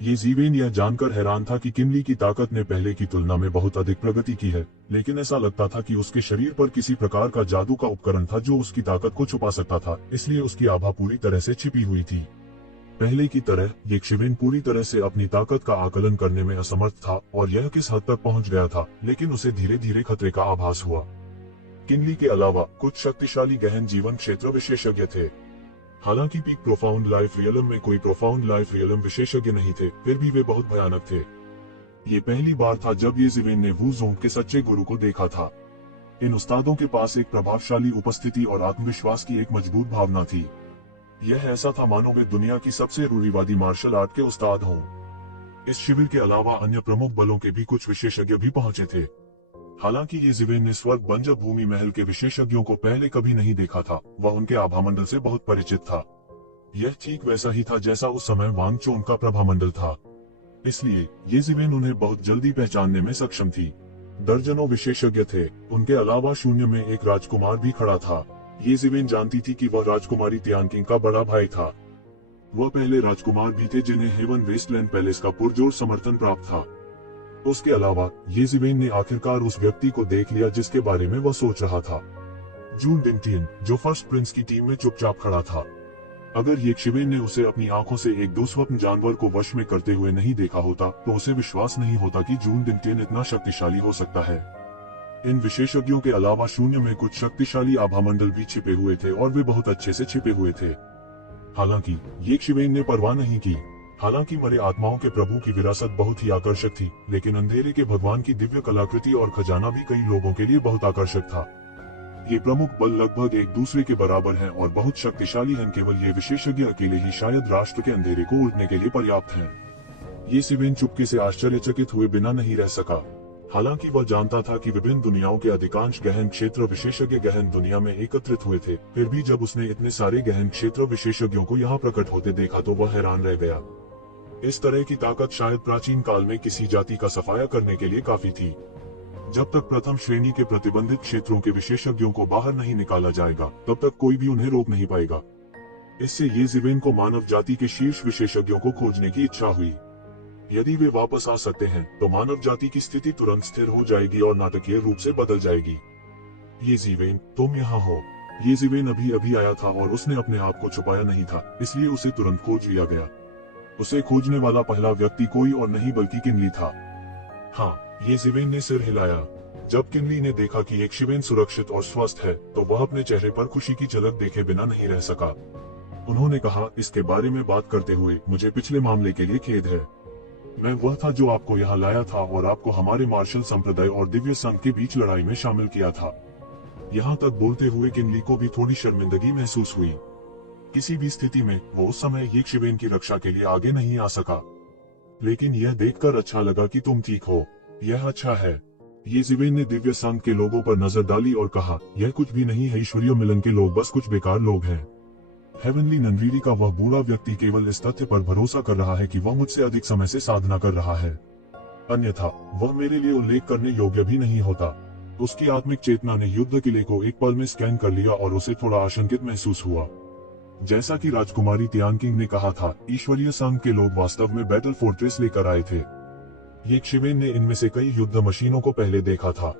ये जीवेन यह जानकर हैरान था कि किनली की ताकत ने पहले की तुलना में बहुत अधिक प्रगति की है, लेकिन ऐसा लगता था कि उसके शरीर पर किसी प्रकार का जादू का उपकरण था जो उसकी ताकत को छुपा सकता था, इसलिए उसकी आभा पूरी तरह से छिपी हुई थी। पहले की तरह ये शिवेन पूरी तरह से अपनी ताकत का आकलन करने में असमर्थ था और यह किस हद तक पहुंच गया था, लेकिन उसे धीरे धीरे खतरे का आभास हुआ। किनली के अलावा कुछ शक्तिशाली गहन जीवन क्षेत्र विशेषज्ञ थे। हालांकि पीक प्रोफाउंड लाइफ रियलम में कोई प्रोफाउंड लाइफ रियलम विशेषज्ञ नहीं थे, फिर भी वे बहुत भयानक थे। ये पहली बार था जब ये जीवेन ने वू जोंग के सच्चे गुरु को देखा था। इन उस्तादों के पास एक प्रभावशाली उपस्थिति और आत्मविश्वास की एक मजबूत भावना थी। यह ऐसा था मानो वे दुनिया की सबसे रूढ़िवादी मार्शल आर्ट के उस्ताद हों। इस शिविर के अलावा अन्य प्रमुख बलों के भी कुछ विशेषज्ञ भी पहुंचे थे। हालांकि ये जीवेन ने स्वर्ग बंजर भूमि महल के विशेषज्ञों को पहले कभी नहीं देखा था, वह उनके आभामंडल से बहुत परिचित था। यह ठीक वैसा ही था जैसा उस समय वांग चोन का प्रभामंडल था, इसलिए ये जीवेन उन्हें बहुत जल्दी पहचानने में सक्षम थी। दर्जनों विशेषज्ञ थे, उनके अलावा शून्य में एक राजकुमार भी खड़ा था। ये जीवेन जानती थी कि वह राजकुमारी तियानकिंग का बड़ा भाई था। वह पहले राजकुमार भी थे जिन्हें हेवन वेस्टलैंड पैलेस का पुरजोर समर्थन प्राप्त था। उसके अलावा ये जीवेन ने आखिरकार उस व्यक्ति को देख लिया जिसके बारे में वह सोच रहा था, जून डिंगटियन, जो फर्स्ट प्रिंस की टीम में चुपचाप खड़ा था। अगर ये शिवेन ने उसे अपनी आंखों से एक दुस्वप्न जानवर को वश में करते हुए नहीं देखा होता तो उसे विश्वास नहीं होता कि जून डिंगटियन इतना शक्तिशाली हो सकता है। इन विशेषज्ञों के अलावा शून्य में कुछ शक्तिशाली आभामंडल भी छिपे हुए थे और वे बहुत अच्छे से छिपे हुए थे। हालांकि ये शिवेन ने परवाह नहीं की। हालांकि मरे आत्माओं के प्रभु की विरासत बहुत ही आकर्षक थी, लेकिन अंधेरे के भगवान की दिव्य कलाकृति और खजाना भी कई लोगों के लिए बहुत आकर्षक था। ये प्रमुख बल लगभग एक दूसरे के बराबर हैं और बहुत शक्तिशाली हैं, केवल ये विशेषज्ञ अकेले ही शायद राष्ट्र के अंधेरे को उड़ने के लिए पर्याप्त हैं। ये शिवेन चुपके से आश्चर्यचकित हुए बिना नहीं रह सका। हालांकि वह जानता था कि विभिन्न दुनियाओं के अधिकांश गहन क्षेत्र विशेषज्ञ गहन दुनिया में एकत्रित हुए थे, फिर भी जब उसने इतने सारे गहन क्षेत्र विशेषज्ञों को यहाँ प्रकट होते देखा तो वह हैरान रह गया। इस तरह की ताकत शायद प्राचीन काल में किसी जाति का सफाया करने के लिए काफी थी। जब तक प्रथम श्रेणी के प्रतिबंधित क्षेत्रों के विशेषज्ञों को बाहर नहीं निकाला जाएगा, तब तक कोई भी उन्हें रोक नहीं पाएगा। इससे ये जीवेन को मानव जाति के शीर्ष विशेषज्ञों को खोजने की इच्छा हुई। यदि वे वापस आ सकते हैं तो मानव जाति की स्थिति तुरंत स्थिर हो जाएगी और नाटकीय रूप से बदल जाएगी। ये जीवेन, तुम यहाँ हो। ये जीवेन अभी अभी आया था और उसने अपने आप को छुपाया नहीं था, इसलिए उसे तुरंत खोज लिया गया। उसे खोजने वाला पहला व्यक्ति कोई और नहीं बल्कि किनली था। हाँ, ये जीवेन ने सिर हिलाया। जब किनली ने देखा कि एक शिवेन सुरक्षित और स्वस्थ है तो वह अपने चेहरे पर खुशी की झलक देखे बिना नहीं रह सका। उन्होंने कहा, इसके बारे में बात करते हुए मुझे पिछले मामले के लिए खेद है। मैं वह था जो आपको यहाँ लाया था और आपको हमारे मार्शल संप्रदाय और दिव्य संघ के बीच लड़ाई में शामिल किया था। यहाँ तक बोलते हुए किनली को भी थोड़ी शर्मिंदगी महसूस हुई। किसी भी स्थिति में वो उस समय ये शिवेन की रक्षा के लिए आगे नहीं आ सका। लेकिन यह देखकर अच्छा लगा कि तुम ठीक हो, यह अच्छा है। ये जीवेन ने दिव्य संघ के लोगों पर नजर डाली और कहा, यह कुछ भी नहीं है, ईश्वरीय मिलन के लोग बस कुछ बेकार लोग हैं। हेवनली ननवीरी का वह बूढ़ा व्यक्ति केवल इस तथ्य पर भरोसा कर रहा है कि वह मुझसे अधिक समय से साधना कर रहा है, अन्यथा वह मेरे लिए उल्लेख करने योग्य भी नहीं होता। उसकी आत्मिक चेतना ने युद्ध किले को एक पल में स्कैन कर लिया और उसे थोड़ा आशंकित महसूस हुआ। जैसा कि राजकुमारी तियानकिंग ने कहा था, ईश्वरीय संघ के लोग वास्तव में बैटल फोर्ट्रेस लेकर आए थे। ये शिवेन ने इनमें से कई युद्ध मशीनों को पहले देखा था।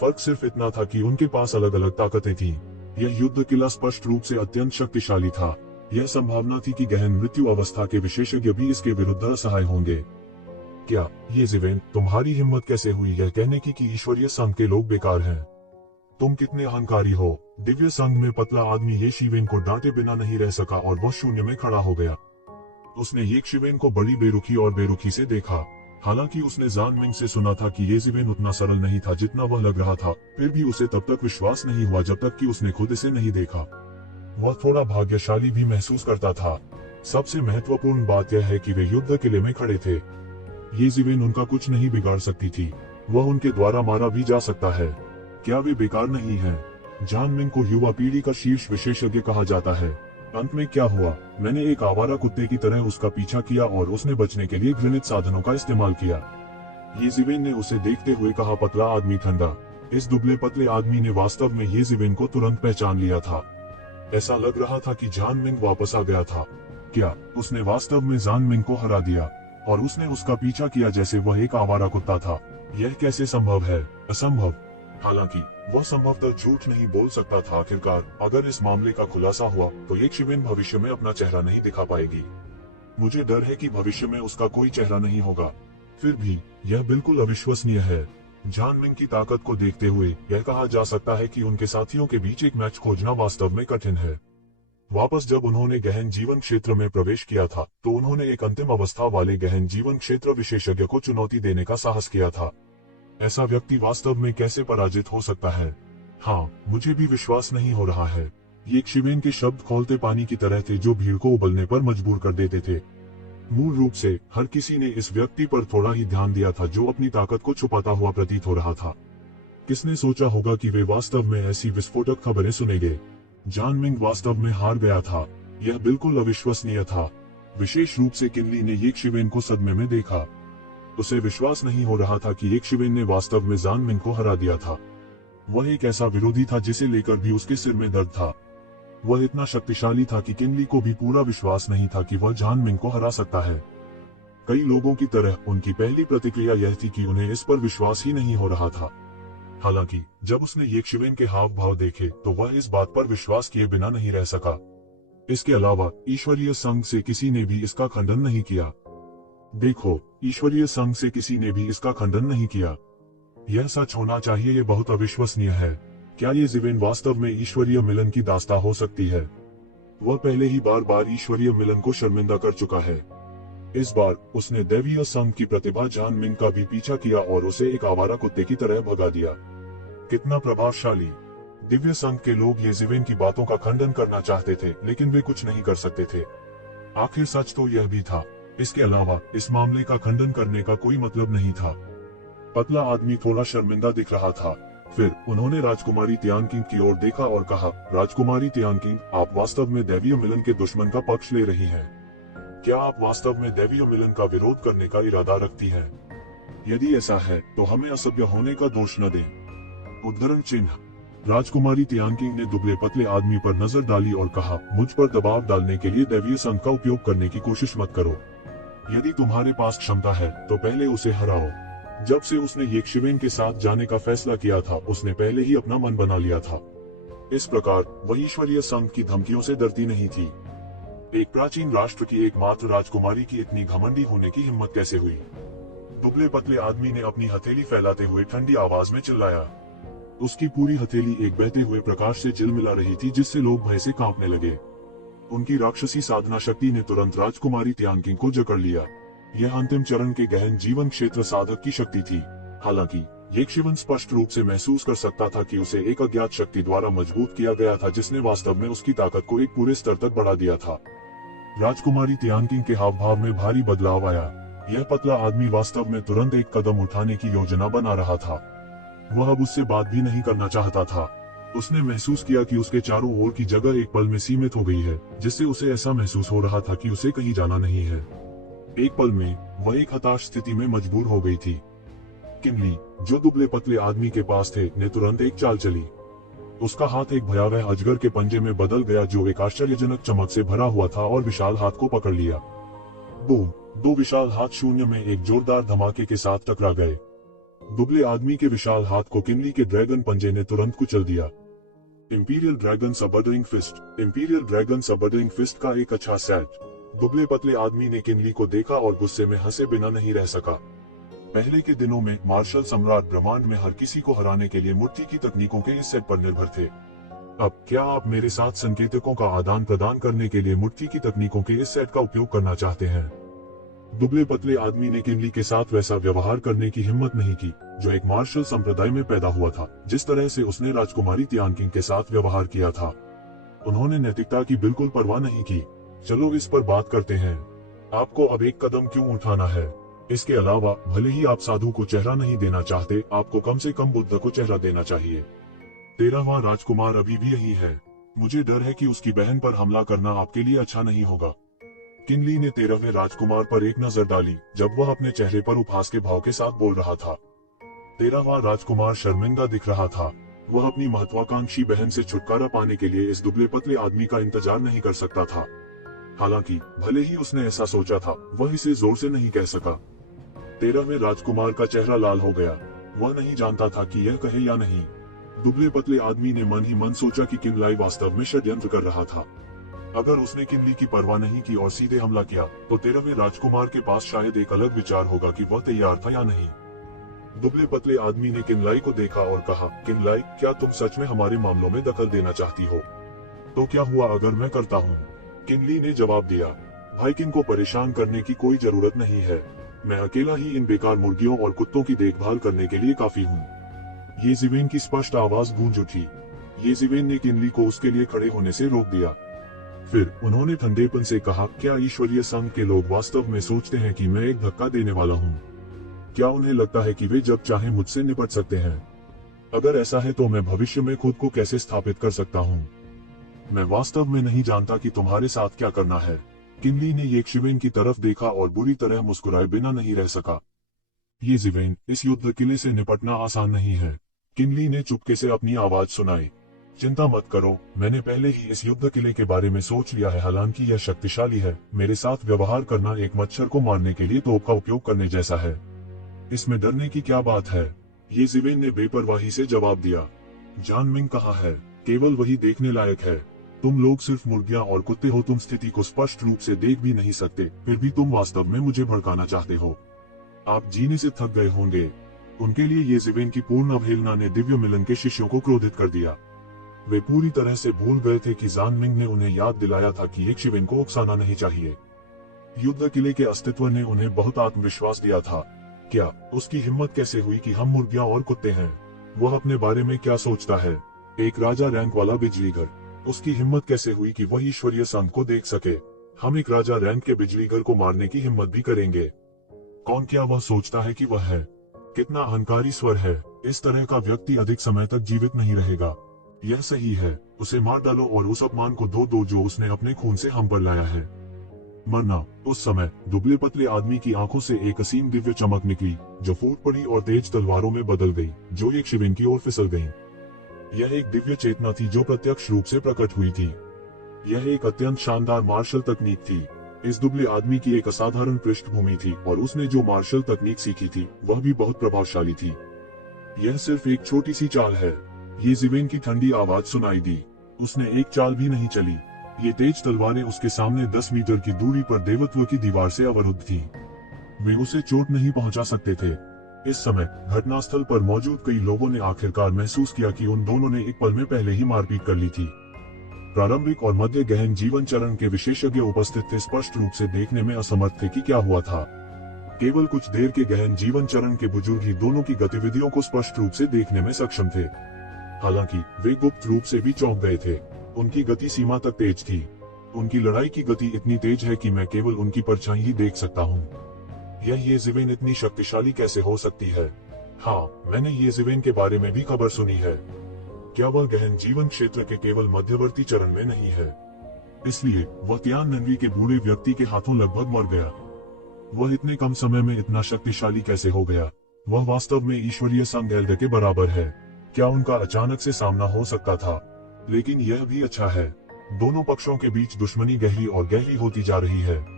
फर्क सिर्फ इतना था कि उनके पास अलग अलग ताकतें थीं। यह युद्ध किला स्पष्ट रूप से अत्यंत शक्तिशाली था। यह संभावना थी कि गहन मृत्यु अवस्था के विशेषज्ञ भी इसके विरुद्ध असहाय होंगे। क्या ये जीवेन, तुम्हारी हिम्मत कैसे हुई यह कहने की कि ईश्वरीय संघ के लोग बेकार हैं? तुम कितने अहंकारी हो। दिव्य संघ में पतला आदमी ये शिवेन को डांटे बिना नहीं रह सका और वह शून्य में खड़ा हो गया। उसने ये शिवेन को बड़ी बेरुखी और बेरुखी से देखा। हालांकि उसने जान मिंग से सुना था कि ये जीवेन उतना सरल नहीं था जितना वह लग रहा था, फिर भी उसे तब तक विश्वास नहीं हुआ जब तक कि उसने खुद इसे नहीं देखा। वह थोड़ा भाग्यशाली भी महसूस करता था। सबसे महत्वपूर्ण बात यह है कि वे युद्ध किले में खड़े थे। ये जीवेन उनका कुछ नहीं बिगाड़ सकती थी। वह उनके द्वारा मारा भी जा सकता है। क्या वे बेकार नहीं हैं? जान मिंग को युवा पीढ़ी का शीर्ष विशेषज्ञ कहा जाता है। अंत में क्या हुआ? मैंने एक आवारा कुत्ते की तरह उसका पीछा किया और उसने बचने के लिए घृणित साधनों का इस्तेमाल किया। ये जीवेन ने उसे देखते हुए कहा, पतला आदमी ठंडा। इस दुबले पतले आदमी ने वास्तव में ये जीवेन को तुरंत पहचान लिया था। ऐसा लग रहा था कि जान मिंग वापस आ गया था। क्या उसने वास्तव में जान मिंग को हरा दिया? और उसने उसका पीछा किया जैसे वह एक आवारा कुत्ता था। यह कैसे संभव है? असंभव। हालांकि वह संभवतः झूठ नहीं बोल सकता था। आखिरकार अगर इस मामले का खुलासा हुआ तो ये शिवेन भविष्य में अपना चेहरा नहीं दिखा पाएगी। मुझे डर है कि भविष्य में उसका कोई चेहरा नहीं होगा। फिर भी यह बिल्कुल अविश्वसनीय है। जान मिंग की ताकत को देखते हुए यह कहा जा सकता है कि उनके साथियों के बीच एक मैच खोजना वास्तव में कठिन है। वापस जब उन्होंने गहन जीवन क्षेत्र में प्रवेश किया था तो उन्होंने एक अंतिम अवस्था वाले गहन जीवन क्षेत्र विशेषज्ञ को चुनौती देने का साहस किया था। ऐसा व्यक्ति वास्तव में कैसे पराजित हो सकता है? हाँ, मुझे भी विश्वास नहीं हो रहा है। ये शिवेन के शब्द खौलते पानी की तरह थे जो भीड़ को उबलने पर मजबूर कर देते थे। मूल रूप से हर किसी ने इस व्यक्ति पर थोड़ा ही ध्यान दिया था जो अपनी ताकत को छुपाता हुआ प्रतीत हो रहा था। किसने सोचा होगा कि वे वास्तव में ऐसी विस्फोटक खबरें सुनेंगे? जान मिंग वास्तव में हार गया था। यह बिल्कुल अविश्वसनीय था। विशेष रूप से किनली ने ये शिवेन को सदमे में देखा। उसे विश्वास नहीं हो रहा था कि एक शिवेन ने वास्तव में जान मिंग को हरा दिया था। वह एक ऐसा विरोधी था जिसे लेकर भी उसके सिर में दर्द था। वह इतना शक्तिशाली था कि किनली को भी पूरा विश्वास नहीं था कि वह जान मिंग को हरा सकता है। कई लोगों की तरह उनकी पहली प्रतिक्रिया यह थी कि उन्हें इस पर विश्वास ही नहीं हो रहा था। हालांकि जब उसने ये शिवेन के हाव भाव देखे तो वह इस बात पर विश्वास किए बिना नहीं रह सका। इसके अलावा ईश्वरीय संघ से किसी ने भी इसका खंडन नहीं किया। देखो, ईश्वरीय संघ से किसी ने भी इसका खंडन नहीं किया। यह सच होना चाहिए। यह बहुत अविश्वसनीय है। क्या ये जिवेन वास्तव में ईश्वरीय मिलन की दास्ता हो सकती है? वह पहले ही बार बार ईश्वरीय मिलन को शर्मिंदा कर चुका है। इस बार उसने दैवीय संघ की प्रतिभा जान मिंग का भी पीछा किया और उसे एक आवारा कुत्ते की तरह भगा दिया। कितना प्रभावशाली! दिव्य संघ के लोग ये जिवेन की बातों का खंडन करना चाहते थे लेकिन वे कुछ नहीं कर सकते थे। आखिर सच तो यह भी था। इसके अलावा इस मामले का खंडन करने का कोई मतलब नहीं था। पतला आदमी थोड़ा शर्मिंदा दिख रहा था। फिर उन्होंने राजकुमारी तियानकिंग की ओर देखा और कहा, राजकुमारी तियानकिंग, आप वास्तव में दैवीय मिलन के दुश्मन का पक्ष ले रही हैं। क्या आप वास्तव में दैवीय मिलन का विरोध करने का इरादा रखती हैं? यदि ऐसा है तो हमें असभ्य होने का दोष न दें। उद्धरण चिन्ह। राजकुमारी तियानकिंग ने दुबले पतले आदमी पर नजर डाली और कहा, मुझ पर दबाव डालने के लिए दैवीय संघ का उपयोग करने की कोशिश मत करो। यदि तुम्हारे पास क्षमता है तो पहले उसे हराओ। जब से उसने ये शिवेन के साथ जाने का फैसला किया था उसने पहले ही अपना मन बना लिया था। इस प्रकार वह ईश्वरीय संघ की धमकियों से डरती नहीं थी। एक प्राचीन राष्ट्र की एकमात्र राजकुमारी की इतनी घमंडी होने की हिम्मत कैसे हुई? दुबले पतले आदमी ने अपनी हथेली फैलाते हुए ठंडी आवाज में चिल्लाया। उसकी पूरी हथेली एक बहते हुए प्रकाश से झिलमिला रही थी जिससे लोग भय से कांपने लगे। उनकी राक्षसी साधना शक्ति ने तुरंत राजकुमारी तियानकिंग को जकड़ लिया। यह अंतिम चरण के गहन जीवन क्षेत्र साधक की शक्ति थी। हालांकि ये शिवन स्पष्ट रूप से महसूस कर सकता था कि उसे एक अज्ञात शक्ति द्वारा मजबूत किया गया था जिसने वास्तव में उसकी ताकत को एक पूरे स्तर तक बढ़ा दिया था। राजकुमारी तियानकिंग के हाव भाव में भारी बदलाव आया। यह पतला आदमी वास्तव में तुरंत एक कदम उठाने की योजना बना रहा था। वह अब उससे बात भी नहीं करना चाहता था। उसने महसूस किया कि उसके चारों ओर की जगह एक पल में सीमित हो गई है, जिससे उसे ऐसा महसूस हो रहा था कि उसे कहीं जाना नहीं है। एक पल में वह एक हताश स्थिति में मजबूर हो गई थी। किनली, जो दुबले पतले आदमी के पास थे, ने तुरंत एक चाल चली। उसका हाथ एक भयावह अजगर के पंजे में बदल गया जो एक आश्चर्यजनक चमक से भरा हुआ था और विशाल हाथ को पकड़ लिया। बूम! दो विशाल हाथ शून्य में एक जोरदार धमाके के साथ टकरा गए। दुबले आदमी के विशाल हाथ को किनली के ड्रैगन पंजे ने तुरंत कुचल दिया। Imperial dragon subduing fist. Imperial dragon subduing fist का एक अच्छा सेट। दुबले पतले आदमी ने किनली को देखा और गुस्से में हंसे बिना नहीं रह सका। पहले के दिनों में मार्शल सम्राट ब्रह्मांड में हर किसी को हराने के लिए मूर्ति की तकनीकों के इस सेट पर निर्भर थे। अब क्या आप मेरे साथ संकेतकों का आदान प्रदान करने के लिए मूर्ति की तकनीकों के इस सेट का उपयोग करना चाहते हैं? दुबले पतले आदमी ने किनली के साथ वैसा व्यवहार करने की हिम्मत नहीं की जो एक मार्शल संप्रदाय में पैदा हुआ था, जिस तरह से उसने राजकुमारी तियानकिंग के साथ व्यवहार किया था। उन्होंने नैतिकता की बिल्कुल परवाह नहीं की। चलो इस पर बात करते हैं। आपको अब एक कदम क्यों उठाना है? इसके अलावा भले ही आप साधु को चेहरा नहीं देना चाहते, आपको कम से कम बुद्ध को चेहरा देना चाहिए। 13वां राजकुमार अभी भी यही है। मुझे डर है कि उसकी बहन पर हमला करना आपके लिए अच्छा नहीं होगा। किनली ने 13वें राजकुमार पर एक नजर डाली जब वह अपने चेहरे पर उपहास के भाव के साथ बोल रहा था। 13वां राजकुमार शर्मिंदा दिख रहा था। वह अपनी महत्वाकांक्षी बहन से छुटकारा पाने के लिए इस दुबले पतले आदमी का इंतजार नहीं कर सकता था। हालांकि भले ही उसने ऐसा सोचा था, वह इसे जोर से नहीं कह सका। 13वें राजकुमार का चेहरा लाल हो गया। वह नहीं जानता था कि यह कहे या नहीं। दुबले पतले आदमी ने मन ही मन सोचा कि किनलाई वास्तव में षड्यंत्र कर रहा था। अगर उसने किनली की परवाह नहीं की और सीधे हमला किया, तो 13वें राजकुमार के पास शायद एक अलग विचार होगा कि वह तैयार था या नहीं। दुबले पतले आदमी ने किनलाई को देखा और कहा, किनलाई, क्या तुम सच में हमारे मामलों में दखल देना चाहती हो? तो क्या हुआ अगर मैं करता हूँ? किनली ने जवाब दिया, भाईकिन को परेशान करने की कोई जरूरत नहीं है। मैं अकेला ही इन बेकार मुर्गियों और कुत्तों की देखभाल करने के लिए काफी हूँ। ये जिवेन की स्पष्ट आवाज गूंज उठी। ये जिवेन ने किनली को उसके लिए खड़े होने से रोक दिया। फिर उन्होंने ठंडेपन से कहा, क्या ईश्वरीय संघ के लोग वास्तव में सोचते हैं कि मैं एक धक्का देने वाला हूँ? क्या उन्हें लगता है कि वे जब चाहे मुझसे निपट सकते हैं? अगर ऐसा है तो मैं भविष्य में खुद को कैसे स्थापित कर सकता हूँ? मैं वास्तव में नहीं जानता कि तुम्हारे साथ क्या करना है। किनली ने ये जिवेन की तरफ देखा और बुरी तरह मुस्कुराए बिना नहीं रह सका। ये जिवेन, इस युद्ध किले से निपटना आसान नहीं है। किनली ने चुपके से अपनी आवाज सुनाई, चिंता मत करो, मैंने पहले ही इस युद्ध किले के बारे में सोच लिया है। हालांकि यह शक्तिशाली है। मेरे साथ व्यवहार करना एक मच्छर को मारने के लिए तोप का उपयोग करने जैसा है। इसमें डरने की क्या बात है? ये जिवेन ने बेपरवाही से जवाब दिया। जान मिंग कहाँ है? केवल वही देखने लायक है। तुम लोग सिर्फ मुर्गियां और कुत्ते हो। तुम स्थिति को स्पष्ट रूप से देख भी नहीं सकते, फिर भी तुम वास्तव में मुझे भड़काना चाहते हो। आप जीने से थक गए होंगे। उनके लिए ये जिवेन की पूर्ण अवहेलना ने दिव्य मिलन के शिष्यों को क्रोधित कर दिया। वे पूरी तरह से भूल गए थे कि जान मिंग ने उन्हें याद दिलाया था कि एक जिवेन को उकसाना नहीं चाहिए। युद्ध किले के अस्तित्व ने उन्हें बहुत आत्मविश्वास दिया था। क्या उसकी हिम्मत कैसे हुई कि हम मुर्गियां और कुत्ते हैं? वह अपने बारे में क्या सोचता है? एक राजा रैंक वाला बिजली घर। उसकी हिम्मत कैसे हुई कि वह ईश्वरीय संघ को देख सके? हम एक राजा रैंक के बिजली घर को मारने की हिम्मत भी करेंगे। कौन क्या वह सोचता है कि वह है? कितना अहंकारी स्वर है। इस तरह का व्यक्ति अधिक समय तक जीवित नहीं रहेगा। यह सही है, उसे मार डालो और उस अपमान को धो दो जो उसने अपने खून से हम पर लाया है। मरना। उस समय दुबले पतले आदमी की आंखों से एक असीम दिव्य चमक निकली, जो फूट पड़ी और तेज तलवारों में बदल गई, जो एक शिवेन की ओर फिसल गई। यह एक दिव्य चेतना थी जो प्रत्यक्ष रूप से प्रकट हुई थी। यह एक अत्यंत शानदार मार्शल तकनीक थी। इस दुबले आदमी की एक असाधारण पृष्ठभूमि थी और उसने जो मार्शल तकनीक सीखी थी वह भी बहुत प्रभावशाली थी। यह सिर्फ एक छोटी सी चाल है। ये जिवेन की ठंडी आवाज सुनाई दी। उसने एक चाल भी नहीं चली। ये तेज तलवारें उसके सामने 10 मीटर की दूरी पर देवत्व की दीवार से अवरुद्ध थीं। वे उसे चोट नहीं पहुंचा सकते थे। इस समय घटनास्थल पर मौजूद कई लोगों ने आखिरकार महसूस किया कि उन दोनों ने एक पल में पहले ही मारपीट कर ली थी। प्रारंभिक और मध्य गहन जीवन चरण के विशेषज्ञ उपस्थित थे, स्पष्ट रूप से देखने में असमर्थ थे कि क्या हुआ था। केवल कुछ देर के गहन जीवन चरण के बुजुर्ग ही दोनों की गतिविधियों को स्पष्ट रूप से देखने में सक्षम थे। हालांकि वे गुप्त रूप से भी चौंक गए थे। उनकी गति सीमा तक तेज थी। उनकी लड़ाई की गति इतनी तेज है कि मैं केवल उनकी परछाई ही देख सकता हूँ। ये जिवेन इतनी शक्तिशाली कैसे हो सकती है? हाँ, मैंने ये जिवेन के बारे में भी खबर सुनी है। क्या वह गहन जीवन क्षेत्र के केवल मध्यवर्ती चरण में नहीं है? इसलिए वह तियाननवी के बूढ़े व्यक्ति के हाथों लगभग मर गया। वह इतने कम समय में इतना शक्तिशाली कैसे हो गया? वह वास्तव में ईश्वरीय संघ एल्डर के बराबर है। क्या उनका अचानक से सामना हो सकता था? लेकिन यह भी अच्छा है। दोनों पक्षों के बीच दुश्मनी गहरी और गहरी होती जा रही है।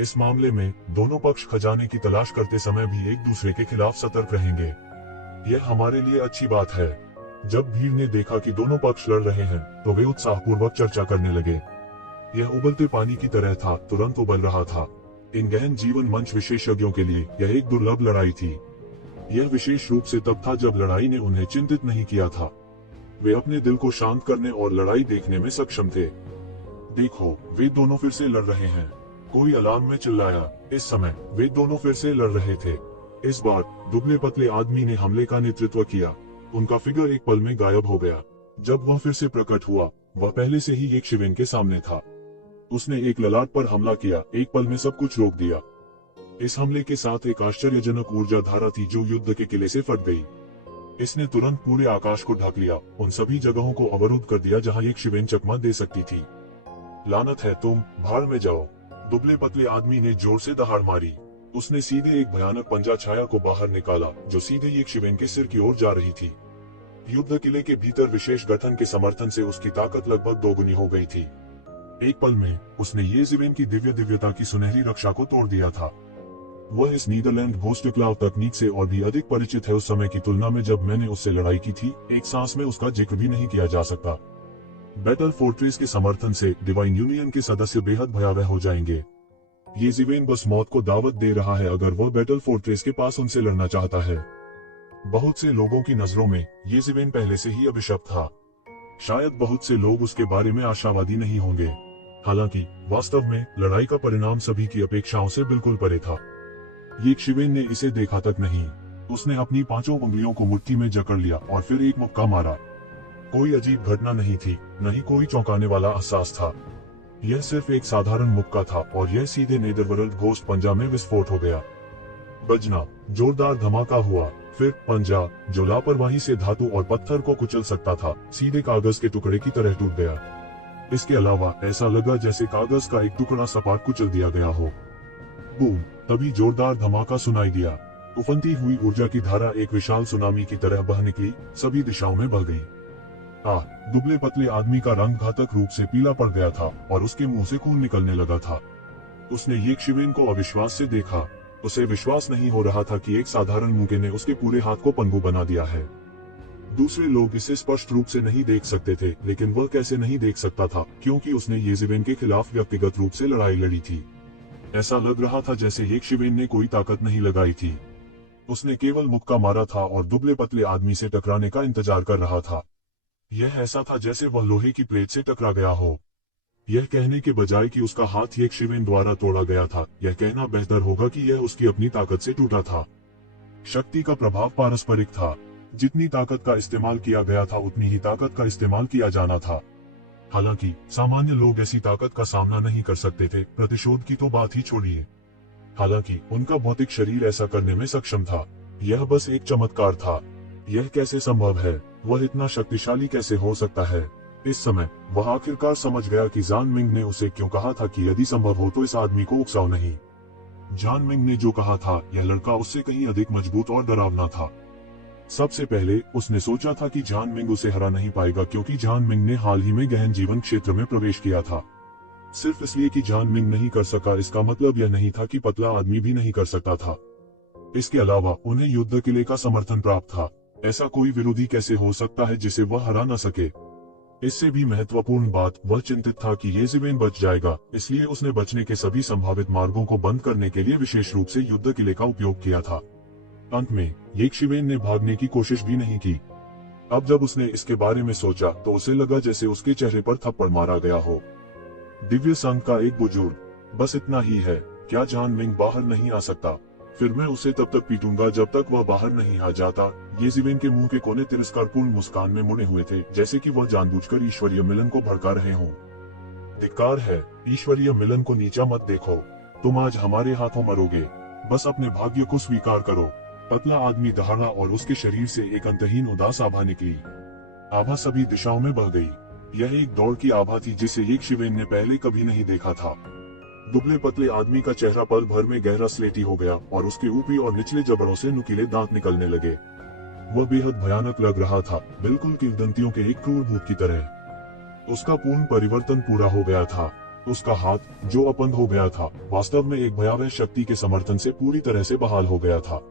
इस मामले में दोनों पक्ष खजाने की तलाश करते समय भी एक दूसरे के खिलाफ सतर्क रहेंगे। यह हमारे लिए अच्छी बात है। जब भीड़ ने देखा कि दोनों पक्ष लड़ रहे हैं, तो वे उत्साहपूर्वक चर्चा करने लगे। यह उबलते पानी की तरह था, तुरंत उबल रहा था। इन गहन जीवन मंच विशेषज्ञों के लिए यह एक दुर्लभ लड़ाई थी। यह विशेष रूप से तब था जब लड़ाई ने उन्हें चिंतित नहीं किया था। वे अपने दिल को शांत करने और लड़ाई देखने में सक्षम थे। देखो, वे दोनों फिर से लड़ रहे हैं। कोई अलार्म में चिल्लाया। इस समय वे दोनों फिर से लड़ रहे थे। इस बार दुबले पतले आदमी ने हमले का नेतृत्व किया। उनका फिगर एक पल में गायब हो गया। जब वह फिर से प्रकट हुआ, वह पहले से ही एक शिवेन के सामने था। उसने एक ललाट पर हमला किया, एक पल में सब कुछ रोक दिया। इस हमले के साथ एक आश्चर्यजनक ऊर्जा धारा थी जो युद्ध के किले से फट गई। इसने तुरंत पूरे आकाश को ढक लिया, उन सभी जगहों को अवरुद्ध कर दिया जहां एक शिवेन चकमा दे सकती थी। लानत है, तुम भाड़ में जाओ। दुबले पतले आदमी ने जोर से दहाड़ मारी। उसने सीधे एक भयानक पंजा छाया को बाहर निकाला, जो सीधे एक शिवेन के सिर की ओर जा रही थी। युद्ध किले के भीतर विशेष गठन के समर्थन से उसकी ताकत लगभग दोगुनी हो गई थी। एक पल में उसने येज़िवेन की दिव्यता की सुनहरी रक्षा को तोड़ दिया था। वह इस नीदरलैंड घोस्ट क्लाव तकनीक से और भी अधिक परिचित है उस समय की तुलना में जब मैंने उससे लड़ाई की थी। एक सांस में उसका जिक्र भी नहीं किया जा सकता। बैटल फोर्ट्रेस के समर्थन से डिवाइन यूनियन के सदस्य बेहद भयावह हो जाएंगे। येज़िवेन बस मौत को दावत दे रहा है अगर वह बैटल फोर्ट्रेस के पास उनसे लड़ना चाहता है। बहुत से लोगों की नजरों में येज़िवेन पहले से ही अभिशप्त था। शायद बहुत से लोग उसके बारे में आशावादी नहीं होंगे। हालांकि वास्तव में लड़ाई का परिणाम सभी की अपेक्षाओं से बिल्कुल परे था। येज़िवेन ने इसे देखा तक नहीं। उसने अपनी 5 उंगलियों को मुट्ठी में जकड़ लिया और फिर एक मुक्का मारा। कोई अजीब घटना नहीं थी, न ही कोई चौंकाने वाला एहसास था। यह सिर्फ एक साधारण मुक्का था और यह सीधे नेदरवर्ल्ड घोस्ट पंजा में विस्फोट हो गया। बजना, जोरदार धमाका हुआ, फिर पंजा जो लापरवाही से धातु और पत्थर को कुचल सकता था, सीधे कागज के टुकड़े की तरह टूट गया। इसके अलावा ऐसा लगा जैसे कागज का एक टुकड़ा सपाट कुचल दिया गया हो। बूम! तभी जोरदार धमाका सुनाई दिया। उफनती हुई ऊर्जा की धारा एक विशाल सुनामी की तरह बह निकली, सभी दिशाओं में बह गई। दुबले पतले आदमी का रंग घातक रूप से पीला पड़ गया था और उसके मुंह से खून निकलने लगा था। उसने येज़िवेन को अविश्वास से देखा। उसे विश्वास नहीं हो रहा था कि एक साधारण मुक्के ने उसके पूरे हाथ को पंगु बना दिया है। दूसरे लोग इसे स्पष्ट रूप से नहीं देख सकते थे, लेकिन वह कैसे नहीं देख सकता था, क्योंकि उसने येज़िवेन के खिलाफ व्यक्तिगत रूप से लड़ाई लड़ी थी। ऐसा लग रहा था जैसे येज़िवेन ने कोई ताकत नहीं लगाई थी। उसने केवल मुक्का मारा था और दुबले पतले आदमी से टकराने का इंतजार कर रहा था। यह ऐसा था जैसे वह लोहे की प्लेट से टकरा गया हो। यह कहने के बजाय कि उसका हाथ येज़िवेन द्वारा तोड़ा गया था, यह कहना बेहतर होगा कि यह उसकी अपनी ताकत से टूटा था। शक्ति का प्रभाव पारस्परिक था। जितनी ताकत का इस्तेमाल किया गया था उतनी ही ताकत का इस्तेमाल किया जाना था। हालांकि सामान्य लोग ऐसी ताकत का सामना नहीं कर सकते थे, प्रतिशोध की तो बात ही छोड़िए। हालांकि उनका भौतिक शरीर ऐसा करने में सक्षम था। यह बस एक चमत्कार था। यह कैसे संभव है? वह इतना शक्तिशाली कैसे हो सकता है? इस समय वह आखिरकार समझ गया कि जान मिंग ने उसे क्यों कहा था कि यदि संभव हो तो इस आदमी को उकसाओ नहीं। जान मिंग ने जो कहा था, यह लड़का उससे कहीं अधिक मजबूत और डरावना था। सबसे पहले उसने सोचा था कि जान मिंग उसे हरा नहीं पाएगा, क्योंकि जान मिंग ने हाल ही में गहन जीवन क्षेत्र में प्रवेश किया था। सिर्फ इसलिए कि जान मिंग नहीं कर सका, इसका मतलब यह नहीं था कि पतला आदमी भी नहीं कर सकता था। इसके अलावा उन्हें युद्ध किले का समर्थन प्राप्त था। ऐसा कोई विरोधी कैसे हो सकता है जिसे वह हरा न सके? इससे भी महत्वपूर्ण बात, वह चिंतित था कि येज़िवेन बच जाएगा, इसलिए उसने बचने के सभी संभावित मार्गों को बंद करने के लिए विशेष रूप से युद्ध किले का उपयोग किया था। अंत में येज़िवेन ने भागने की कोशिश भी नहीं की। अब जब उसने इसके बारे में सोचा तो उसे लगा जैसे उसके चेहरे पर थप्पड़ मारा गया हो। दिव्य संघ का एक बुजुर्ग, बस इतना ही है। क्या जान मिंग बाहर नहीं आ सकता? फिर मैं उसे तब तक पीटूंगा जब तक वह बाहर नहीं आ जाता। येज़िवेन के मुंह के कोने तिरस्कारपूर्ण मुस्कान में मुड़े हुए थे, जैसे कि वह जानबूझकर ईश्वरीय मिलन को भड़का रहे हों। धिक्कार है, ईश्वरीय मिलन को नीचा मत देखो। तुम आज हमारे हाथों मरोगे। बस अपने भाग्य को स्वीकार करो। पतला आदमी दहाड़ा और उसके शरीर से एक अंतहीन उदास आभा निकली। आभा सभी दिशाओं में बह गई। यह एक दौड़ की आभा थी जिसे येज़िवेन ने पहले कभी नहीं देखा था। दुबले पतले आदमी का चेहरा पल भर में गहरा स्लेटी हो गया और उसके ऊपरी और निचले जबड़ों से नुकीले दांत निकलने लगे। वह बेहद भयानक लग रहा था, बिल्कुल किंवदंतियों के एक क्रूर भूत की तरह। उसका पूर्ण परिवर्तन पूरा हो गया था। उसका हाथ, जो अपंग हो गया था, वास्तव में एक भयावह शक्ति के समर्थन से पूरी तरह से बहाल हो गया था।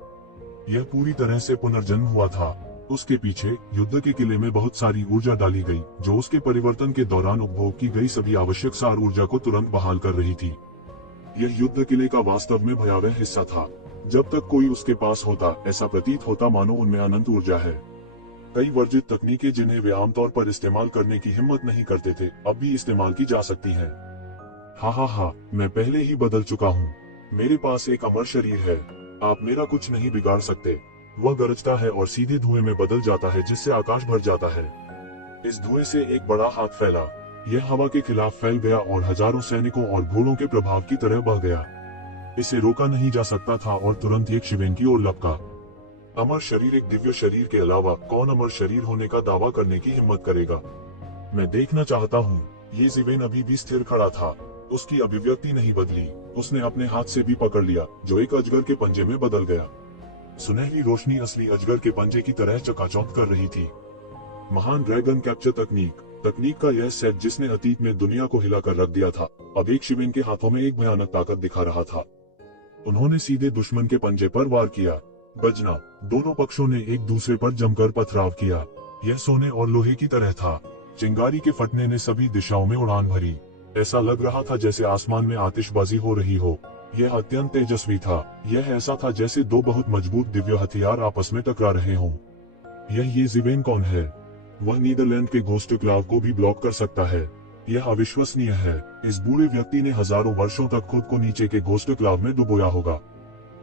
यह पूरी तरह से पुनर्जन्म हुआ था। उसके पीछे युद्ध के किले में बहुत सारी ऊर्जा डाली गई, जो उसके परिवर्तन के दौरान उपभोग की गई सभी आवश्यक सार ऊर्जा को तुरंत बहाल कर रही थी। यह युद्ध किले का वास्तव में भयावह हिस्सा था। जब तक कोई उसके पास होता, ऐसा प्रतीत होता मानो उनमें अनंत ऊर्जा है। कई वर्जित तकनीकें जिन्हें वे आमतौर पर इस्तेमाल करने की हिम्मत नहीं करते थे, अब भी इस्तेमाल की जा सकती हैं। हा, मैं पहले ही बदल चुका हूँ। मेरे पास एक अमर शरीर है। आप मेरा कुछ नहीं बिगाड़ सकते। वह गरजता है और सीधे धुएं में बदल जाता है, जिससे आकाश भर जाता है। इस धुएं से एक बड़ा हाथ फैला। यह हवा के खिलाफ फैल गया और हजारों सैनिकों और घोड़ों के प्रभाव की तरह बह गया। इसे रोका नहीं जा सकता था और तुरंत येज़िवेन की ओर लपका। अमर शरीर, एक दिव्य शरीर के अलावा कौन अमर शरीर होने का दावा करने की हिम्मत करेगा? मैं देखना चाहता हूँ। येज़िवेन अभी भी स्थिर खड़ा था। उसकी अभिव्यक्ति नहीं बदली। उसने अपने हाथ से भी पकड़ लिया, जो एक अजगर के पंजे में बदल गया। सुनहरी रोशनी असली अजगर के पंजे की तरह चकाचौंध कर रही थी। महान ड्रैगन कैप्चर तकनीक तकनीक का यह सेट जिसने अतीत में दुनिया को हिलाकर रख दिया था, अब एक शिवेन के हाथों में एक भयानक ताकत दिखा रहा था। उन्होंने सीधे दुश्मन के पंजे पर वार किया। बजना, दोनों पक्षों ने एक दूसरे पर जमकर पथराव किया। यह सोने और लोहे की तरह था। चिंगारी के फटने ने सभी दिशाओं में उड़ान भरी। ऐसा लग रहा था जैसे आसमान में आतिशबाजी हो रही हो। यह अत्यंत तेजस्वी था। यह ऐसा था जैसे दो बहुत मजबूत दिव्य हथियार आपस में टकरा रहे हों। ये ज़िवेन कौन है? वह नीदरलैंड के घोस्ट क्लाव को भी ब्लॉक कर सकता है। यह अविश्वसनीय है। इस बूढ़े व्यक्ति ने हजारों वर्षों तक खुद को नीचे के घोस्ट क्लाव में डुबोया होगा।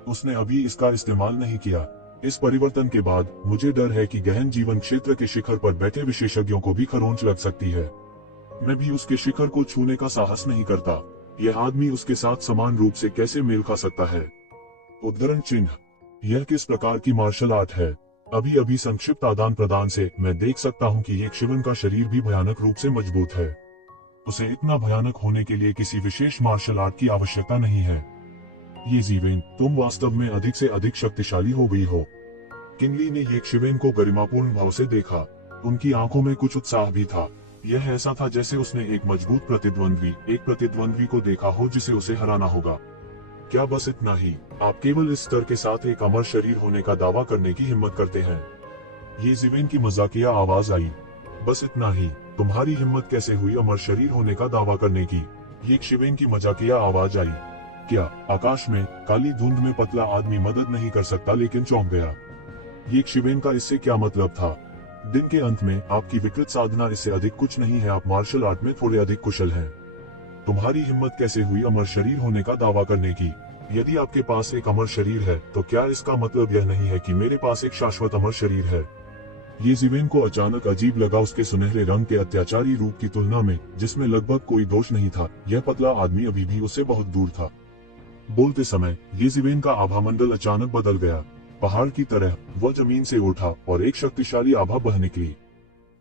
उसने अभी इसका इस्तेमाल नहीं किया। इस परिवर्तन के बाद मुझे डर है कि गहन जीवन क्षेत्र के शिखर पर बैठे विशेषज्ञों को भी खरोंच लग सकती है। मैं भी उसके शिखर को छूने का साहस नहीं करता। यह आदमी उसके साथ समान रूप से कैसे मेल खा सकता है? उद्धरण चिन्ह, यह किस प्रकार की मार्शल आर्ट है? अभी अभी संक्षिप्त आदान प्रदान से मैं देख सकता हूँ कि एक शिवन का शरीर भी भयानक रूप से मजबूत है। उसे इतना भयानक होने के लिए किसी विशेष मार्शल आर्ट की आवश्यकता नहीं है। ये ज़िवेन, तुम वास्तव में अधिक से अधिक शक्तिशाली हो गई हो। किनली ने एक शिवेन को गरिमापूर्ण भाव से देखा। उनकी आंखों में कुछ उत्साह भी था। यह ऐसा था जैसे उसने एक मजबूत प्रतिद्वंद्वी को देखा हो जिसे उसे हराना होगा। क्या बस इतना ही? आप केवल इस स्तर के साथ एक अमर शरीर होने का दावा करने की हिम्मत करते हैं? ये ज़िवेन की मजाकिया आवाज आई। बस इतना ही? तुम्हारी हिम्मत कैसे हुई अमर शरीर होने का दावा करने की? ये शिवेन की मजाकिया आवाज आई। क्या आकाश में काली धुंध में पतला आदमी मदद नहीं कर सकता? लेकिन चौंक गया। ये शिवेन का इससे क्या मतलब था? दिन के अंत में आपकी विकृत साधना इससे अधिक कुछ नहीं है। आप मार्शल आर्ट में थोड़े अधिक कुशल हैं। तुम्हारी हिम्मत कैसे हुई अमर शरीर होने का दावा करने की? यदि आपके पास एक अमर शरीर है तो क्या इसका मतलब यह नहीं है कि मेरे पास एक शाश्वत अमर शरीर है? ये ज़िवेन को अचानक अजीब लगा। उसके सुनहरे रंग के अत्याचारी रूप की तुलना में, जिसमें लगभग कोई दोष नहीं था, यह पतला आदमी अभी भी उससे बहुत दूर था। बोलते समय ये ज़िवेन का आभामंडल अचानक बदल गया। पहाड़ की तरह वह जमीन से उठा और एक शक्तिशाली आभा बह निकली।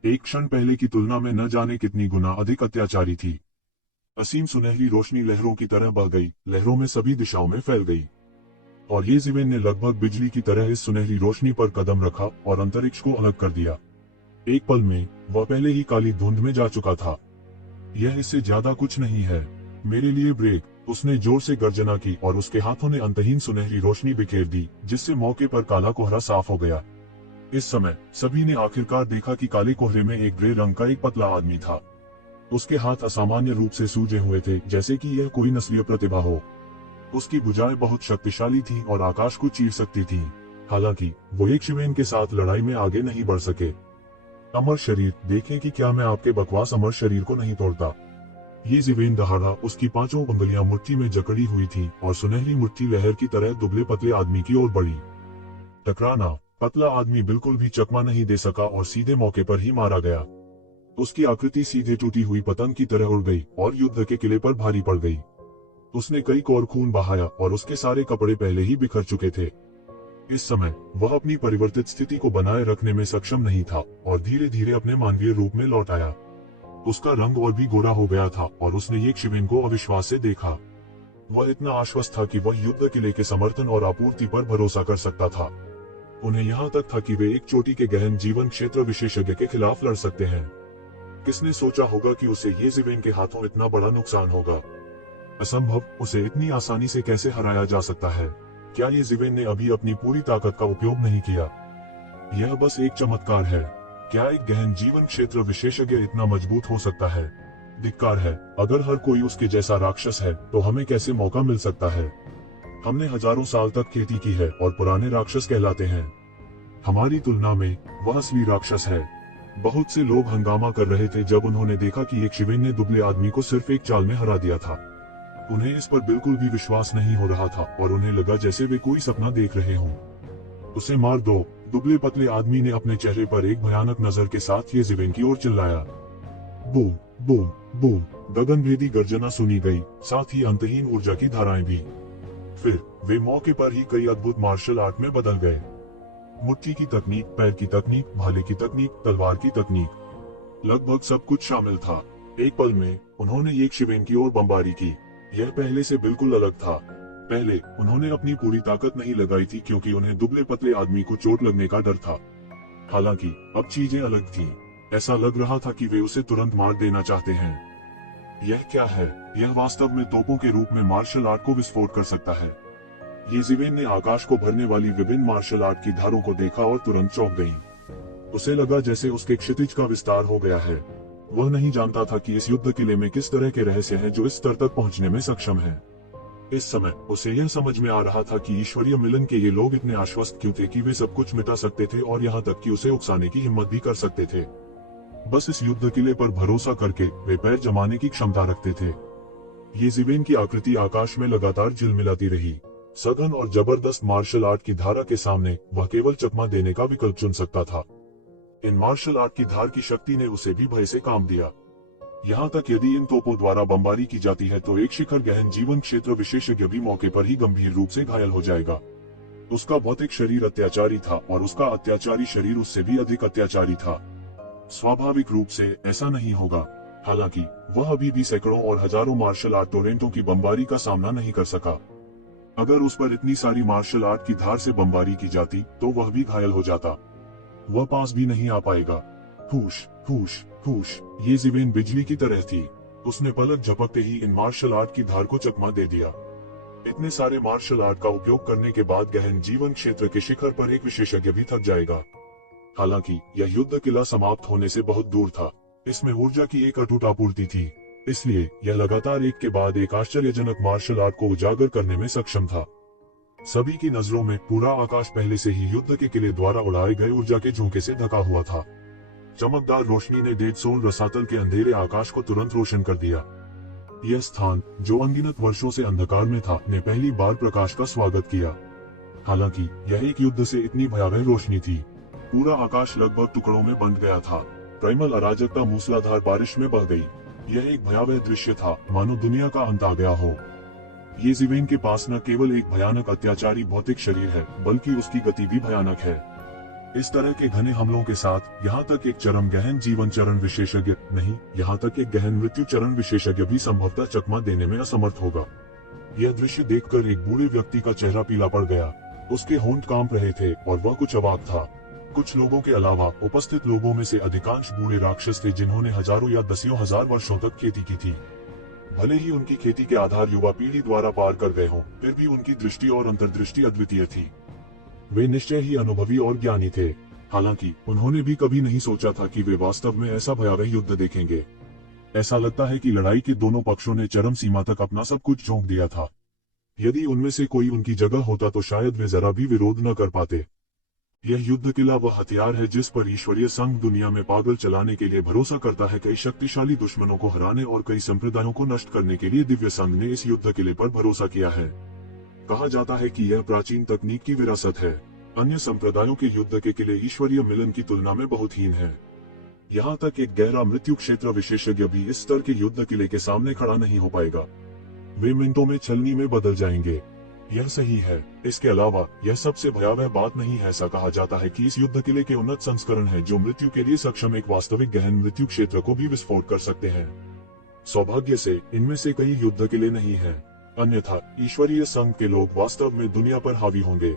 एक क्षण पहले की तुलना में न जाने कितनी गुना अधिक अत्याचारी थी। असीम सुनहरी रोशनी लहरों की तरह बह गई, लहरों में सभी दिशाओं में फैल गई। और ये ज़िवेन ने लगभग बिजली की तरह इस सुनहरी रोशनी पर कदम रखा और अंतरिक्ष को अलग कर दिया। एक पल में वह पहले ही काली धुंध में जा चुका था। यह इससे ज्यादा कुछ नहीं है। मेरे लिए ब्रेक, उसने जोर से गर्जना की और उसके हाथों ने अंतहीन सुनहरी रोशनी बिखेर दी, जिससे मौके पर काला कोहरा साफ हो गया। इस समय सभी ने आखिरकार देखा कि काले कोहरे में एक ग्रे रंग का एक पतला आदमी था। उसके हाथ असामान्य रूप से सूजे हुए थे, जैसे कि यह कोई नस्लीय प्रतिभा हो। उसकी भुजाएं बहुत शक्तिशाली थीं और आकाश को चीर सकती थीं। हालांकि वो एक शिवेन के साथ लड़ाई में आगे नहीं बढ़ सके। अमर शरीर, देखें कि क्या मैं आपके बकवास अमर शरीर को नहीं तोड़ता। ये ज़िवेन दहाड़ा। उसकी पांचों उंगलियां मुट्ठी में जकड़ी हुई थी और सुनहरी मुट्ठी लहर की तरह दुबले पतले आदमी की ओर बढ़ी। टकराना। पतला आदमी बिल्कुल भी चकमा नहीं दे सका और सीधे मौके पर ही मारा गया। उसकी आकृति सीधे टूटी हुई पतंग की तरह उड़ गई और युद्ध के किले पर भारी पड़ गई। उसने कई कौर खून बहाया और उसके सारे कपड़े पहले ही बिखर चुके थे। इस समय वह अपनी परिवर्तित स्थिति को बनाए रखने में सक्षम नहीं था और धीरे धीरे अपने मानवीय रूप में लौट आया। उसका रंग और भी गोरा हो गया था और उसने एक शिवेन को अविश्वास से देखा। वह इतना आश्वस्त था कि वह युद्ध किले के समर्थन और आपूर्ति पर भरोसा कर सकता था। उन्हें यहाँ तक था कि वे एक चोटी के गहन जीवन क्षेत्र विशेषज्ञ के खिलाफ लड़ सकते हैं। किसने सोचा होगा कि उसे ये ज़िवेन के हाथों इतना बड़ा नुकसान होगा? असंभव। उसे इतनी आसानी से कैसे हराया जा सकता है? क्या ये ज़िवेन ने अभी अपनी पूरी ताकत का उपयोग नहीं किया? यह बस एक चमत्कार है। क्या एक गहन जीवन क्षेत्र विशेषज्ञ इतना मजबूत हो सकता है? धिक्कार है। अगर हर कोई उसके जैसा राक्षस है तो हमें कैसे मौका मिल सकता है? हमने हजारों साल तक खेती की है और पुराने राक्षस कहलाते हैं। हमारी तुलना में वह असली राक्षस है। बहुत से लोग हंगामा कर रहे थे जब उन्होंने देखा कि एक शिवेन ने दुबले आदमी को सिर्फ एक चाल में हरा दिया था। उन्हें इस पर बिल्कुल भी विश्वास नहीं हो रहा था और उन्हें लगा जैसे वे कोई सपना देख रहे हों। उसे मार दो। दुबले पतले आदमी ने अपने चेहरे पर एक भयानक नजर के साथ ये ज़िवेन की ओर चिल्लाया। Boom boom boom. गगनभेदी गर्जना सुनी गई, साथ ही अंतहीन ऊर्जा की धाराएं भी। फिर वे मौके पर ही कई अद्भुत मार्शल आर्ट में बदल गए। मुट्ठी की तकनीक, पैर की तकनीक, भाले की तकनीक, तलवार की तकनीक, लगभग सब कुछ शामिल था। एक पल में उन्होंने एक शिवेन की ओर बमबारी की। यह पहले से बिल्कुल अलग था। पहले उन्होंने अपनी पूरी ताकत नहीं लगाई थी क्योंकि उन्हें दुबले पतले आदमी को चोट लगने का डर था। हालांकि अब चीजें अलग थीं। ऐसा लग रहा था कि वे उसे तुरंत मार देना चाहते हैं। यह क्या है? यह वास्तव में तोपों के रूप में मार्शल आर्ट को विस्फोट कर सकता है। ये ज़िवेन ने आकाश को भरने वाली विभिन्न मार्शल आर्ट की धारों को देखा और तुरंत चौंक गई। उसे लगा जैसे उसके क्षितिज का विस्तार हो गया है। वह नहीं जानता था कि इस युद्ध किले में किस तरह के रहस्य हैं जो इस स्तर तक पहुंचने में सक्षम हैं। इस समय उसे यह समझ में आ रहा था कि ईश्वरीय मिलन के ये लोग इतने आश्वस्त क्यों थे कि वे सब कुछ मिटा सकते थे और यहाँ तक कि उसे उकसाने की हिम्मत भी कर सकते थे। बस इस युद्ध किले पर भरोसा करके वे पैर जमाने की क्षमता रखते थे। ये ज़िवेन की आकृति आकाश में लगातार झिलमिलाती रही। सघन और जबरदस्त मार्शल आर्ट की धारा के सामने वह केवल चकमा देने का विकल्प चुन सकता था। इन मार्शल आर्ट की धार की शक्ति ने उसे भी भय से काम दिया। यहाँ तक यदि इन तोपों द्वारा बमबारी की जाती है तो एक शिखर गहन जीवन क्षेत्र विशेषज्ञ भी मौके पर ही गंभीर रूप से घायल हो जाएगा। उसका भौतिक शरीर अत्याचारी था और उसका अत्याचारी शरीर उससे भी अधिक अत्याचारी था। स्वाभाविक रूप से ऐसा नहीं होगा। हालांकि वह अभी भी सैकड़ों और हजारों मार्शल आर्ट टोरेंटों की बमबारी का सामना नहीं कर सका। अगर उस पर इतनी सारी मार्शल आर्ट की धार से बमबारी की जाती तो वह भी घायल हो जाता। वह पास भी नहीं आ पाएगा। फूश फूश फूश। ये ज़िवेन बिजली की तरह थी। उसने पलक झपकते ही इन मार्शल आर्ट की धार को चकमा दे दिया। इतने सारे मार्शल आर्ट का उपयोग करने के बाद गहन जीवन क्षेत्र के शिखर पर एक विशेषज्ञ भी थक जाएगा। हालांकि यह युद्ध किला समाप्त होने से बहुत दूर था। इसमें ऊर्जा की एक अटूट आपूर्ति थी, इसलिए यह लगातार एक के बाद एक आश्चर्यजनक मार्शल आर्ट को उजागर करने में सक्षम था। सभी की नजरों में पूरा आकाश पहले से ही युद्ध के किले द्वारा उड़ाए गए ऊर्जा के झोंके से ढका हुआ था। चमकदार रोशनी ने डेड सोल रसातल के अंधेरे आकाश को तुरंत रोशन कर दिया। यह स्थान, जो अनगिनत वर्षों से अंधकार में था, ने पहली बार प्रकाश का स्वागत किया। हालांकि यह एक युद्ध से इतनी भयावह रोशनी थी। पूरा आकाश लगभग टुकड़ों में बंट गया था। प्राइमल अराजकता मूसलाधार बारिश में बह गई। यह एक भयावह दृश्य था, मानो दुनिया का अंत आ गया हो। ये ज़िवेन के पास न केवल एक भयानक अत्याचारी भौतिक शरीर है, बल्कि उसकी गति भी भयानक है। इस तरह के घने हमलों के साथ यहाँ तक एक चरम गहन जीवन चरण विशेषज्ञ नहीं, यहाँ तक एक गहन मृत्यु चरण विशेषज्ञ भी संभवतः चकमा देने में असमर्थ होगा। यह दृश्य देखकर एक बूढ़े व्यक्ति का चेहरा पीला पड़ गया। उसके होंठ कांप रहे थे और वह कुछ अवाक था। कुछ लोगों के अलावा उपस्थित लोगों में से अधिकांश बूढ़े राक्षस थे जिन्होंने हजारों या दसियों हजार वर्षों तक खेती की थी। भले ही उनकी खेती के आधार युवा पीढ़ी द्वारा पार कर गए हों, फिर भी उनकी दृष्टि और अंतर्दृष्टि अद्वितीय थी। वे निश्चय ही अनुभवी और ज्ञानी थे। हालांकि उन्होंने भी कभी नहीं सोचा था कि वे वास्तव में ऐसा भयावह युद्ध देखेंगे। ऐसा लगता है कि लड़ाई के दोनों पक्षों ने चरम सीमा तक अपना सब कुछ झोंक दिया था। यदि उनमें से कोई उनकी जगह होता तो शायद वे जरा भी विरोध न कर पाते। यह युद्ध किला वह हथियार है जिस पर ईश्वरीय संघ दुनिया में पागल चलाने के लिए भरोसा करता है। कई शक्तिशाली दुश्मनों को हराने और कई संप्रदायों को नष्ट करने के लिए दिव्य संघ ने इस युद्ध किले पर भरोसा किया है। कहा जाता है कि यह प्राचीन तकनीक की विरासत है। अन्य संप्रदायों के युद्ध के किले ईश्वरीय मिलन की तुलना में बहुत हीन है। यहाँ तक एक गहरा मृत्यु क्षेत्र विशेषज्ञ भी इस स्तर के युद्ध किले के सामने खड़ा नहीं हो पाएगा। वे मिनटों में छलनी में बदल जाएंगे। यह सही है। इसके अलावा यह सबसे भयावह बात नहीं है। ऐसा कहा जाता है कि इस युद्ध किले के उन्नत संस्करण हैं जो मृत्यु के लिए सक्षम एक वास्तविक गहन मृत्यु क्षेत्र को भी विस्फोट कर सकते हैं। सौभाग्य से इनमें से कई युद्ध किले नहीं हैं। अन्यथा ईश्वरीय संघ के लोग वास्तव में दुनिया पर हावी होंगे।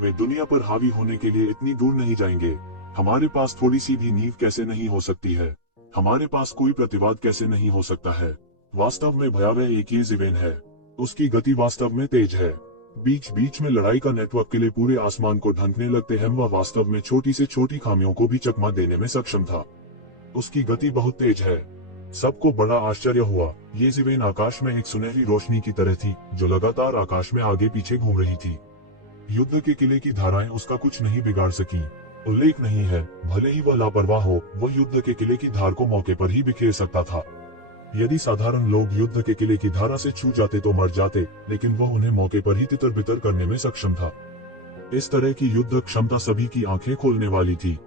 वे दुनिया पर हावी होने के लिए इतनी दूर नहीं जाएंगे। हमारे पास थोड़ी सी भी नींव कैसे नहीं हो सकती है? हमारे पास कोई प्रतिवाद कैसे नहीं हो सकता है? वास्तव में भयावह एक ये ज़िवेन है। उसकी गति वास्तव में तेज है। बीच बीच में लड़ाई का नेटवर्क के लिए पूरे आसमान को ढंकने लगते हैं। वह वास्तव में छोटी से छोटी खामियों को भी चकमा देने में सक्षम था। उसकी गति बहुत तेज है। सबको बड़ा आश्चर्य हुआ। ये ज़िवेन आकाश में एक सुनहरी रोशनी की तरह थी जो लगातार आकाश में आगे पीछे घूम रही थी। युद्ध के किले की धाराएं उसका कुछ नहीं बिगाड़ सकी। उल्लेख नहीं है, भले ही वह लापरवाह हो, वह युद्ध के किले की धार को मौके पर ही बिखेर सकता था। यदि साधारण लोग युद्ध के किले की धारा से छू जाते तो मर जाते, लेकिन वह उन्हें मौके पर ही तितर बितर करने में सक्षम था। इस तरह की युद्ध क्षमता सभी की आंखें खोलने वाली थी,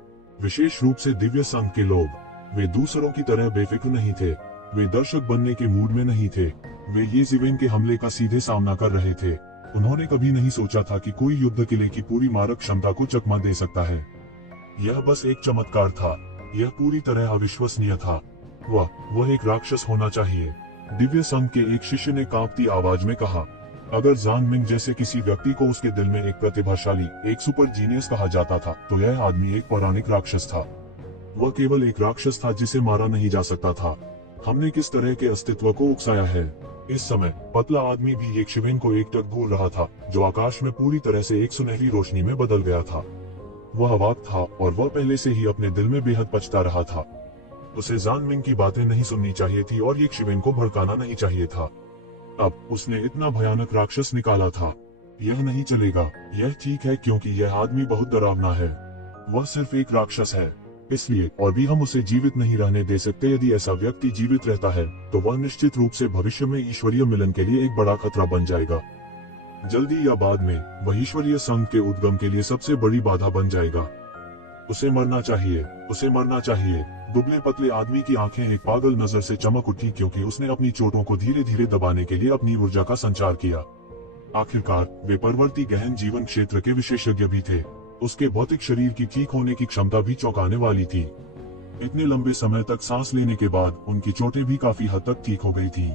विशेष रूप से दिव्य संघ के लोग। वे दूसरों की तरह बेफिक्र नहीं थे। वे दर्शक बनने के मूड में नहीं थे। वे ये ज़िवेन के हमले का सीधे सामना कर रहे थे। उन्होंने कभी नहीं सोचा था कि कोई युद्ध किले की पूरी मारक क्षमता को चकमा दे सकता है। यह बस एक चमत्कार था। यह पूरी तरह अविश्वसनीय था। वह एक राक्षस होना चाहिए, दिव्य संघ के एक शिष्य ने कांपती आवाज में कहा। अगर जान मिंग जैसे किसी व्यक्ति को उसके दिल में एक प्रतिभाशाली, एक सुपर जीनियस कहा जाता था, तो यह आदमी एक पौराणिक राक्षस था। वह केवल एक राक्षस था जिसे मारा नहीं जा सकता था। हमने किस तरह के अस्तित्व को उकसाया है। इस समय पतला आदमी भी एक शिवेन को एकटक घूर रहा था, जो आकाश में पूरी तरह से एक सुनहरी रोशनी में बदल गया था। वह अवाक था और वह पहले से ही अपने दिल में बेहद पछता रहा था। उसे जान मिंग की बातें नहीं सुननी चाहिए थी और ये शिवेन को भड़काना नहीं चाहिए था। अब उसने इतना भयानक राक्षस निकाला था। यह नहीं चलेगा। यह ठीक है क्योंकि यह आदमी बहुत डरावना है। वह सिर्फ एक राक्षस है, इसलिए और भी हम उसे जीवित नहीं रहने दे सकते। यदि ऐसा व्यक्ति जीवित रहता है तो वह निश्चित रूप से भविष्य में ईश्वरीय मिलन के लिए एक बड़ा खतरा बन जाएगा। जल्दी या बाद में वह ईश्वरीय संघ के उद्गम के लिए सबसे बड़ी बाधा बन जाएगा। उसे मरना चाहिए, उसे मरना चाहिए। दुबले पतले आदमी की आंखें एक पागल नजर से चमक उठी क्योंकि उसने अपनी चोटों को धीरे धीरे दबाने के लिए अपनी ऊर्जा का संचार किया। आखिरकार वे परवर्ती गहन जीवन क्षेत्र के विशेषज्ञ भी थे। उसके भौतिक शरीर की ठीक होने की क्षमता भी चौंकाने वाली थी। इतने लंबे समय तक सांस लेने के बाद उनकी चोटें भी काफी हद तक ठीक हो गई थी।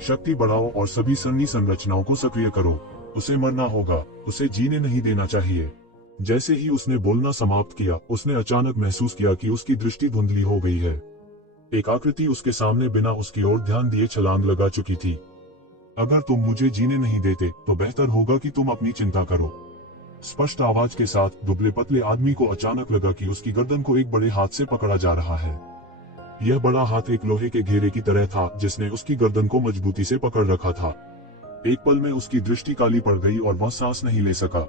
शक्ति बढ़ाओ और सभी सन्नी संरचनाओं को सक्रिय करो। उसे मरना होगा, उसे जीने नहीं देना चाहिए। जैसे ही उसने बोलना समाप्त किया, उसने अचानक महसूस किया कि उसकी दृष्टि धुंधली हो गई है। एक आकृति उसके सामने बिना उसकी ओर ध्यान दिए छलांग लगा चुकी थी। अगर तुम मुझे जीने नहीं देते तो बेहतर होगा कि तुम अपनी चिंता करो। स्पष्ट आवाज के साथ दुबले पतले आदमी को अचानक लगा कि उसकी गर्दन को एक बड़े हाथ से पकड़ा जा रहा है। यह बड़ा हाथ एक लोहे के घेरे की तरह था जिसने उसकी गर्दन को मजबूती से पकड़ रखा था। एक पल में उसकी दृष्टि काली पड़ गई और वह सांस नहीं ले सका।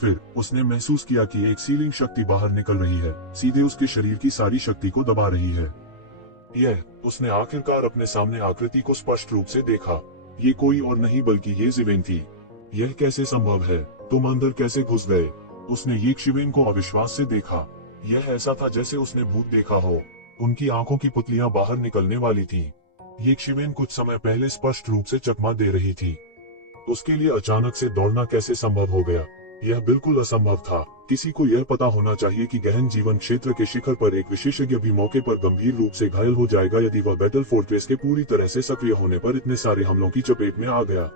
फिर उसने महसूस किया कि एक सीलिंग शक्ति बाहर निकल रही है, सीधे उसके शरीर की सारी शक्ति को दबा रही है। उसने आखिरकार अपने सामने आकृति को स्पष्ट रूप से देखा। ये कोई और नहीं बल्कि ये जिवेन थी। यह कैसे संभव है? तुम अंदर कैसे घुस गए? उसने ये शिवेन को अविश्वास से देखा। यह ऐसा था जैसे उसने भूत देखा हो। उनकी आंखों की पुतलियां बाहर निकलने वाली थीं। ये शिवेन कुछ समय पहले स्पष्ट रूप से चकमा दे रही थी। उसके लिए अचानक से दौड़ना कैसे संभव हो गया? यह बिल्कुल असंभव था। किसी को यह पता होना चाहिए कि गहन जीवन क्षेत्र के शिखर पर एक विशेषज्ञ भी मौके पर गंभीर रूप से घायल हो जाएगा यदि वह बैटल फोर्ट्रेस के पूरी तरह से सक्रिय होने पर इतने सारे हमलों की चपेट में आ गया।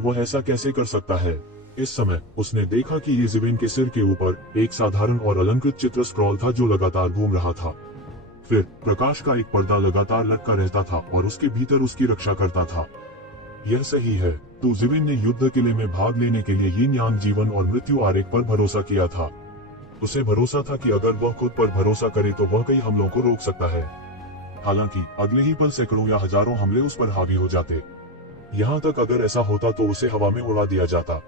वह ऐसा कैसे कर सकता है? इस समय उसने देखा कि ये जिवेन के सिर के ऊपर एक साधारण और अलंकृत चित्र स्क्रॉल था जो लगातार घूम रहा था। फिर प्रकाश का एक पर्दा लगातार लटका रहता था और उसके भीतर उसकी रक्षा करता था। यह सही है। तो जिवेन ने युद्ध किले में भाग लेने के लिए यिन यांग जीवन और मृत्यु आरेख पर भरोसा किया था। उसे भरोसा था कि अगर वह खुद पर भरोसा करे तो वह कई हमलों को रोक सकता है। हालांकि अगले ही पल सैकड़ों या हजारों हमले उस पर हावी हो जाते। यहाँ तक अगर ऐसा होता तो उसे हवा में उड़ा दिया जाता।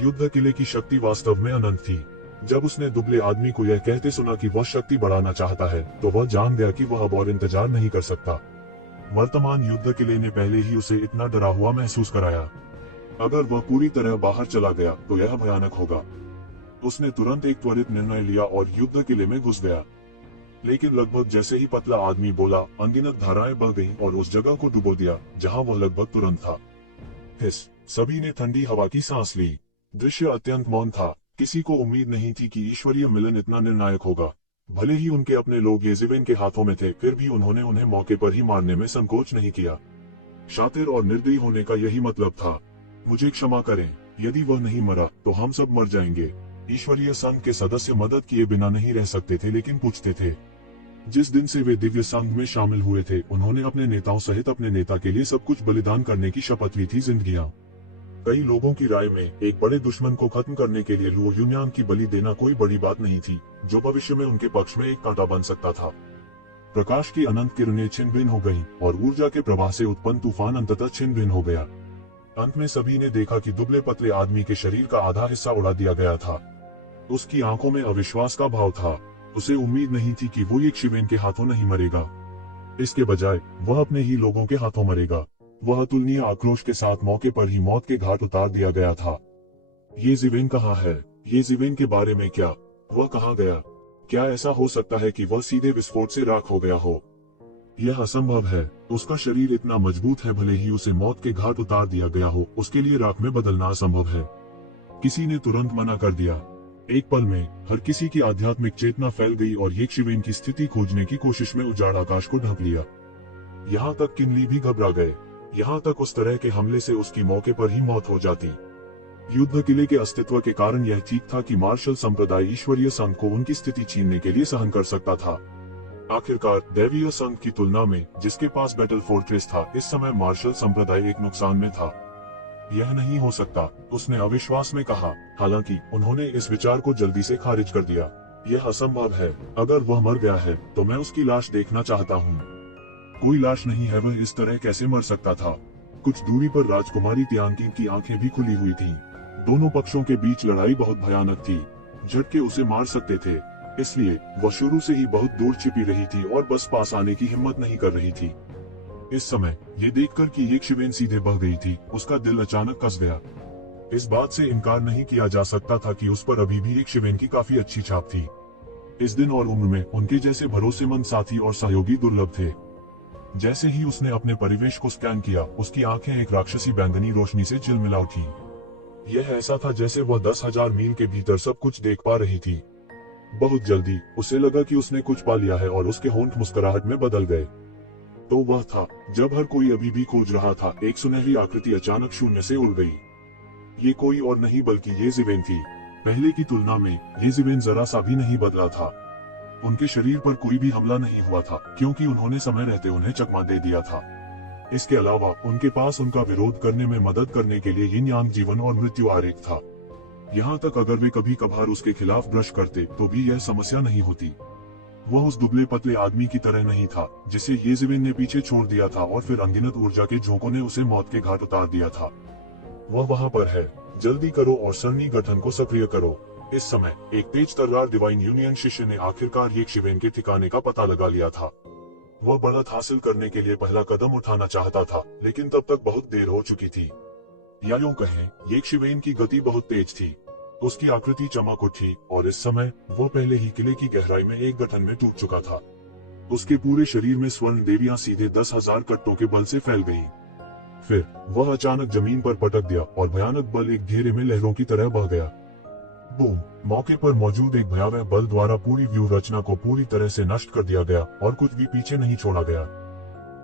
युद्ध किले की शक्ति वास्तव में अनंत थी। जब उसने दुबले आदमी को यह कहते सुना कि वह शक्ति बढ़ाना चाहता है तो वह जान गया कि वह अब और इंतजार नहीं कर सकता। वर्तमान युद्ध किले ने पहले ही उसे इतना डरा हुआ महसूस कराया। अगर वह पूरी तरह बाहर चला गया तो यह भयानक होगा। उसने तुरंत एक त्वरित निर्णय लिया और युद्ध किले में घुस गया। लेकिन लगभग जैसे ही पतला आदमी बोला, अनगिनत धाराएं बह गईं और उस जगह को डुबो दिया जहां वह लगभग तुरंत था। सभी ने ठंडी हवा की सांस ली। दृश्य अत्यंत मौन था। किसी को उम्मीद नहीं थी कि ईश्वरीय मिलन इतना निर्णायक होगा। भले ही उनके अपने लोग ये जिवेन के हाथों में थे, फिर भी उन्होंने उन्हें मौके पर ही मारने में संकोच नहीं किया। शातिर और निर्दयी होने का यही मतलब था। मुझे क्षमा करें, यदि वह नहीं मरा तो हम सब मर जाएंगे। ईश्वरीय संघ के सदस्य मदद किए बिना नहीं रह सकते थे, लेकिन पूछते थे। जिस दिन से वे दिव्य संघ में शामिल हुए थे, उन्होंने अपने नेताओं सहित अपने नेता के लिए सब कुछ बलिदान करने की शपथ ली थी। जिंदगियां। कई लोगों की राय में एक बड़े दुश्मन को खत्म करने के लिए लुओ युनयान की बलि देना कोई बड़ी बात नहीं थी, जो भविष्य में उनके पक्ष में एक कांटा बन सकता था। प्रकाश की अनंत किरणें छिन्न भिन्न हो गईं और ऊर्जा के प्रवाह से उत्पन्न तूफान अंततः छिन्न भिन्न हो गया। अंत में सभी ने देखा कि दुबले पतले आदमी के शरीर का आधा हिस्सा उड़ा दिया गया था। उसकी आंखों में अविश्वास का भाव था। उसे उम्मीद नहीं थी कि वो एक शिवेन के हाथों नहीं मरेगा। इसके बजाय वह अपने ही लोगों के हाथों मरेगा। वह अतुलनीय आक्रोश के साथ मौके पर ही मौत के घाट उतार दिया गया था। ये जिवेन कहाँ है? ये जिवेन के बारे में क्या? वह कहाँ गया? क्या ऐसा हो सकता है कि वह सीधे विस्फोट से राख हो गया हो? यह असंभव है। उसका शरीर इतना मजबूत है, भले ही उसे मौत के घाट उतार दिया गया हो, उसके लिए राख में बदलना असंभव है। किसी ने तुरंत मना कर दिया। एक पल में हर किसी की आध्यात्मिक चेतना फैल गई और ये शिवेन की स्थिति खोजने की कोशिश में उजाड़ आकाश को ढक लिया। यहाँ तक किनली भी घबरा गए। यहाँ तक उस तरह के हमले से उसकी मौके पर ही मौत हो जाती। युद्ध किले के अस्तित्व के कारण यह ठीक था कि मार्शल संप्रदाय ईश्वरीय संघ को उनकी स्थिति छीनने के लिए सहन कर सकता था। आखिरकार दैवीय संघ की तुलना में जिसके पास बैटल फोर्ट्रेस था, इस समय मार्शल संप्रदाय एक नुकसान में था। यह नहीं हो सकता, उसने अविश्वास में कहा। हालांकि उन्होंने इस विचार को जल्दी से खारिज कर दिया। यह असंभव है। अगर वह मर गया है तो मैं उसकी लाश देखना चाहता हूँ। कोई लाश नहीं है, वह इस तरह कैसे मर सकता था। कुछ दूरी पर राजकुमारी तियांकिन की आंखें भी खुली हुई थीं। दोनों पक्षों के बीच लड़ाई बहुत भयानक थी। झटके उसे मार सकते थे, इसलिए वह शुरू से ही बहुत दूर छिपी रही थी और बस पास आने की हिम्मत नहीं कर रही थी। इस समय ये देखकर कि ये शिवेन सीधे बह गई थी, उसका दिल अचानक कस गया। इस बात से इनकार नहीं किया जा सकता था कि उस पर अभी भी एक शिवेन की काफी अच्छी छाप थी। इस दिन और उम्र में उनके जैसे भरोसेमंद साथी और सहयोगी दुर्लभ थे। जैसे ही उसने अपने परिवेश को स्कैन किया, उसकी आंखें एक राक्षसी बैंगनी रोशनी से झिलमिला उठी। यह ऐसा था जैसे वह 10,000 मील के भीतर सब कुछ देख पा रही थी। बहुत जल्दी उसे लगा कि उसने कुछ पा लिया है और उसके होंठ मुस्कुराहट में बदल गए। तो वह था जब हर कोई अभी भी खोज रहा था, एक सुनहरी आकृति अचानक शून्य से उड़ गई। ये कोई और नहीं बल्कि ये ज़िवेन थी। पहले की तुलना में ये ज़िवेन जरा सा भी नहीं बदला था। उनके शरीर पर कोई भी हमला नहीं हुआ था, क्योंकि उन्होंने समय रहते उन्हें चकमा दे दिया था। इसके अलावा उनके पास उनका विरोध करने में मदद करने के लिए यिन यांग जीवन और मृत्यु आरेख था। यहाँ तक अगर वे कभी कभार उसके खिलाफ ब्रश करते तो भी यह समस्या नहीं होती। वह उस दुबले पतले आदमी की तरह नहीं था जिसे ये ज़िवेन ने पीछे छोड़ दिया था और फिर अनगिनत ऊर्जा के झोंकों ने उसे मौत के घाट उतार दिया था। वह वहाँ पर है। जल्दी करो और सरनी गठन को सक्रिय करो। इस समय एक तेज तर्रार डिवाइन यूनियन शिष्य ने आखिरकार ये शिवेन के ठिकाने का पता लगा लिया था। वह बढ़त हासिल करने के लिए पहला कदम उठाना चाहता था, लेकिन तब तक बहुत देर हो चुकी थी। या यूं कहें, ये शिवेन की गति बहुत तेज थी। उसकी आकृति चमक उठी और इस समय वो पहले ही किले की गहराई में एक गठन में टूट चुका था। उसके पूरे शरीर में स्वर्ण देवियां सीधे 10,000 कट्टों के बल से फैल गईं। फिर वह अचानक जमीन पर पटक दिया और भयानक बल एक घेरे में लहरों की तरह बह गया। बूम! मौके पर मौजूद एक भयावह बल द्वारा पूरी व्यूह रचना को पूरी तरह से नष्ट कर दिया गया और कुछ भी पीछे नहीं छोड़ा गया।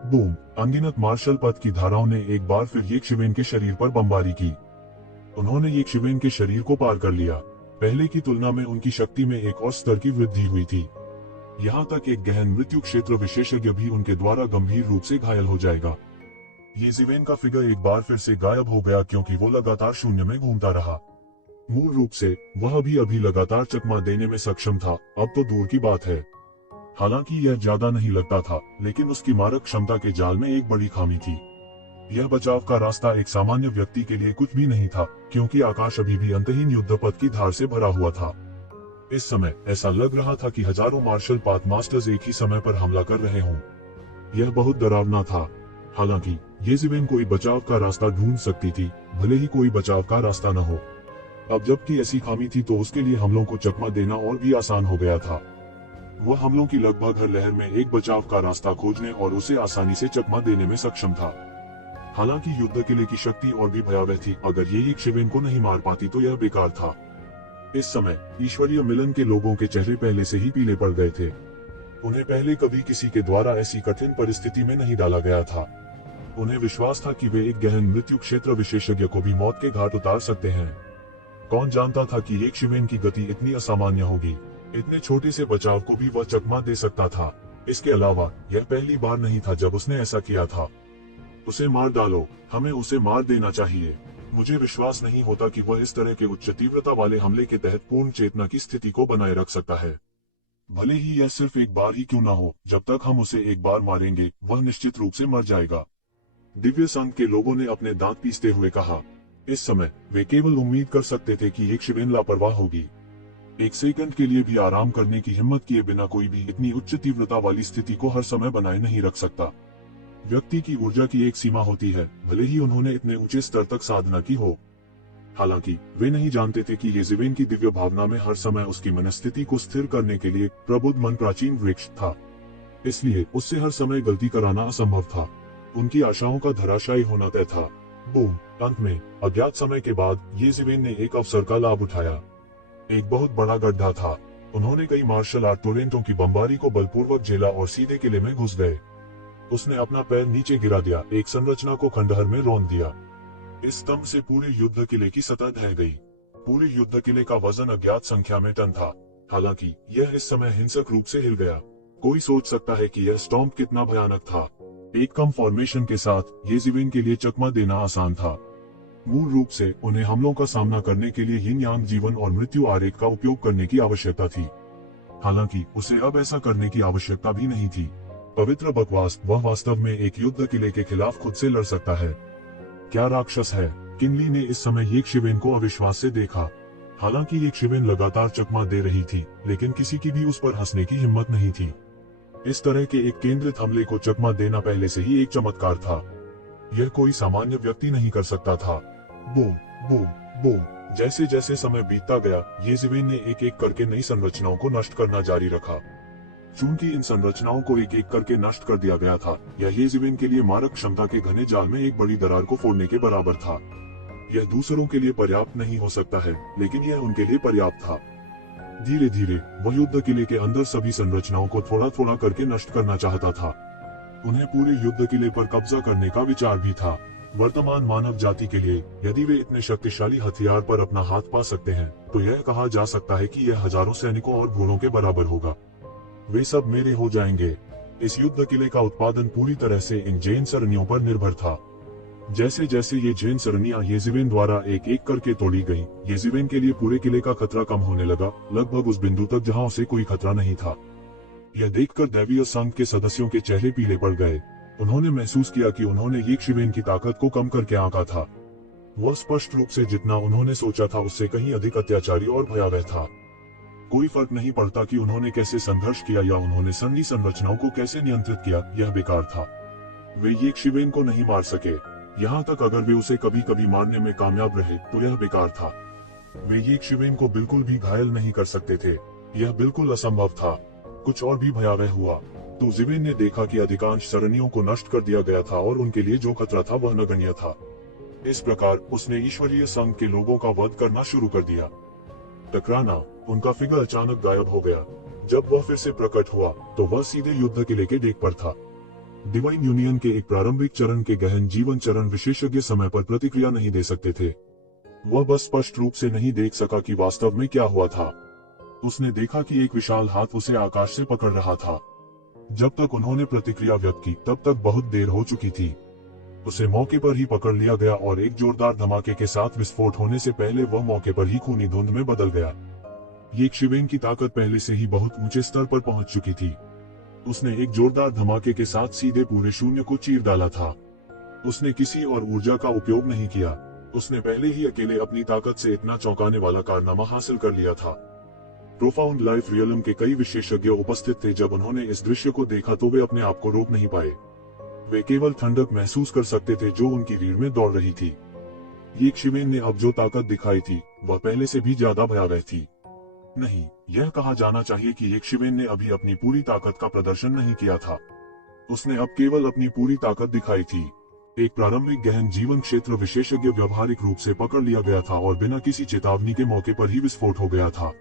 बूम! अनगिनत मार्शल पथ की धाराओं ने एक बार फिर ये शिवेन के शरीर पर बमबारी की। उन्होंने ये शिवेन के शरीर को पार कर लिया। पहले की तुलना में उनकी शक्ति में एक और स्तर की वृद्धि हुई थी। यहाँ तक एक गहन मृत्यु क्षेत्र विशेषज्ञ भी उनके द्वारा गंभीर रूप से घायल हो जाएगा। ये ज़िवेन का फिगर एक बार फिर से गायब हो गया क्योंकि वो लगातार शून्य में घूमता रहा। मूल रूप से वह भी अभी लगातार चकमा देने में सक्षम था, अब तो दूर की बात है। हालांकि यह ज्यादा नहीं लगता था, लेकिन उसकी मारक क्षमता के जाल में एक बड़ी खामी थी। यह बचाव का रास्ता एक सामान्य व्यक्ति के लिए कुछ भी नहीं था, क्योंकि आकाश अभी भी अंतहीन युद्ध पथ की धार से भरा हुआ था। इस समय ऐसा लग रहा था कि हजारों मार्शल पाथ मास्टर्स एक ही समय पर हमला कर रहे हों। यह बहुत डरावना था। हालांकि ये ज़िवेन कोई बचाव का रास्ता ढूंढ सकती थी, भले ही कोई बचाव का रास्ता न हो। अब जबकि ऐसी खामी थी तो उसके लिए हमलों को चकमा देना और भी आसान हो गया था। वह हमलों की लगभग हर लहर में एक बचाव का रास्ता खोजने और उसे आसानी से चकमा देने में सक्षम था। हालांकि युद्ध किले की शक्ति और भी भयावह थी। अगर ये एक शिवेन को नहीं मार पाती तो यह बेकार था। इस समय ईश्वरीय मिलन के लोगों के चेहरे पहले से ही पीले पड़ गए थे। उन्हें पहले कभी किसी के द्वारा ऐसी कठिन परिस्थिति में नहीं डाला गया था। उन्हें विश्वास था कि वे एक गहन मृत्यु क्षेत्र विशेषज्ञ को भी मौत के घाट उतार सकते हैं। कौन जानता था कि एक शिवेन की गति इतनी असामान्य होगी। इतने छोटे से बचाव को भी वह चकमा दे सकता था। इसके अलावा यह पहली बार नहीं था जब उसने ऐसा किया था। उसे मार डालो, हमें उसे मार देना चाहिए। मुझे विश्वास नहीं होता कि वह इस तरह के उच्च तीव्रता वाले हमले के तहत पूर्ण चेतना की स्थिति को बनाए रख सकता है। भले ही यह सिर्फ एक बार ही क्यों ना हो, जब तक हम उसे एक बार मारेंगे वह निश्चित रूप से मर जाएगा। दिव्य संघ के लोगों ने अपने दांत पीसते हुए कहा। इस समय वे केवल उम्मीद कर सकते थे कि एक शिवेन लापरवाह होगी। एक सेकंड के लिए भी आराम करने की हिम्मत किए बिना कोई भी इतनी उच्च तीव्रता वाली स्थिति को हर समय बनाए नहीं रख सकता। व्यक्ति की ऊर्जा की एक सीमा होती है, भले ही उन्होंने इतने ऊंचे स्तर तक साधना की हो। हालांकि वे नहीं जानते थे कि ये ज़िवेन की दिव्य भावना में हर समय उसकी मनस्थिति को स्थिर करने के लिए प्रबुद्ध मन प्राचीन वृक्ष था। इसलिए उससे हर समय गलती कराना असंभव था। उनकी आशाओं का धराशायी होना तय था। बूम! अंत में अज्ञात समय के बाद ये ज़िवेन ने एक अवसर का लाभ उठाया। एक बहुत बड़ा गड्ढा था। उन्होंने कई मार्शल आर्ट टोरेंटों की बमबारी को बलपूर्वक झेला और सीधे किले में घुस गए। उसने अपना पैर नीचे गिरा दिया, एक संरचना को खंडहर में रौंद दिया। इस स्तंभ से पूरे युद्ध किले की सतह ढह गई। पूरे युद्ध किले का वजन अज्ञात संख्या में टन था। हालांकि यह इस समय हिंसक रूप से हिल गया। कोई सोच सकता है कि यह स्टॉर्म कितना भयानक था। एक कम फॉर्मेशन के साथ येज़िविन के लिए चकमा देना आसान था। मूल रूप से उन्हें हमलों का सामना करने के लिए यिन यांग जीवन और मृत्यु आरेख का उपयोग करने की आवश्यकता थी। हालांकि उसे अब ऐसा करने की आवश्यकता भी नहीं थी। पवित्र बकवास, वह वास्तव में एक युद्ध किले के खिलाफ खुद से लड़ सकता है। क्या राक्षस है। किनली ने इस समय येक्षिवेन को अविश्वास से देखा। हालांकि येक्षिवेन लगातार चकमा दे रही थी, लेकिन किसी की भी उस पर हंसने की हिम्मत नहीं थी। इस तरह के एक केंद्रित हमले को चकमा देना पहले से ही एक चमत्कार था। यह कोई सामान्य व्यक्ति नहीं कर सकता था। Boom boom boom. जैसे जैसे समय बीतता गया, येज़िवेन ने एक एक करके नई संरचनाओं को नष्ट करना जारी रखा। चूंकि इन संरचनाओं को एक एक करके नष्ट कर दिया गया था, यह येज़िवेन के लिए मारक क्षमता के घने जाल में एक बड़ी दरार को फोड़ने के बराबर था। यह दूसरों के लिए पर्याप्त नहीं हो सकता है, लेकिन यह उनके लिए पर्याप्त था। धीरे धीरे वह युद्ध किले के अंदर सभी संरचनाओं को थोड़ा थोड़ा करके नष्ट करना चाहता था। उन्हें पूरे युद्ध किले पर कब्जा करने का विचार भी था। वर्तमान मानव जाति के लिए यदि वे इतने शक्तिशाली हथियार पर अपना हाथ पा सकते हैं, तो यह कहा जा सकता है कि यह हजारों सैनिकों और घोड़ों के बराबर होगा। वे सब मेरे हो जाएंगे। इस युद्ध किले का उत्पादन पूरी तरह से इन जैन सरणियों पर निर्भर था। जैसे जैसे ये जैन सरणियां येज़िवेन द्वारा एक एक करके तोड़ी गईं, येज़िवेन के लिए पूरे किले का खतरा कम होने लगा, लगभग उस बिंदु तक जहां उसे कोई खतरा नहीं था। यह देखकर दैवीय संघ के सदस्यों के चेहरे पीले पड़ गए। उन्होंने महसूस किया कि उन्होंने येक्षिवेन की ताकत को कम करके आंका था। वह स्पष्ट रूप से जितना उन्होंने सोचा था उससे कहीं अधिक अत्याचारी और भयावह था। कोई फर्क नहीं पड़ता कि उन्होंने कैसे संघर्ष किया या उन्होंने संघी संरचनाओं को कैसे नियंत्रित किया, यह बेकार था। वे येक्षिवेन को नहीं मार सके। यहाँ तक अगर वे उसे कभी कभी मारने में कामयाब रहे तो यह बेकार था। वे येक्षिवेन को बिल्कुल भी घायल नहीं कर सकते थे। यह बिल्कुल असंभव था। कुछ और भी भयावह हुआ। तो ज़िवेन ने देखा कि अधिकांश सरणियों को नष्ट कर दिया गया था और उनके लिए जो खतरा था वह नगण्य था। इस प्रकार उसने ईश्वरीय संघ के लोगों का वध करना शुरू कर दिया। टकराना, उनका फिगर अचानक गायब हो गया। जब वह फिर से प्रकट हुआ तो वह सीधे युद्ध किले के डेक पर था। डिवाइन यूनियन के एक प्रारंभिक चरण के गहन जीवन चरण विशेषज्ञ समय पर प्रतिक्रिया नहीं दे सकते थे। वह बस स्पष्ट रूप से नहीं देख सका कि वास्तव में क्या हुआ था। उसने देखा कि एक विशाल हाथ उसे आकाश से पकड़ रहा था। जब तक उन्होंने प्रतिक्रिया व्यक्त की तब तक बहुत देर हो चुकी थी। उसे मौके पर ही पकड़ लिया गया और एक जोरदार धमाके के साथ विस्फोट होने से पहले वह मौके पर ही खूनी धुंध में बदल गया। येक्षिवेन की ताकत पहले से ही बहुत ऊंचे स्तर पर पहुंच चुकी थी। उसने एक जोरदार धमाके के साथ सीधे पूरे शून्य को चीर डाला था। उसने किसी और ऊर्जा का उपयोग नहीं किया। उसने पहले ही अकेले अपनी ताकत से इतना चौंकाने वाला कारनामा हासिल कर लिया था। प्रोफाउंड लाइफ रियलम के कई विशेषज्ञ उपस्थित थे। जब उन्होंने इस दृश्य को देखा तो वे अपने आप को रोक नहीं पाए। वे केवल ठंडक महसूस कर सकते थे जो उनकी रीढ़ में दौड़ रही थी। येक्षिवेन ने अब जो ताकत दिखाई थी वह पहले से भी ज्यादा भयावह थी। नहीं, यह कहा जाना चाहिए कि येक्षिवेन ने अभी अपनी पूरी ताकत का प्रदर्शन नहीं किया था। उसने अब केवल अपनी पूरी ताकत दिखाई थी। एक प्रारंभिक गहन जीवन क्षेत्र विशेषज्ञ व्यवहारिक रूप से पकड़ लिया गया था और बिना किसी चेतावनी के मौके पर ही विस्फोट हो गया था।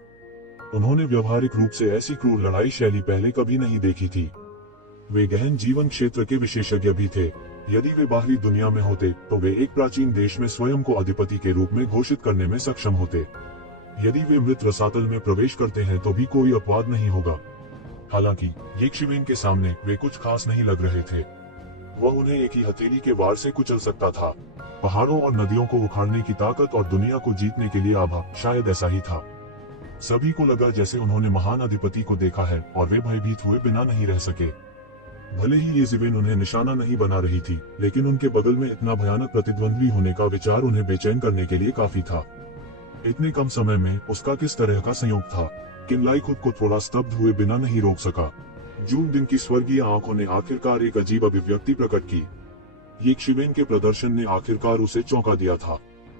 उन्होंने व्यवहारिक रूप से ऐसी क्रूर लड़ाई शैली पहले कभी नहीं देखी थी। वे गहन जीवन क्षेत्र के विशेषज्ञ भी थे। यदि वे बाहरी दुनिया में होते तो वे एक प्राचीन देश में स्वयं को अधिपति के रूप में घोषित करने में सक्षम होते। यदि वे मृत रसातल में प्रवेश करते हैं तो भी कोई अपवाद नहीं होगा। हालांकि येक्षिवेन के सामने वे कुछ खास नहीं लग रहे थे। वह उन्हें एक ही हथेली के वार से कुचल सकता था। पहाड़ों और नदियों को उखाड़ने की ताकत और दुनिया को जीतने के लिए आभा, शायद ऐसा ही था। सभी को लगा जैसे उन्होंने महान अधिपति को देखा है और वे भयभीत हुए बिना नहीं रह सके। भले ही येज़िवेन उन्हें निशाना नहीं बना रही थी, लेकिन उनके बगल में इतना भयानक प्रतिद्वंद्वी होने का विचार उन्हें बेचैन करने के लिए काफी था। इतने कम समय में उसका किस तरह का संयोग था। किनलाई खुद को थोड़ा स्तब्ध हुए बिना नहीं रोक सका। जून दिन की स्वर्गीय आंखों ने आखिरकार एक अजीब अभिव्यक्ति प्रकट की। येक्षिवेन के प्रदर्शन ने आखिरकार उसे चौंका दिया था।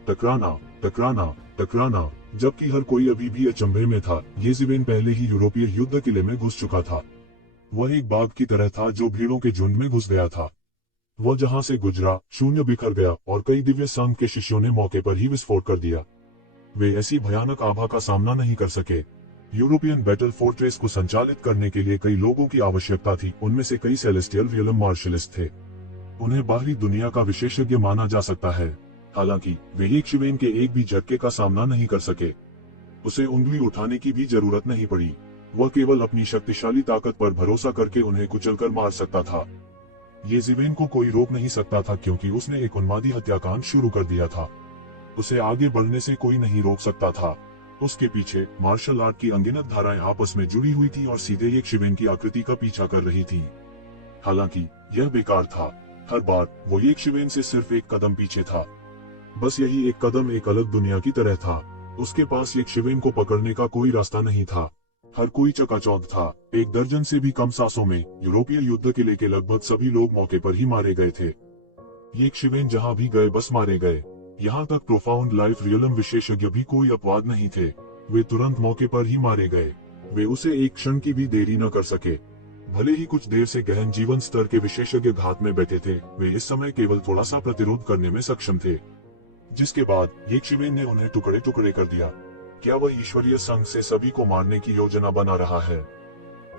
टकराना, टकराना, टकराना। जबकि हर कोई अभी भी अचंभे में था, येज़िवेन पहले ही यूरोपीय युद्ध किले में घुस चुका था। वह एक बाघ की तरह था जो भीड़ों के झुंड में घुस गया था। वह जहां से गुजरा, शून्य बिखर गया और कई दिव्य संघ के शिष्यों ने मौके पर ही विस्फोट कर दिया। वे ऐसी भयानक आभा का सामना नहीं कर सके। यूरोपियन बैटल फोर्ट्रेस को संचालित करने के लिए कई लोगों की आवश्यकता थी। उनमें से कई सेलेस्टियल रियलम मार्शलिस्ट थे। उन्हें बाहरी दुनिया का विशेषज्ञ माना जा सकता है। हालांकि वे येशिवेन के एक भी झटके का सामना नहीं कर सके। उसे उंगली उठाने की भी जरूरत नहीं पड़ी। वह केवल अपनी शक्तिशाली ताकत पर भरोसा करके उन्हें कुचलकर मार सकता था। येशिवेन को कोई रोक नहीं सकता था क्योंकि उसने एक उन्मादी हत्याकांड शुरू कर दिया था। उसे आगे बढ़ने से कोई नहीं रोक सकता था। उसके पीछे मार्शल आर्ट की अनगिनत धाराएं आपस में जुड़ी हुई थी और सीधे येशिवेन की आकृति का पीछा कर रही थी। हालांकि यह बेकार था। हर बार वो येशिवेन से सिर्फ एक कदम पीछे था। बस यही एक कदम एक अलग दुनिया की तरह था। उसके पास येशिवेन को पकड़ने का कोई रास्ता नहीं था। हर कोई चकाचौंध था। एक दर्जन से भी कम सांसों में यूरोपीय युद्ध किले के लगभग सभी लोग मौके पर ही मारे गए थे। येशिवेन जहां भी गए बस मारे गए। यहाँ तक प्रोफाउंड लाइफ रियलम विशेषज्ञ भी कोई अपवाद नहीं थे। वे तुरंत मौके पर ही मारे गए। वे उसे एक क्षण की भी देरी न कर सके। भले ही कुछ देर से गहन जीवन स्तर के विशेषज्ञ घात में बैठे थे, वे इस समय केवल थोड़ा सा प्रतिरोध करने में सक्षम थे, जिसके बाद येशिवेन ने उन्हें टुकड़े टुकड़े कर दिया। क्या वह ईश्वरीय संघ से सभी को मारने की योजना बना रहा है?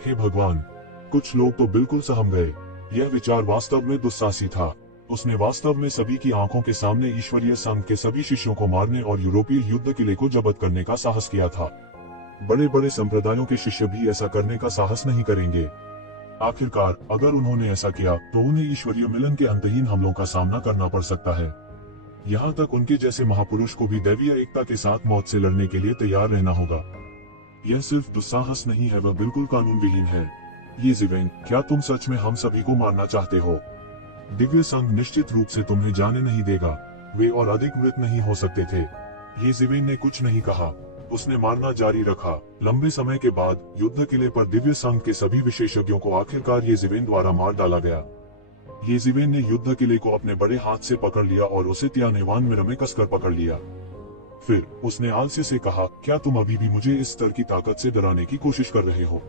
हे भगवान! कुछ लोग तो बिल्कुल सहम गए। यह विचार वास्तव में दुस्साहसी था। उसने वास्तव में सभी की आंखों के सामने ईश्वरीय संघ के सभी शिष्यों को मारने और यूरोपीय युद्ध किले को जब्त करने का साहस किया था। बड़े बड़े संप्रदायों के शिष्य भी ऐसा करने का साहस नहीं करेंगे। आखिरकार अगर उन्होंने ऐसा किया तो उन्हें ईश्वरीय मिलन के अंतहीन हमलों का सामना करना पड़ सकता है। यहाँ तक उनके जैसे महापुरुष को भी दैवीय एकता के साथ मौत से लड़ने के लिए तैयार रहना होगा। यह सिर्फ दुस्साहस नहीं है, वह बिल्कुल कानून विहीन है। येशिवेन, क्या तुम सच में हम सभी को मारना चाहते हो? दिव्य संघ निश्चित रूप से तुम्हें जाने नहीं देगा। वे और अधिक मृत नहीं हो सकते थे। येशिवेन ने कुछ नहीं कहा। उसने मारना जारी रखा। लंबे समय के बाद युद्ध किले पर दिव्य संघ के सभी विशेषज्ञों को आखिरकार येशिवेन द्वारा मार डाला गया। येशिवेन ने युद्ध किले को अपने बड़े हाथ से पकड़ लिया और उसे तियानेवान मिर में कसकर पकड़ लिया। फिर उसने आलस्य से कहा, क्या तुम अभी भी मुझे इस स्तर की ताकत से डराने की कोशिश कर रहे हो?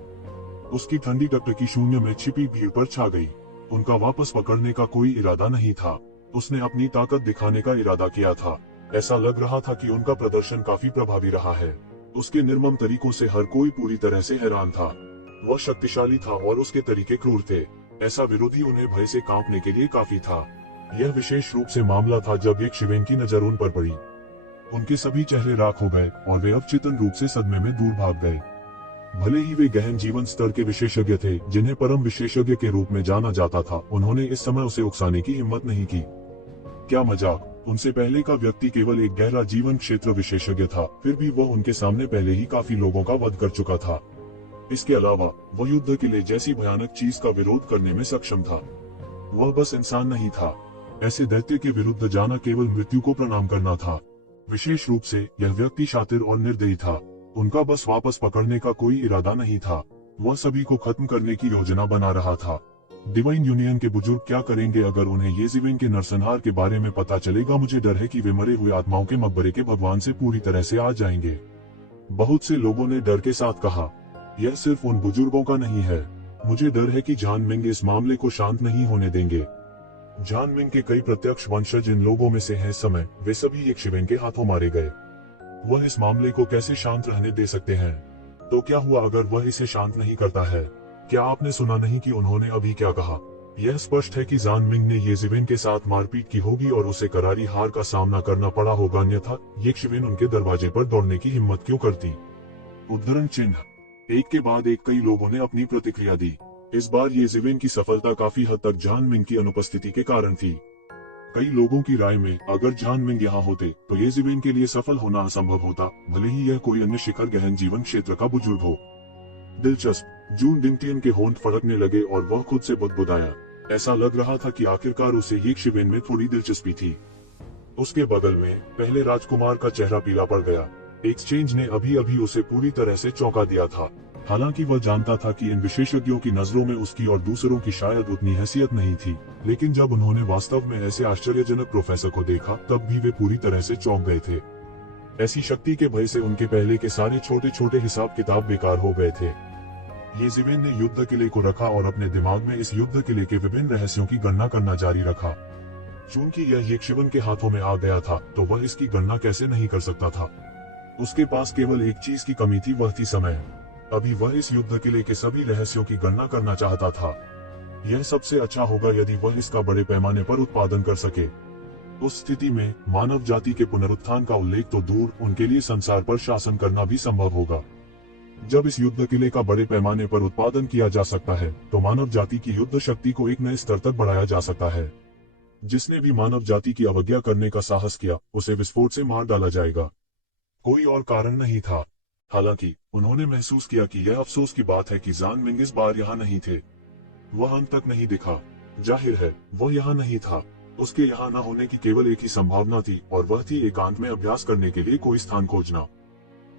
उसकी ठंडी टकटकी शून्य में छिपी भीड़ पर छा गई। उनका वापस पकड़ने का कोई इरादा नहीं था। उसने अपनी ताकत दिखाने का इरादा किया था। ऐसा लग रहा था कि उनका प्रदर्शन काफी प्रभावी रहा है। उसके निर्मम तरीकों से हर कोई पूरी तरह से हैरान था। वह शक्तिशाली था और उसके तरीके क्रूर थे। ऐसा विरोधी उन्हें भय से कांपने के लिए काफी था। यह विशेष रूप से मामला था जब येशिवेन की नजर उन पर पड़ी। उनके सभी चेहरे राख हो गए और वे अवचेतन रूप से सदमे में दूर भाग गए। भले ही वे गहन जीवन स्तर के विशेषज्ञ थे, जिन्हें परम विशेषज्ञ के रूप में जाना जाता था, उन्होंने इस समय उसे उकसाने की हिम्मत नहीं की। क्या मजाक! उनसे पहले का व्यक्ति केवल एक गहरा जीवन क्षेत्र विशेषज्ञ था, फिर भी वह उनके सामने पहले ही काफी लोगों का वध कर चुका था। इसके अलावा वह युद्ध किले जैसी भयानक चीज का विरोध करने में सक्षम था। वह बस इंसान नहीं था। ऐसे दैत्य के विरुद्ध जाना केवल मृत्यु को प्रणाम करना था। विशेष रूप से यह व्यक्ति शातिर और निर्दयी था। उनका बस वापस पकड़ने का कोई इरादा नहीं था। वह सभी को खत्म करने की योजना बना रहा था। डिवाइन यूनियन के बुजुर्ग क्या करेंगे अगर उन्हें येशिवेन के नरसंहार के बारे में पता चलेगा? मुझे डर है कि वे मरे हुए आत्माओं के मकबरे के भगवान से पूरी तरह से आ जाएंगे। बहुत से लोगों ने डर के साथ कहा। यह सिर्फ उन बुजुर्गों का नहीं है। मुझे डर है कि जान मिंग इस मामले को शांत नहीं होने देंगे। जान मिंग के कई प्रत्यक्ष वंशज इन लोगों में से हैं। समय वे सभी येशिवेन के हाथों मारे गए। वह इस मामले को कैसे शांत रहने दे सकते हैं? तो क्या हुआ अगर वह इसे शांत नहीं करता है? क्या आपने सुना नहीं कि उन्होंने अभी क्या कहा? यह स्पष्ट है कि जान मिंग ने येशिवेन के साथ मारपीट की होगी और उसे करारी हार का सामना करना पड़ा होगा, अन्यथा येशिवेन उनके दरवाजे पर दौड़ने की हिम्मत क्यों करती? उद्धरण चिन्ह। एक के बाद एक कई लोगों ने अपनी प्रतिक्रिया दी। इस बार येशिवेन की सफलता काफी हद तक जान मिंग की अनुपस्थिति के कारण थी। कई लोगों की राय में अगर जान मिंग यहाँ होते तो येशिवेन के लिए सफल होना असंभव होता, भले ही यह कोई अन्य शिखर गहन जीवन क्षेत्र का बुजुर्ग हो। दिलचस्प। जून डिंगटियन के होंठ फड़कने लगे और वह खुद से बुदबुदाया। ऐसा लग रहा था कि आखिरकार उसे येशिवेन में थोड़ी दिलचस्पी थी। उसके बगल में पहले राजकुमार का चेहरा पीला पड़ गया। एक्सचेंज ने अभी अभी उसे पूरी तरह से चौंका दिया था। हालांकि वह जानता था कि इन विशेषज्ञों की नजरों में उसकी और दूसरों की शायद उतनी हैसियत नहीं थी, लेकिन जब उन्होंने वास्तव में ऐसे आश्चर्यजनक प्रोफेसर को देखा तब भी वे पूरी तरह से चौंक गए थे। ऐसी शक्ति के भय से उनके पहले के सारे छोटे छोटे हिसाब किताब बेकार हो गए थे। येशिवेन ने युद्ध किले को रखा और अपने दिमाग में इस युद्ध किले के विभिन्न रहस्यों की गणना करना जारी रखा। चूंकि यह येशिवेन के हाथों में आ गया था तो वह इसकी गणना कैसे नहीं कर सकता था। उसके पास केवल एक चीज की कमी थी, वह थी समय। अभी वह इस युद्ध किले के सभी रहस्यों की गणना करना चाहता था। यह सबसे अच्छा होगा यदि वह इसका बड़े पैमाने पर उत्पादन कर सके। उस स्थिति में मानव जाति के पुनरुत्थान का उल्लेख तो दूर, उनके लिए संसार पर शासन करना भी संभव होगा। जब इस युद्ध किले का बड़े पैमाने पर उत्पादन किया जा सकता है तो मानव जाति की युद्ध शक्ति को एक नए स्तर तक बढ़ाया जा सकता है। जिसने भी मानव जाति की अवज्ञा करने का साहस किया उसे विस्फोट से मार डाला जाएगा। कोई और कारण नहीं था। हालांकि उन्होंने महसूस किया कि यह अफसोस की बात है कि जान मिंग इस बार यहाँ नहीं थे। वह अंत तक नहीं दिखा। जाहिर है वह यहाँ नहीं था। उसके यहाँ न होने की केवल एक ही संभावना थी और वह थी एकांत में अभ्यास करने के लिए कोई स्थान खोजना।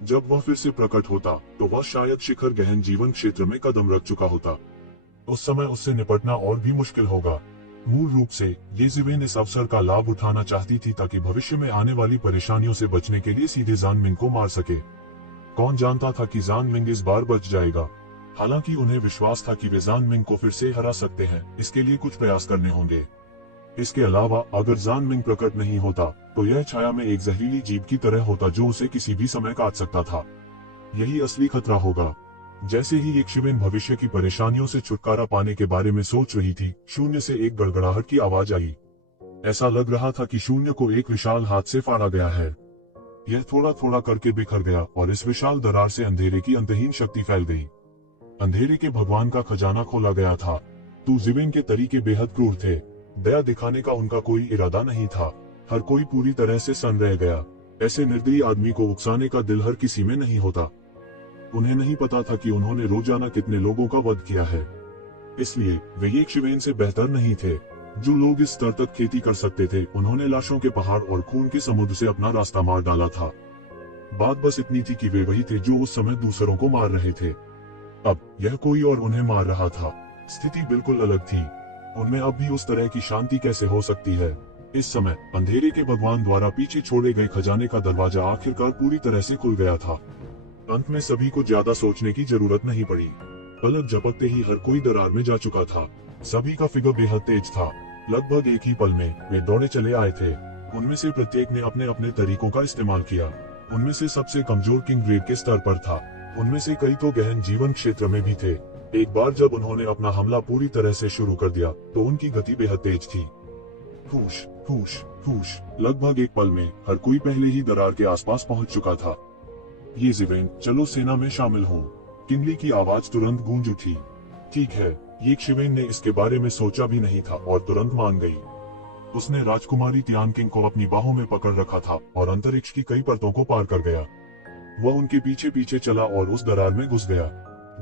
जब वह फिर से प्रकट होता तो वह शायद शिखर गहन जीवन क्षेत्र में कदम रख चुका होता। उस समय उससे निपटना और भी मुश्किल होगा। मूल रूप से ये ज़िवेन इस अवसर का लाभ उठाना चाहती थी ताकि भविष्य में आने वाली परेशानियों से बचने के लिए सीधे जान मिंग को मार सके। कौन जानता था कि जान मिंग इस बार बच जाएगा। हालांकि उन्हें विश्वास था कि वे जान मिंग को फिर से हरा सकते हैं। इसके लिए कुछ प्रयास करने होंगे। इसके अलावा अगर जान मिंग प्रकट नहीं होता तो यह छाया में एक जहरीली जीव की तरह होता जो उसे किसी भी समय काट सकता था। यही असली खतरा होगा। जैसे ही एक शिवेन भविष्य की परेशानियों से छुटकारा पाने के बारे में सोच रही थी, शून्य से एक गड़गड़ाहट की आवाज आई। ऐसा लग रहा था कि शून्य को एक विशाल हाथ से फाड़ा गया है। यह थोड़ा थोड़ा करके बिखर गया और इस विशाल दरार से अंधेरे की अंतहीन शक्ति फैल गई। अंधेरे के भगवान का खजाना खोला गया था। तू ज़िवेन के तरीके बेहद क्रूर थे। दया दिखाने का उनका कोई इरादा नहीं था। हर कोई पूरी तरह से सन्न रह गया। ऐसे निर्दयी आदमी को उकसाने का दिल हर किसी में नहीं होता। उन्हें नहीं पता था कि उन्होंने रोजाना कितने लोगों का वध किया है। इसलिए वे एक शिवेन से बेहतर नहीं थे। जो लोग इस स्तर तक खेती कर सकते थे, उन्होंने लाशों के पहाड़ और खून के समुद्र से अपना रास्ता मार डाला था। बात बस इतनी थी कि वे वही थे जो उस समय दूसरों को मार रहे थे। अब यह कोई और उन्हें मार रहा था। स्थिति बिल्कुल अलग थी। उनमें अब भी उस तरह की शांति कैसे हो सकती है। इस समय अंधेरे के भगवान द्वारा पीछे छोड़े गए खजाने का दरवाजा आखिरकार पूरी तरह से खुल गया था। अंत में सभी को ज्यादा सोचने की जरूरत नहीं पड़ी। पलक झपकते ही हर कोई दरार में जा चुका था। सभी का फिगर बेहद तेज था। लगभग एक ही पल में वे दौड़े चले आए थे। उनमें से प्रत्येक ने अपने अपने तरीकों का इस्तेमाल किया। उनमें से सबसे कमजोर किंग ग्रेड के स्तर पर था। उनमें से कई तो गहन जीवन क्षेत्र में भी थे। एक बार जब उन्होंने अपना हमला पूरी तरह से शुरू कर दिया तो उनकी गति बेहद तेज थी। फूश फूश फूश। लगभग एक पल में हर कोई पहले ही दरार के आसपास पहुंच चुका था। ये ज़िवेन, चलो सेना में शामिल हो। किंगली की आवाज तुरंत गूंज उठी। ठीक है। ये शिवेन ने इसके बारे में सोचा भी नहीं था और तुरंत मान गई। उसने राजकुमारी तियानकिंग को अपनी बाहों में पकड़ रखा था और अंतरिक्ष की कई परतों को पार कर गया। वह उनके पीछे पीछे चला और उस दरार में घुस गया।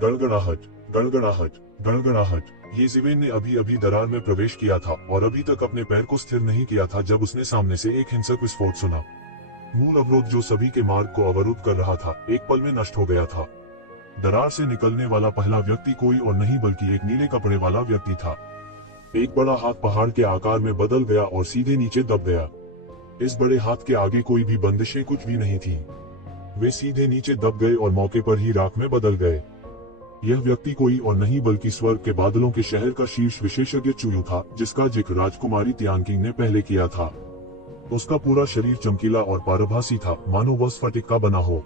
गड़गड़ाहट गड़गड़ाहट गड़गड़ाहट। ये ज़िवेन ने अभी अभी दरार में प्रवेश किया था और अभी तक अपने पैर को स्थिर नहीं किया था जब उसने सामने से एक हिंसक विस्फोट सुना। मूल अवरोध जो सभी के मार्ग को अवरुद्ध कर रहा था, एक पल में नष्ट हो गया था। दरार से निकलने वाला पहला व्यक्ति कोई और नहीं बल्कि एक नीले कपड़े वाला व्यक्ति था। एक बड़ा हाथ पहाड़ के आकार में बदल गया और सीधे नीचे दब गया। इस बड़े हाथ के आगे कोई भी बंदिशें कुछ भी नहीं थी। वे सीधे नीचे दब गए और मौके पर ही राख में बदल गए। यह व्यक्ति कोई और नहीं बल्कि स्वर्ग के बादलों के शहर का शीर्ष विशेषज्ञ चुयू था, जिसका जिक्र राजकुमारी तियानकिंग ने पहले किया था। उसका पूरा शरीर चमकीला और पारभासी था, मानो वह स्फटिक का बना हो।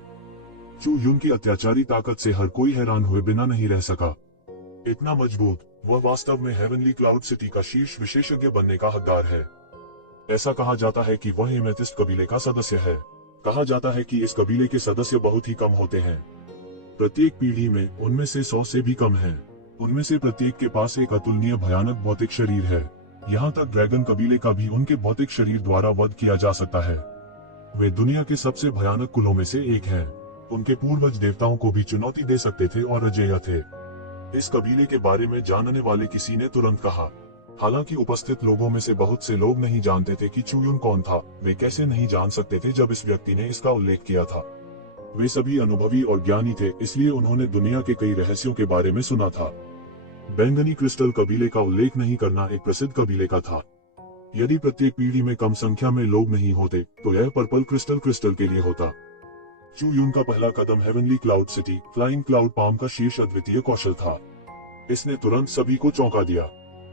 चू युन की अत्याचारी ताकत से हर कोई हैरान हुए बिना नहीं रह सका। इतना मजबूत, वह वास्तव में हेवनली क्लाउड सिटी का शीर्ष विशेषज्ञ बनने का हकदार है। ऐसा कहा जाता है कि वह एमेथिस्ट कबीले का सदस्य है। कहा जाता है कि इस कबीले के सदस्य बहुत ही कम होते हैं। प्रत्येक पीढ़ी में उनमें से 100 से भी कम हैं। उनमें से प्रत्येक के पास एक अतुलनीय भयानक भौतिक शरीर है। यहाँ तक ड्रैगन कबीले का भी उनके भौतिक शरीर द्वारा वध किया जा सकता है। वे दुनिया के सबसे भयानक कुलों में से एक हैं। उनके पूर्वज देवताओं को भी चुनौती दे सकते थे और अजेय थे। इस कबीले के बारे में जानने वाले किसी ने तुरंत कहा। हालांकि उपस्थित लोगों में से बहुत से लोग नहीं जानते थे कि चुयुन कौन था। वे कैसे नहीं जान सकते थे जब इस व्यक्ति ने इसका उल्लेख किया था। वे सभी अनुभवी और ज्ञानी थे, इसलिए उन्होंने दुनिया के कई रहस्यों के बारे में सुना था। बैंगनी क्रिस्टल कबीले का उल्लेख नहीं करना एक प्रसिद्ध कबीले का था। यदि प्रत्येक पीढ़ी में कम संख्या में लोग नहीं होते तो यह पर्पल क्रिस्टल के लिए होता। चू युन का पहला कदम heavenly cloud city flying cloud palm का शीर्ष अद्वितीय कौशल था। इसने तुरंत सभी को चौंका दिया।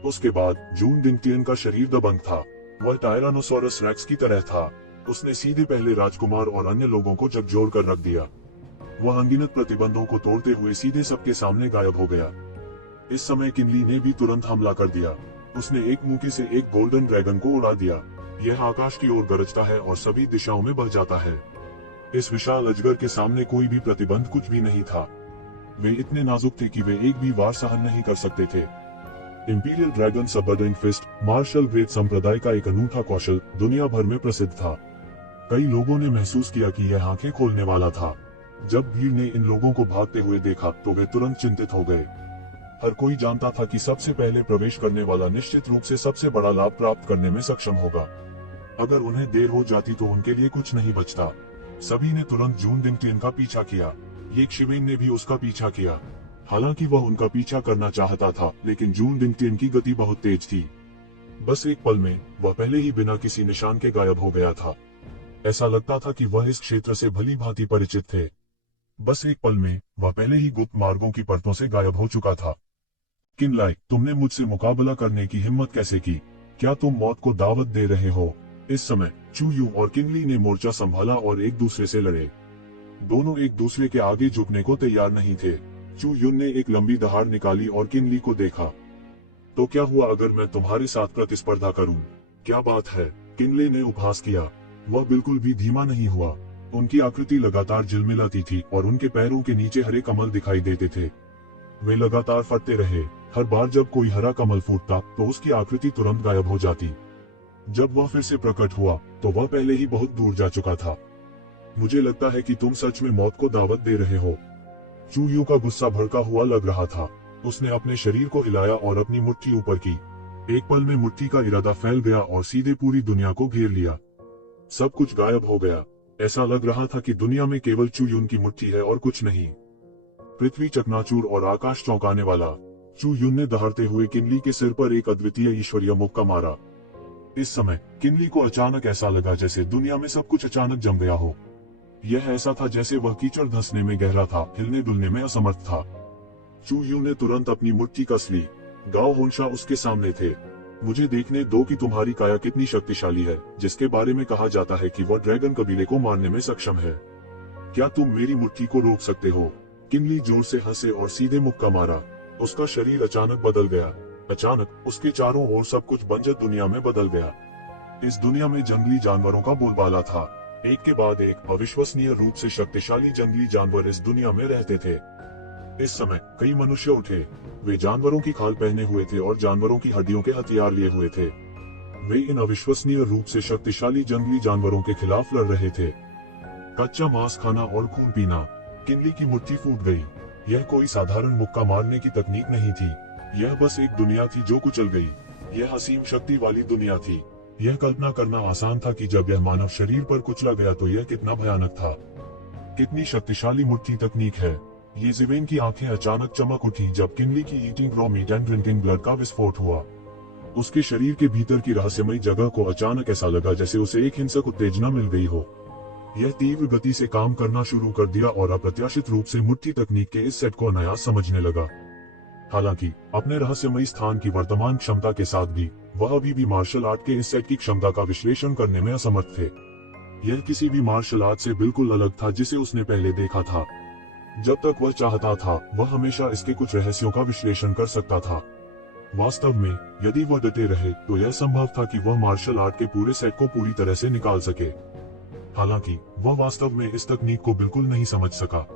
उसके बाद जून दिंगटियन का शरीर दबंग था। वह टायरानोसोरस रेक्स की तरह था। उसने सीधे पहले राजकुमार और अन्य लोगों को झकझोर कर रख दिया। वह अनगिनत प्रतिबंधों को तोड़ते हुए सीधे सबके सामने गायब हो गया। इस समय किनली ने भी तुरंत हमला कर दिया। उसने एक मुक्के से एक गोल्डन ड्रैगन को उड़ा दिया। यह आकाश की ओर गरजता है और सभी दिशाओं में बह जाता है। इस विशाल अजगर के सामने कोई भी प्रतिबंध कुछ भी नहीं था। वे इतने नाजुक थे कि वे एक भी वार सहन नहीं कर सकते थे। Imperial dragon subduing fist martial great संप्रदाय का एक अनूठा कौशल दुनिया भर में प्रसिद्ध था। कई लोगों ने महसूस किया कि यह आंखें खोलने वाला था। जब भीड़ ने इन लोगों को भागते हुए देखा तो वे तुरंत चिंतित हो गए। हर कोई जानता था कि सबसे पहले प्रवेश करने वाला निश्चित रूप से सबसे बड़ा लाभ प्राप्त करने में सक्षम होगा। अगर उन्हें देर हो जाती तो उनके लिए कुछ नहीं बचता। सभी ने तुरंत जून डिंगटिन का पीछा किया। ये शिवेन ने भी उसका पीछा किया। हालांकि वह उनका पीछा करना चाहता था, लेकिन जून डिंगटिन की गति बहुत तेज थी। बस एक पल में वह पहले ही बिना किसी निशान के गायब हो गया था। ऐसा लगता था कि वह इस क्षेत्र से भली भांति परिचित थे। बस एक पल में वह पहले ही गुप्त मार्गों की परतों से गायब हो चुका था। किनलाई, तुमने मुझसे मुकाबला करने की हिम्मत कैसे की? क्या तुम मौत को दावत दे रहे हो? इस समय चू यू और किनली ने मोर्चा संभाला और एक दूसरे से लड़े। दोनों एक दूसरे के आगे झुकने को तैयार नहीं थे। चू युन ने एक लंबी दहाड़ निकाली और किनली को देखा। तो क्या हुआ अगर मैं तुम्हारे साथ प्रतिस्पर्धा करूं? क्या बात है? किनले ने उपहास किया। वह बिल्कुल भी धीमा नहीं हुआ। उनकी आकृति लगातार झिलमिलाती थी और उनके पैरों के नीचे हरे कमल दिखाई देते थे। वे लगातार फटते रहे। हर बार जब कोई हरा कमल फूटता तो उसकी आकृति तुरंत गायब हो जाती। जब वह फिर से प्रकट हुआ तो वह पहले ही बहुत दूर जा चुका था। मुझे लगता है कि तुम सच में मौत को दावत दे रहे हो। चू यू का गुस्सा भड़का हुआ लग रहा था। उसने अपने शरीर को हिलाया और अपनी मुट्ठी ऊपर की। एक पल में मुट्ठी का इरादा फैल गया और सीधे पूरी दुनिया को घेर लिया। सब कुछ गायब हो गया। ऐसा लग रहा था कि दुनिया में केवल चू यून की मुट्ठी है और कुछ नहीं। पृथ्वी चकनाचूर और आकाश चौंकाने वाला। चू यून ने दहाड़ते हुए किनली के सिर पर एक अद्वितीय ईश्वरीय मुक्का मारा। इस समय किनली को अचानक ऐसा लगा जैसे दुनिया में सब कुछ अचानक जम गया हो। यह ऐसा था जैसे वह कीचड़ धंसने में गहरा था, हिलने डुलने में असमर्थ था। चू यू ने तुरंत अपनी मुट्ठी कस ली। गाओ होनशा उसके सामने थे। मुझे देखने दो कि तुम्हारी काया कितनी शक्तिशाली है, जिसके बारे में कहा जाता है कि वह ड्रैगन कबीले को मारने में सक्षम है। क्या तुम मेरी मुट्ठी को रोक सकते हो? किनली जोर से हंसे और सीधे मुक्का मारा। उसका शरीर अचानक बदल गया। अचानक उसके चारों ओर सब कुछ बंजर दुनिया में बदल गया। इस दुनिया में जंगली जानवरों का बोलबाला था। एक के बाद एक अविश्वसनीय रूप से शक्तिशाली जंगली जानवर इस दुनिया में रहते थे। इस समय कई मनुष्य उठे। वे जानवरों की खाल पहने हुए थे और जानवरों की हड्डियों के हथियार लिए हुए थे। वे इन अविश्वसनीय रूप से शक्तिशाली जंगली जानवरों के खिलाफ लड़ रहे थे। कच्चा मांस खाना और खून पीना। किनली की मुट्ठी फूट गई। यह कोई साधारण मुक्का मारने की तकनीक नहीं थी। यह बस एक दुनिया थी जो कुचल गई। यह असीम शक्ति वाली दुनिया थी। यह कल्पना करना आसान था कि जब यह मानव शरीर पर कुचला गया तो यह कितना भयानक था। कितनी शक्तिशाली मुट्ठी तकनीक है। ये जिवेन की आंखें अचानक चमक उठी जब किनली की eating raw meat and drinking blood का विस्फोट हुआ। उसके शरीर के भीतर की रहस्यमयी जगह को अचानक ऐसा लगा जैसे उसे एक हिंसक उत्तेजना मिल गई हो। यह तीव्र गति से काम करना शुरू कर दिया और अप्रत्याशित रूप से मुट्ठी तकनीक के इस सेट को नया समझने लगा। हालांकि अपने रहस्यमयी स्थान की वर्तमान क्षमता के साथ भी वह अभी भी मार्शल आर्ट के इस सेट की क्षमता का विश्लेषण करने में असमर्थ थे। यह किसी भी मार्शल आर्ट से बिल्कुल अलग था जिसे उसने पहले देखा था। जब तक वह चाहता था वह हमेशा इसके कुछ रहस्यों का विश्लेषण कर सकता था। वास्तव में यदि वह डटे रहे तो यह संभव था कि वह मार्शल आर्ट के पूरे सेट को पूरी तरह से निकाल सके। हालांकि वह वास्तव में इस तकनीक को बिल्कुल नहीं समझ सका।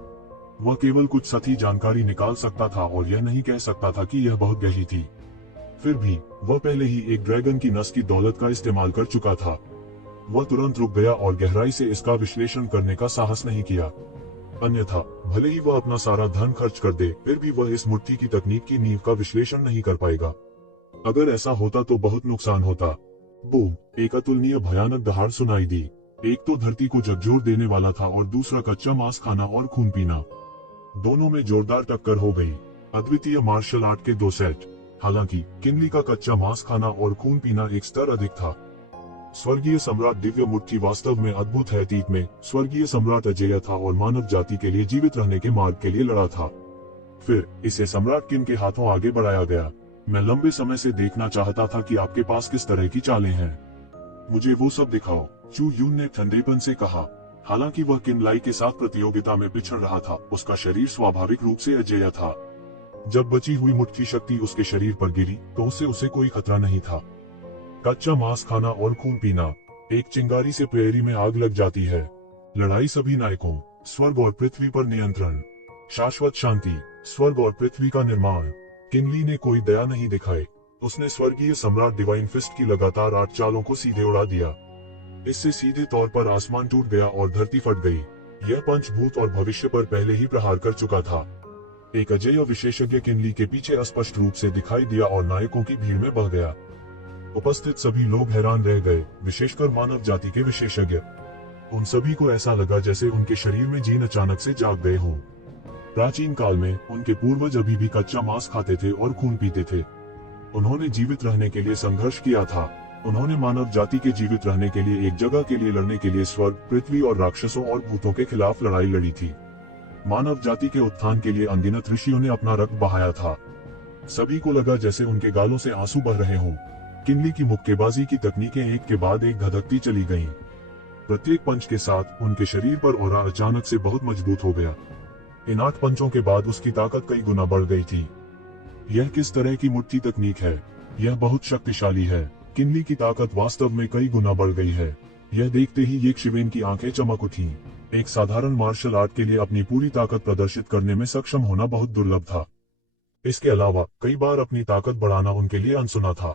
वह केवल कुछ सतही जानकारी निकाल सकता था और यह नहीं कह सकता था कि यह बहुत गहरी थी। फिर भी वह पहले ही एक ड्रैगन की नस की दौलत का इस्तेमाल कर चुका था। वह तुरंत रुक गया और गहराई से इसका विश्लेषण करने का साहस नहीं किया। अन्यथा भले ही वह अपना सारा धन खर्च कर दे, फिर भी वह इस मुट्ठी की तकनीक की नींव का विश्लेषण नहीं कर पाएगा। अगर ऐसा होता तो बहुत नुकसान होता। बूम! एक अतुलनीय भयानक दहाड़ सुनाई दी। एक तो धरती को झकझोर देने वाला था और दूसरा कच्चा मांस खाना और खून पीना। दोनों में जोरदार टक्कर हो गई। अद्वितीय मार्शल आर्ट के दो सेट। हालांकि किनली का कच्चा मांस खाना और खून पीना एक स्तर अधिक था। स्वर्गीय सम्राट दिव्य मुट्ठी वास्तव में अद्भुत है। अतीत में स्वर्गीय सम्राट अजेय था और मानव जाति के लिए जीवित रहने के मार्ग के लिए लड़ा था। फिर इसे सम्राट किन के हाथों आगे बढ़ाया गया। मैं लंबे समय से देखना चाहता था कि आपके पास किस तरह की चालें हैं। मुझे वो सब दिखाओ, चू यून ने ठंडेपन से कहा। हालांकि वह किनलाई के साथ प्रतियोगिता में पिछड़ रहा था, उसका शरीर स्वाभाविक रूप से अजेय था। जब बची हुई मुट्ठी शक्ति उसके शरीर पर गिरी तो उसे कोई खतरा नहीं था। कच्चा मांस खाना और खून पीना। एक चिंगारी से प्रेयरी में आग लग जाती है। लड़ाई सभी नायकों। स्वर्ग और पृथ्वी पर नियंत्रण। शाश्वत शांति। स्वर्ग और पृथ्वी का निर्माण। किनली ने कोई दया नहीं दिखाई। उसने स्वर्गीय सम्राट डिवाइन फिस्ट की लगातार 8 चालों को सीधे उड़ा दिया। इससे सीधे तौर पर आसमान टूट गया और धरती फट गई। यह पंचभूत और भविष्य पर पहले ही प्रहार कर चुका था। एक अजेय विशेषज्ञ किनली के पीछे स्पष्ट रूप से दिखाई दिया और नायकों की भीड़ में बह गया। उपस्थित सभी लोग हैरान रह गए, विशेषकर मानव जाति के विशेषज्ञ। उन सभी को ऐसा लगा जैसे उनके शरीर में जीन अचानक से जाग गए हों। प्राचीन काल में उनके पूर्वज अभी भी कच्चा मांस खाते थे और खून पीते थे। उन्होंने जीवित रहने के लिए संघर्ष किया था। उन्होंने मानव जाति के जीवित रहने के लिए एक जगह के लिए लड़ने के लिए स्वर्ग, पृथ्वी और राक्षसों और भूतों के खिलाफ लड़ाई लड़ी थी। मानव जाति के उत्थान के लिए अनगिनत ऋषियों ने अपना रक्त बहाया था। सभी को लगा जैसे उनके गालों से आंसू बह रहे हों। किनली की मुक्केबाजी की तकनीकें एक के बाद एक धधकती चली गईं। प्रत्येक पंच के साथ उनके शरीर पर ऑरा अचानक से बहुत मजबूत हो गया। इन 8 पंचों के बाद उसकी ताकत कई गुना बढ़ गई थी। यह किस तरह की मुट्ठी तकनीक है? यह बहुत शक्तिशाली है। किनली की ताकत वास्तव में कई गुना बढ़ गई है। यह देखते ही ये शिवेन की आंखें चमक उठीं। एक साधारण मार्शल आर्ट के लिए अपनी पूरी ताकत प्रदर्शित करने में सक्षम होना बहुत दुर्लभ था। इसके अलावा कई बार अपनी ताकत बढ़ाना उनके लिए अनसुना था।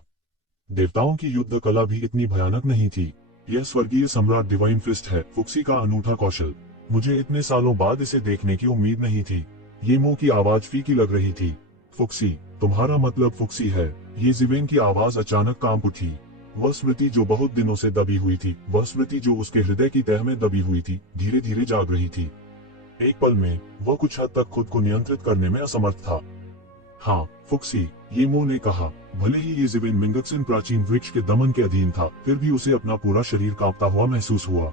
देवताओं की युद्ध कला भी इतनी भयानक नहीं थी। यह स्वर्गीय सम्राट डिवाइन फिस्ट है, फुक्सी का अनूठा कौशल। मुझे इतने सालों बाद इसे देखने की उम्मीद नहीं थी। ये मुंह की आवाज फीकी लग रही थी। फुक्सी, तुम्हारा मतलब फुक्सी है? ये जिवेन की आवाज अचानक कांप उठी। वह स्मृति जो बहुत दिनों से दबी हुई थी, वह स्मृति जो उसके हृदय की तह में दबी हुई थी, धीरे धीरे जाग रही थी। एक पल में वह कुछ हद तक खुद को नियंत्रित करने में असमर्थ था। हाँ फुक्सी, ये मो ने कहा। भले ही ये जिवेन मिंगक्सिन प्राचीन वृक्ष के दमन के अधीन था, फिर भी उसे अपना पूरा शरीर कांपता हुआ महसूस हुआ।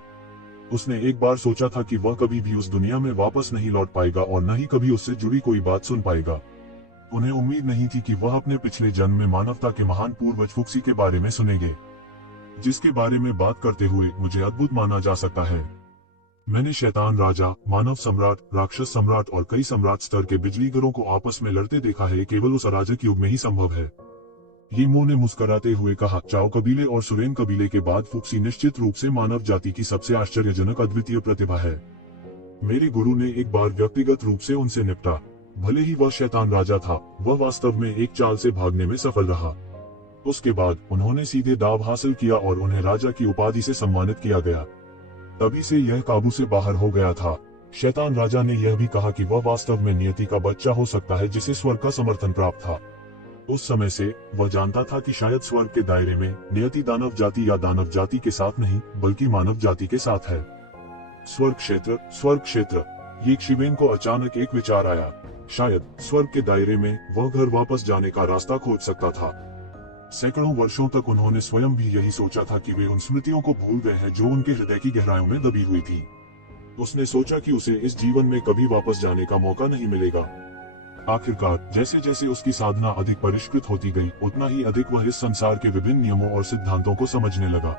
उसने एक बार सोचा था कि वह कभी भी उस दुनिया में वापस नहीं लौट पाएगा और न ही कभी उससे जुड़ी कोई बात सुन पाएगा। उन्हें उम्मीद नहीं थी कि वह अपने पिछले जन्म में मानवता के महान पूर्वज फुक्सी के बारे में सुनेंगे, जिसके बारे में बात करते हुए मुझे अद्भुत माना जा सकता है। मैंने शैतान राजा, मानव सम्राट, राक्षस सम्राट और कई सम्राट स्तर के बिजलीगरों को आपस में लड़ते देखा है। केवल उस अराजक युग में ही संभव है। ये मो ने मुस्कुराते हुए कहा। चाओ कबीले और सुरेन कबीले के बाद फुक्सी निश्चित रूप से मानव जाति की सबसे आश्चर्यजनक अद्वितीय प्रतिभा है। मेरे गुरु ने एक बार व्यक्तिगत रूप से उनसे निपटा। भले ही वह शैतान राजा था, वह वास्तव में एक चाल से भागने में सफल रहा। उसके बाद उन्होंने सीधे दाव हासिल किया और उन्हें राजा की उपाधि से सम्मानित किया गया। तभी से यह काबू से बाहर हो गया था। शैतान राजा ने यह भी कहा कि वह वास्तव में नियति का बच्चा हो सकता है, जिसे स्वर्ग का समर्थन प्राप्त था। उस समय से वह जानता था कि शायद स्वर्ग के दायरे में नियति दानव जाति या दानव जाति के साथ नहीं, बल्कि मानव जाति के साथ है। स्वर्ग क्षेत्र, स्वर्ग क्षेत्र। ये शिवेन को अचानक एक विचार आया। शायद स्वर्ग के दायरे में वह घर वापस जाने का रास्ता खोज सकता था। सैकड़ों वर्षों तक उन्होंने स्वयं भी यही सोचा था कि वे उन स्मृतियों को भूल गए हैं जो उनके हृदय की गहराइयों में दबी हुई थी। उसने सोचा कि उसे इस जीवन में कभी वापस जाने का मौका नहीं मिलेगा। आखिरकार जैसे जैसे उसकी साधना अधिक परिष्कृत होती गई, उतना ही अधिक वह इस संसार के विभिन्न नियमों और सिद्धांतों को समझने लगा।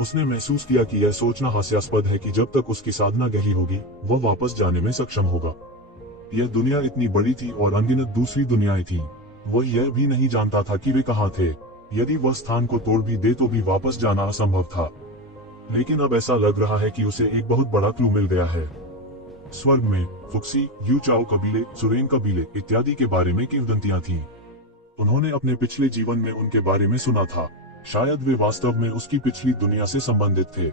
उसने महसूस किया कि यह सोचना हास्यास्पद है कि जब तक उसकी साधना गहरी होगी, वह वापस जाने में सक्षम होगा। यह दुनिया इतनी बड़ी थी और अनगिनत दूसरी दुनियाएं थीं। वह यह भी नहीं जानता था कि वे कहाँ थे। यदि वह स्थान को तोड़ भी दे तो भी वापस जाना असंभव था। लेकिन अब ऐसा लग रहा है कि उसे एक बहुत बड़ा क्लू मिल गया है। स्वर्ग में फुक्सी, यू चाओ कबीले, सुरेन कबीले इत्यादि के बारे में किंवदंतियां थीं। उन्होंने अपने पिछले जीवन में उनके बारे में सुना था। शायद वे वास्तव में उसकी पिछली दुनिया से संबंधित थे।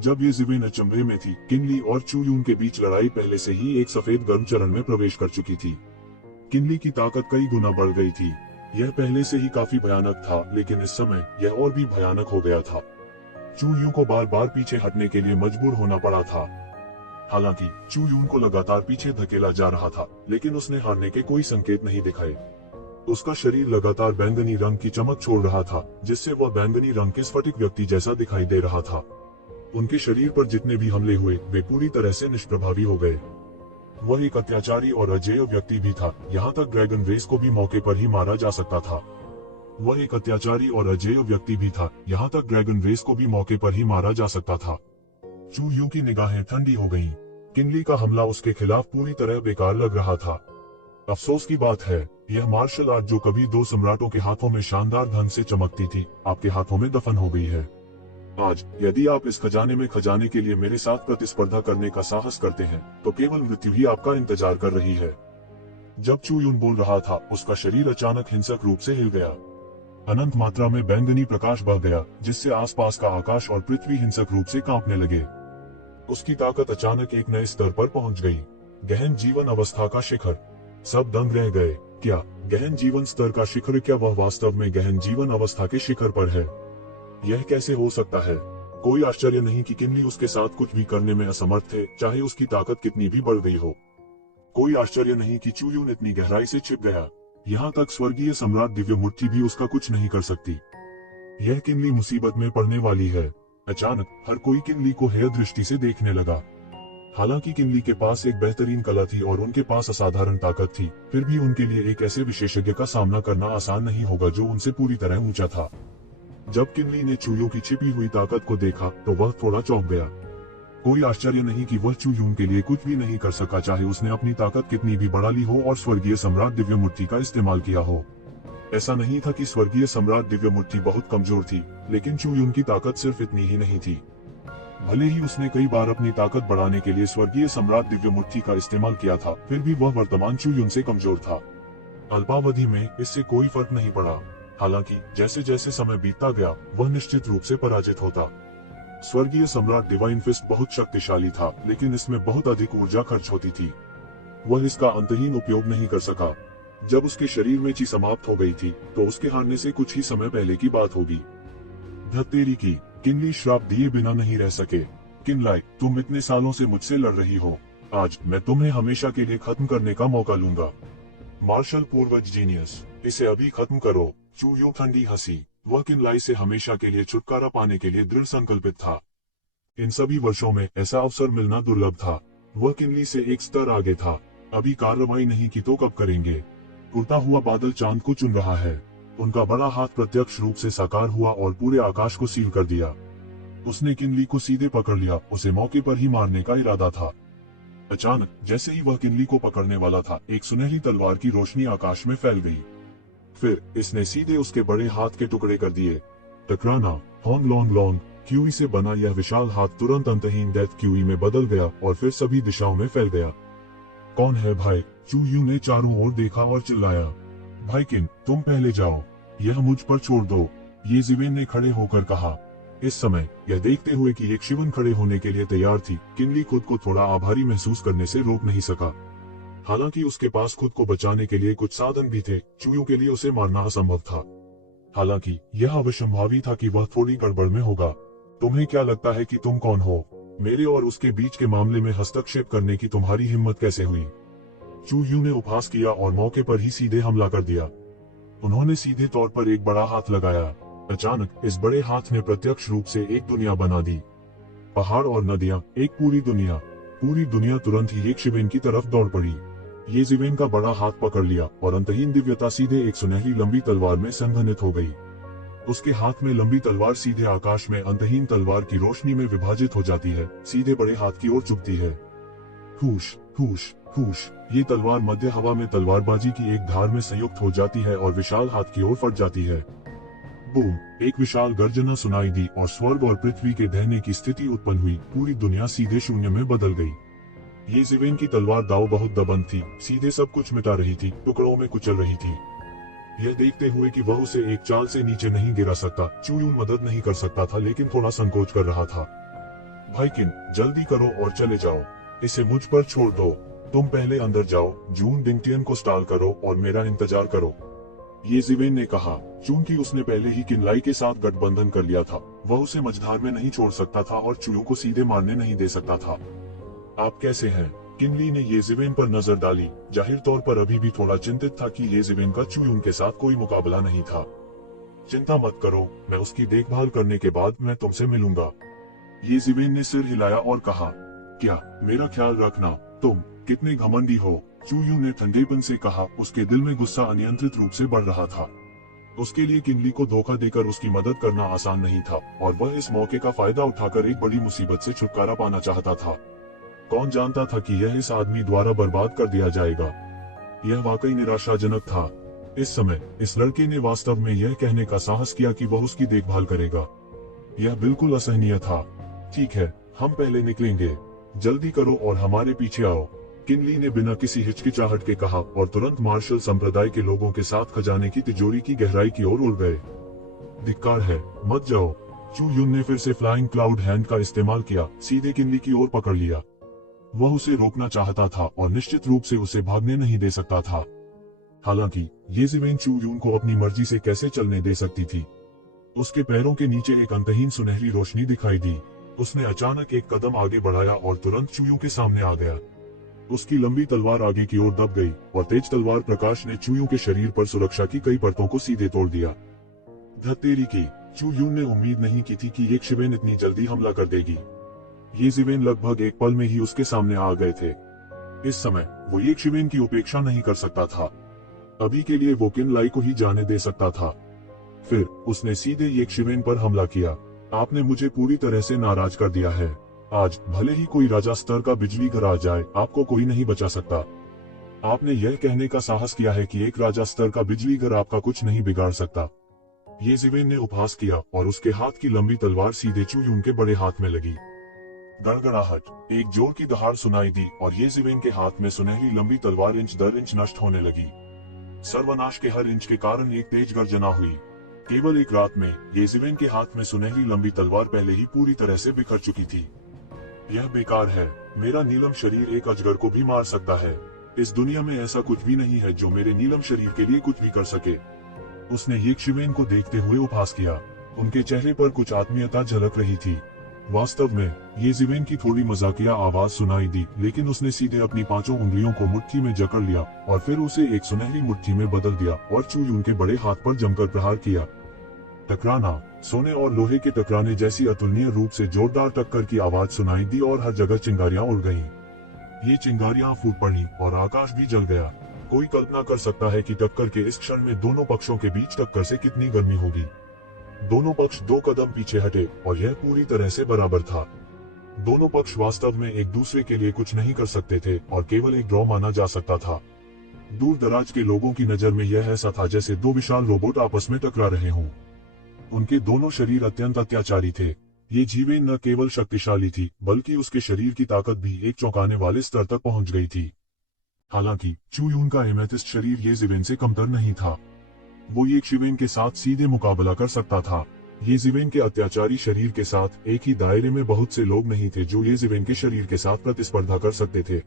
जब ये जिवेन अचंभे में थी, किनली और चू यून के बीच लड़ाई पहले से ही एक सफेद गर्म चरण में प्रवेश कर चुकी थी। किनली की ताकत कई गुना बढ़ गई थी। यह पहले से ही काफी भयानक था, लेकिन इस समय यह और भी भयानक हो गया था। चू यून को बार बार पीछे हटने के लिए मजबूर होना पड़ा था। हालांकि चू यून को लगातार पीछे धकेला जा रहा था, लेकिन उसने हारने के कोई संकेत नहीं दिखाए। उसका शरीर लगातार बैंगनी रंग की चमक छोड़ रहा था, जिससे वह बैंगनी रंग के स्फटिक व्यक्ति जैसा दिखाई दे रहा था। उनके शरीर पर जितने भी हमले हुए, वे पूरी तरह से निष्प्रभावी हो गए। वह एक अत्याचारी और अजेय व्यक्ति भी था। यहाँ तक ड्रैगन रेस को भी मौके पर ही मारा जा सकता था। वह एक अत्याचारी और अजेय व्यक्ति भी था। यहाँ तक ड्रैगन रेस को भी मौके पर ही मारा जा सकता था। चू यून की निगाहें ठंडी हो गईं। किनली का हमला उसके खिलाफ पूरी तरह बेकार लग रहा था। अफसोस की बात है, यह मार्शल आर्ट जो कभी दो सम्राटों के हाथों में शानदार ढंग से चमकती थी, आपके हाथों में दफन हो गई है। आज यदि आप इस खजाने में खजाने के लिए मेरे साथ प्रतिस्पर्धा करने का साहस करते हैं, तो केवल मृत्यु ही आपका इंतजार कर रही है। जब चू यून बोल रहा था, उसका शरीर अचानक हिंसक रूप से हिल गया। अनंत मात्रा में बैंगनी प्रकाश बह गया, जिससे आसपास का आकाश और पृथ्वी हिंसक रूप से कांपने लगे। उसकी ताकत अचानक एक नए स्तर पर पहुंच गई, गहन जीवन अवस्था का शिखर। सब दंग रह गए। क्या गहन जीवन स्तर का शिखर? क्या वह वास्तव में गहन जीवन अवस्था के शिखर पर है? यह कैसे हो सकता है? कोई आश्चर्य नहीं कि किनली उसके साथ कुछ भी करने में असमर्थ थे, चाहे उसकी ताकत कितनी भी बढ़ गई हो। कोई आश्चर्य नहीं कि चू यून इतनी गहराई से छिप गया। यहाँ तक स्वर्गीय सम्राट दिव्य मूर्ति भी उसका कुछ नहीं कर सकती। यह किनली मुसीबत में पड़ने वाली है। अचानक हर कोई किनली को हेय दृष्टि से देखने लगा। हालांकि किनली के पास एक बेहतरीन कला थी और उनके पास असाधारण ताकत थी, फिर भी उनके लिए एक ऐसे विशेषज्ञ का सामना करना आसान नहीं होगा जो उनसे पूरी तरह ऊंचा था। जब किनली ने चू यून की छिपी हुई ताकत को देखा तो वह थोड़ा चौंक गया। कोई आश्चर्य नहीं कि वह चू यून के लिए कुछ भी नहीं कर सका, चाहे उसने अपनी ताकत कितनी भी बढ़ा ली हो और स्वर्गीय सम्राट दिव्य मूर्ति का इस्तेमाल किया हो। ऐसा नहीं था कि स्वर्गीय सम्राट दिव्य मूर्ति बहुत कमजोर थी, लेकिन चू यून की ताकत सिर्फ इतनी ही नहीं थी। भले ही उसने कई बार अपनी ताकत बढ़ाने के लिए स्वर्गीय सम्राट दिव्य मूर्ति का इस्तेमाल किया था, फिर भी वह वर्तमान चू यून से कमजोर था। अल्पावधि में इससे कोई फर्क नहीं पड़ा। हालांकि जैसे जैसे समय बीतता गया, वह निश्चित रूप से पराजित होता। स्वर्गीय सम्राट डिवाइन फिस्ट बहुत शक्तिशाली था, लेकिन इसमें बहुत अधिक ऊर्जा खर्च होती थी। वह इसका अंतहीन उपयोग नहीं कर सका। जब उसके शरीर में ची समाप्त हो गई थी, तो उसके हारने से कुछ ही समय पहले की बात होगी। धत्तेरी की किनली श्राप दिए बिना नहीं रह सके। किनलाई, तुम इतने सालों से मुझसे लड़ रही हो, आज मैं तुम्हें हमेशा के लिए खत्म करने का मौका लूंगा। मार्शल पूर्वज जीनियस, इसे अभी खत्म करो। चू यून ठंडी हंसी। वह किनलाई से हमेशा के लिए छुटकारा पाने के लिए दृढ़ संकल्पित था। इन सभी वर्षों में ऐसा अवसर मिलना दुर्लभ था। वह किनली से एक स्तर आगे था। अभी कार्रवाई नहीं की तो कब करेंगे? उड़ता हुआ बादल चांद को चुन रहा है। उनका बड़ा हाथ प्रत्यक्ष रूप से साकार हुआ और पूरे आकाश को सील कर दिया। उसने किनली को सीधे पकड़ लिया। उसे मौके पर ही मारने का इरादा था। अचानक जैसे ही वह किनली को पकड़ने वाला था, एक सुनहरी तलवार की रोशनी आकाश में फैल गई। फिर इसने सीधे उसके बड़े हाथ के टुकड़े कर दिए। टकराना। होंग लोंग लोंग क्यूई से बना यह विशाल हाथ तुरंत अंतहीन डेथ क्यूई में बदल गया और फिर सभी दिशाओं में फैल गया। कौन है भाई? चू यून ने चारों ओर देखा और चिल्लाया। भाई किन, तुम पहले जाओ, यह मुझ पर छोड़ दो, ये जिवेन ने खड़े होकर कहा। इस समय यह देखते हुए कि एक शिवन खड़े होने के लिए तैयार थी, किनली खुद को थोड़ा आभारी महसूस करने से रोक नहीं सका। हालांकि उसके पास खुद को बचाने के लिए कुछ साधन भी थे, चू यून के लिए उसे मारना असंभव था। हालांकि यह अवश्यंभावी था कि वह थोड़ी गड़बड़ में होगा। तुम्हें क्या लगता है कि तुम कौन हो? मेरे और उसके बीच के मामले में हस्तक्षेप करने की तुम्हारी हिम्मत कैसे हुई? चू यून ने उपहास किया और मौके पर ही सीधे हमला कर दिया। उन्होंने सीधे तौर पर एक बड़ा हाथ लगाया। अचानक इस बड़े हाथ ने प्रत्यक्ष रूप से एक दुनिया बना दी। पहाड़ और नदियां, एक पूरी दुनिया तुरंत ही एक शिवेन की तरफ दौड़ पड़ी। ये जिवेन का बड़ा हाथ पकड़ लिया और अंतहीन दिव्यता सीधे एक सुनहरी लंबी तलवार में संघनित हो गई। उसके हाथ में लंबी तलवार सीधे आकाश में अंतहीन तलवार की रोशनी में विभाजित हो जाती है, सीधे बड़े हाथ की ओर चुभती है। हुश हुश हुश, ये तलवार मध्य हवा में तलवारबाजी की एक धार में संयुक्त हो जाती है और विशाल हाथ की ओर फट जाती है। बूम, एक विशाल गर्जना सुनाई दी और स्वर्ग और पृथ्वी के ढहने की स्थिति उत्पन्न हुई। पूरी दुनिया सीधे शून्य में बदल गई। ये जिवेन की तलवार दाव बहुत दबंग थी, सीधे सब कुछ मिटा रही थी, टुकड़ों में कुचल रही थी। यह देखते हुए कि वह उसे एक चाल से नीचे नहीं गिरा सकता, चू यून मदद नहीं कर सकता था, लेकिन थोड़ा संकोच कर रहा था। भाई किन, जल्दी करो और चले जाओ, इसे मुझ पर छोड़ दो। तुम पहले अंदर जाओ, जून डिंगटियन को स्टाल करो और मेरा इंतजार करो, ये जिवेन ने कहा। चूंकि उसने पहले ही किनलाई के साथ गठबंधन कर लिया था, वह उसे मझधार में नहीं छोड़ सकता था और चू को सीधे मारने नहीं दे सकता था। आप कैसे हैं? किनली ने ये जिवेन पर नजर डाली। जाहिर तौर पर अभी भी थोड़ा चिंतित था कि ये जिवेन का चू के साथ कोई मुकाबला नहीं था। चिंता मत करो, मैं उसकी देखभाल करने के बाद मैं तुमसे मिलूंगा। ये जिवेन ने सिर हिलाया और कहा। क्या? मेरा ख्याल रखना। तुम कितने घमंडी हो, चू ने ठंडेपन से कहा। उसके दिल में गुस्सा अनियंत्रित रूप से बढ़ रहा था। उसके लिए किनली को धोखा देकर उसकी मदद करना आसान नहीं था और वह इस मौके का फायदा उठाकर एक बड़ी मुसीबत से छुटकारा पाना चाहता था। कौन जानता था कि यह इस आदमी द्वारा बर्बाद कर दिया जाएगा। यह वाकई निराशाजनक था। इस समय इस लड़के ने वास्तव में यह कहने का साहस किया कि वह उसकी देखभाल करेगा। यह बिल्कुल असहनीय था। ठीक है, हम पहले निकलेंगे, जल्दी करो और हमारे पीछे आओ, किनली ने बिना किसी हिचकिचाहट के कहा और तुरंत मार्शल संप्रदाय के लोगों के साथ खजाने की तिजोरी की गहराई की ओर उड़ गए। धिक्कार है, मत जाओ। चू यून ने फिर से फ्लाइंग क्लाउड हैंड का इस्तेमाल किया, सीधे किनली की ओर पकड़ लिया। वह उसे रोकना चाहता था और निश्चित रूप से उसे भागने नहीं दे सकता था। हालांकि ये ज़िवेन चू यून को अपनी मर्जी से कैसे चलने दे सकती थी। उसके पैरों के नीचे एक अंतहीन सुनहरी रोशनी दिखाई दी। उसने अचानक एक कदम आगे बढ़ाया और तुरंत चू यून के सामने आ गया। उसकी लंबी तलवार आगे की ओर दब गई और तेज तलवार प्रकाश ने चू यून के शरीर पर सुरक्षा की कई परतों को सीधे तोड़ दिया। धत्तेरी की, चू यून ने उम्मीद नहीं की थी कि ये ज़िवेन इतनी जल्दी हमला कर देगी। ये ज़िवेन लगभग एक पल में ही उसके सामने आ गए थे। इस समय वो ये ज़िवेन की उपेक्षा नहीं कर सकता था। अभी के लिए वो किनलाई को ही जाने दे सकता था। फिर उसने सीधे ये ज़िवेन पर हमला किया। आपने मुझे पूरी तरह से नाराज कर दिया है। आज भले ही कोई राजा स्तर का बिजली घर आ जाए, आपको कोई नहीं बचा सकता। आपने यह कहने का साहस किया है कि एक राजा स्तर का बिजली घर आपका कुछ नहीं बिगाड़ सकता। ये ज़िवेन ने उपहास किया और उसके हाथ की लंबी तलवार सीधे चू यून के बड़े हाथ में लगी। गड़गड़ाहट, एक जोर की दहाड़ सुनाई दी और ये ज़िवेन के हाथ में सुनहरी लंबी तलवार इंच दर इंच नष्ट होने लगी। सर्वनाश के हर इंच के कारण एक तेज गर्जना हुई। केवल एक रात में ये ज़िवेन के हाथ में सुनहरी लंबी तलवार पहले ही पूरी तरह से बिखर चुकी थी। यह बेकार है। मेरा नीलम शरीर एक अजगर को भी मार सकता है। इस दुनिया में ऐसा कुछ भी नहीं है जो मेरे नीलम शरीर के लिए कुछ भी कर सके। उसने ये ज़िवेन को देखते हुए उपहास किया। उनके चेहरे पर कुछ आत्मीयता झलक रही थी। वास्तव में ये ज़िवेन की थोड़ी मजाकिया आवाज सुनाई दी, लेकिन उसने सीधे अपनी पांचों उंगलियों को मुट्ठी में जकड़ लिया और फिर उसे एक सुनहरी मुट्ठी में बदल दिया और चू यून के बड़े हाथ पर जमकर प्रहार किया। टकराना, सोने और लोहे के टकराने जैसी अतुलनीय रूप से जोरदार टक्कर की आवाज सुनाई दी और हर जगह चिंगारियां उड़ गईं। ये चिंगारियां फूट पड़ी और आकाश भी जल गया। कोई कल्पना कर सकता है कि टक्कर के इस क्षण में दोनों पक्षों के बीच टक्कर से कितनी गर्मी होगी। दोनों पक्ष 2 कदम पीछे हटे और यह पूरी तरह से बराबर था। दोनों पक्ष वास्तव में एक दूसरे के लिए कुछ नहीं कर सकते थे और केवल एक ड्रॉ माना जा सकता था। दूर दराज के लोगों की नजर में यह ऐसा था जैसे 2 विशाल रोबोट आपस में टकरा रहे हों। उनके दोनों शरीर अत्यंत अत्याचारी थे। ये ज़िवेन न केवल शक्तिशाली थी, बल्कि उसके शरीर की ताकत भी एक चौंकाने वाले स्तर तक पहुंच गई थी। हालांकि चू यून का एमेथिस्ट शरीर ये ज़िवेन से कमतर नहीं था। वो ये ज़िवेन के साथ सीधे मुकाबला कर सकता था। ये ज़िवेन के अत्याचारी शरीर के साथ एक ही दायरे में बहुत से लोग नहीं थे जो ये ज़िवेन के शरीर के साथ प्रतिस्पर्धा कर सकते थे।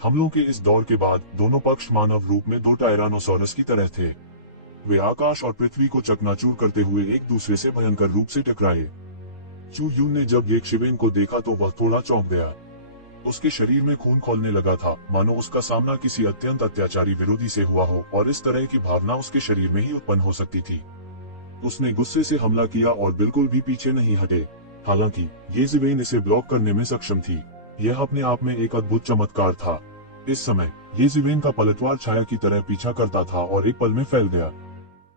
हमलों के इस दौर के बाद दोनों पक्ष मानव रूप में 2 टायरानोसॉरस की तरह थे। वे आकाश और पृथ्वी को चकनाचूर करते हुए एक दूसरे से भयंकर रूप से टकराए। चू यून ने जब ये ज़िवेन को देखा तो वह थोड़ा चौंक गया। उसके शरीर में खून खौलने लगा था, मानो उसका सामना किसी अत्यंत अत्याचारी विरोधी से हुआ हो और इस तरह की भावना उसके शरीर में ही उत्पन्न हो सकती थी। उसने गुस्से से हमला किया और बिल्कुल भी पीछे नहीं हटे। हालांकि ये ज़िवेन इसे ब्लॉक करने में सक्षम थी। यह अपने आप में एक अद्भुत चमत्कार था। इस समय ये ज़िवेन का पलटवार छाया की तरह पीछा करता था और एक पल में फैल गया।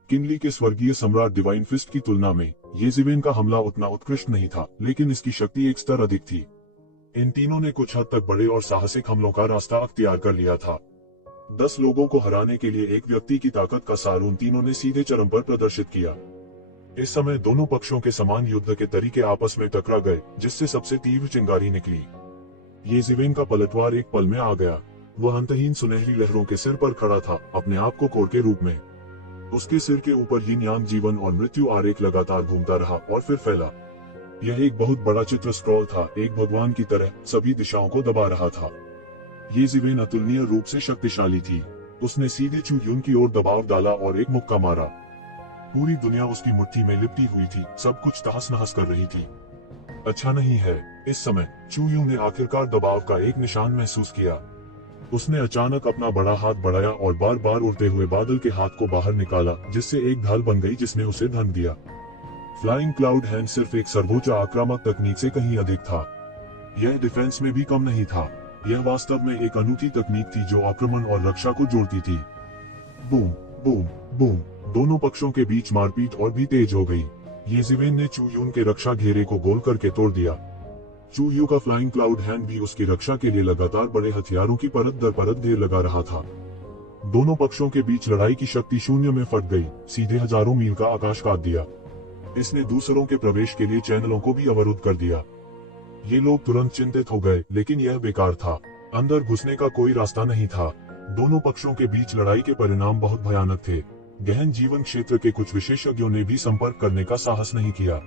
किनली के स्वर्गीय सम्राट डिवाइन फिस्ट की तुलना में ये ज़िवेन का हमला उतना उत्कृष्ट नहीं था, लेकिन इसकी शक्ति एक स्तर अधिक थी। इन तीनों ने कुछ हद तक बड़े और साहसिक हमलों का रास्ता अख्तियार कर लिया था। 10 लोगों को हराने के लिए एक व्यक्ति की ताकत का सार उन तीनों ने सीधे चरम पर प्रदर्शित किया। इस समय दोनों पक्षों के समान युद्ध के तरीके आपस में टकरा गए, जिससे सबसे तीव्र चिंगारी निकली। ये ज़िवेन का पलटवार एक पल में आ गया। वह अंतहीन सुनहरी लहरों के सिर पर खड़ा था, अपने आप को कोर के रूप में। उसके सिर के ऊपर यिन यांग जीवन और मृत्यु आरेख लगातार घूमता रहा और फिर फैला। यह एक बहुत बड़ा चित्र स्क्रॉल था, एक भगवान की तरह सभी दिशाओं को दबा रहा था। ये ज़िवेन अतुलनीय रूप से शक्तिशाली थी। उसने सीधे चू यून की ओर दबाव डाला और एक मुक्का मारा। पूरी दुनिया उसकी मुट्ठी में लिपटी हुई थी, सब कुछ तहस नहस कर रही थी। अच्छा नहीं है। इस समय चू यून ने आखिरकार दबाव का एक निशान महसूस किया। उसने अचानक अपना बड़ा हाथ बढ़ाया और बार बार उड़ते हुए बादल के हाथ को बाहर निकाला, जिससे एक ढाल बन गई जिसने उसे धन दिया। फ्लाइंग क्लाउड हैंड सिर्फ एक सर्वोच्च आक्रामक तकनीक से कहीं अधिक था। यह डिफेंस में भी कम नहीं था। यह वास्तव में एक अनूठी तकनीक थी जो आक्रमण और रक्षा को जोड़ती थी। बूम बूम बूम, दोनों पक्षों के बीच मारपीट और भी तेज हो गई। ये ज़िवेन ने चू यून के रक्षा घेरे को गोल करके तोड़ दिया। चू यू का फ्लाइंग क्लाउड हैंड भी उसकी रक्षा के लिए लगातार बड़े हथियारों की परत दर परत ढेर लगा रहा था। दोनों पक्षों के बीच लड़ाई की शक्ति शून्य में फट गई, सीधे हजारों मील का आकाश काट दिया। इसने दूसरों के प्रवेश के लिए चैनलों को भी अवरुद्ध कर दिया। ये लोग तुरंत चिंतित हो गए, लेकिन यह बेकार था। अंदर घुसने का कोई रास्ता नहीं था। दोनों पक्षों के बीच लड़ाई के परिणाम बहुत भयानक थे। गहन जीवन क्षेत्र के कुछ विशेषज्ञों ने भी संपर्क करने का साहस नहीं किया।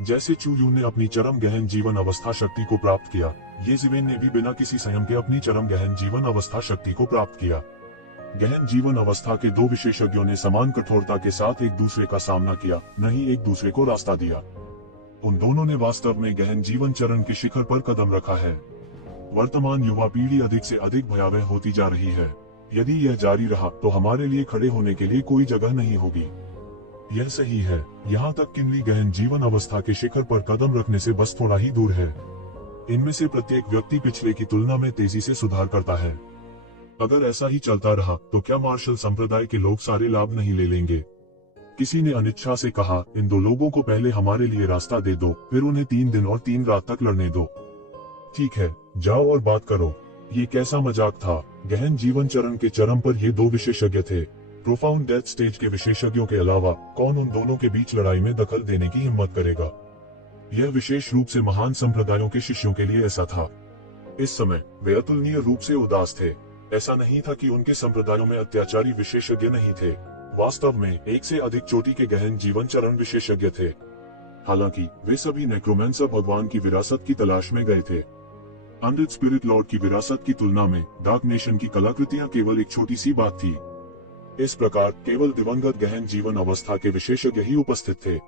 जैसे चू यू ने अपनी चरम गहन जीवन अवस्था शक्ति को प्राप्त किया, ये जिवेन ने भी बिना किसी संयम के अपनी चरम गहन जीवन अवस्था शक्ति को प्राप्त किया। गहन जीवन अवस्था के दो विशेषज्ञों ने समान कठोरता के साथ एक दूसरे का सामना किया, न ही एक दूसरे को रास्ता दिया। उन दोनों ने वास्तव में गहन जीवन चरण के शिखर पर कदम रखा है। वर्तमान युवा पीढ़ी अधिक से अधिक भयावह होती जा रही है। यदि यह जारी रहा तो हमारे लिए खड़े होने के लिए कोई जगह नहीं होगी। यह सही है। यहाँ तक किनली गहन जीवन अवस्था के शिखर पर कदम रखने से बस थोड़ा ही दूर है। इनमें से प्रत्येक व्यक्ति पिछले की तुलना में तेजी से सुधार करता है। अगर ऐसा ही चलता रहा तो क्या मार्शल संप्रदाय के लोग सारे लाभ नहीं ले लेंगे? किसी ने अनिच्छा से कहा, इन दो लोगों को पहले हमारे लिए रास्ता दे दो, फिर उन्हें 3 दिन और 3 रात तक लड़ने दो। ठीक है, जाओ और बात करो। ये कैसा मजाक था? गहन जीवन चरण के चरम पर ये दो विशेषज्ञ थे। प्रोफाउंड डेथ स्टेज के विशेषज्ञों के अलावा कौन उन दोनों के बीच लड़ाई में दखल देने की हिम्मत करेगा? यह विशेष रूप से महान संप्रदायों के शिष्यों के लिए ऐसा था। इस समय वे अतुलनीय रूप से उदास थे। ऐसा नहीं था कि उनके संप्रदायों में अत्याचारी विशेषज्ञ नहीं थे। वास्तव में 1 से अधिक चोटी के गहन जीवन चरण विशेषज्ञ थे। हालांकि वे सभी नेक्रोमेंसर भगवान की विरासत की तलाश में गए थे। अनरिड स्पिरिट लॉर्ड की विरासत की तुलना में डार्क नेशन की कलाकृतियां केवल एक छोटी सी बात थी। इस प्रकार केवल दिवंगत गहन जीवन अवस्था के विशेषज्ञ ही उपस्थित थे।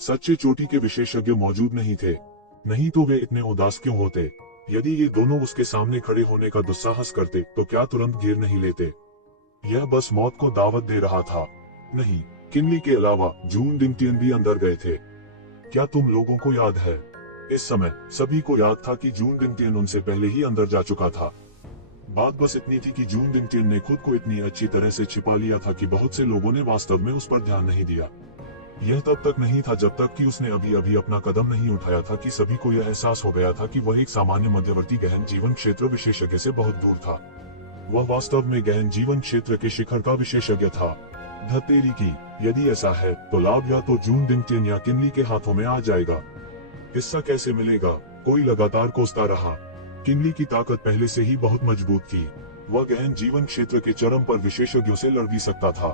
सच्चे चोटी के विशेषज्ञ मौजूद नहीं थे। नहीं तो वे इतने उदास क्यों होते? यदि ये दोनों उसके सामने खड़े होने का दुस्साहस करते तो क्या तुरंत गिर नहीं लेते? यह बस मौत को दावत दे रहा था। नहीं, किनली के अलावा जून डिंगटियन भी अंदर गए थे। क्या तुम लोगों को याद है? इस समय सभी को याद था कि जून डिंगटियन उनसे पहले ही अंदर जा चुका था। बात बस इतनी थी कि जून डिंगटियन ने खुद को इतनी अच्छी तरह से छिपा लिया था कि बहुत से लोगों ने वास्तव में उस पर ध्यान नहीं दिया। यह तब तक नहीं था जब तक कि उसने अभी अभी अपना कदम नहीं उठाया था कि सभी को यह एहसास हो गया था कि वह एक सामान्य मध्यवर्ती गहन जीवन क्षेत्र विशेषज्ञ से बहुत दूर था। वह वास्तव में गहन जीवन क्षेत्र के शिखर का विशेषज्ञ था। धत्तेरी की, यदि ऐसा है तो लाभ या तो जून डिंगटियन या किनली के हाथों में आ जाएगा। हिस्सा कैसे मिलेगा? कोई लगातार कोसता रहा। किनली की ताकत पहले से ही बहुत मजबूत थी। वह गहन जीवन क्षेत्र के चरम पर विशेषज्ञों से लड़ भी सकता था।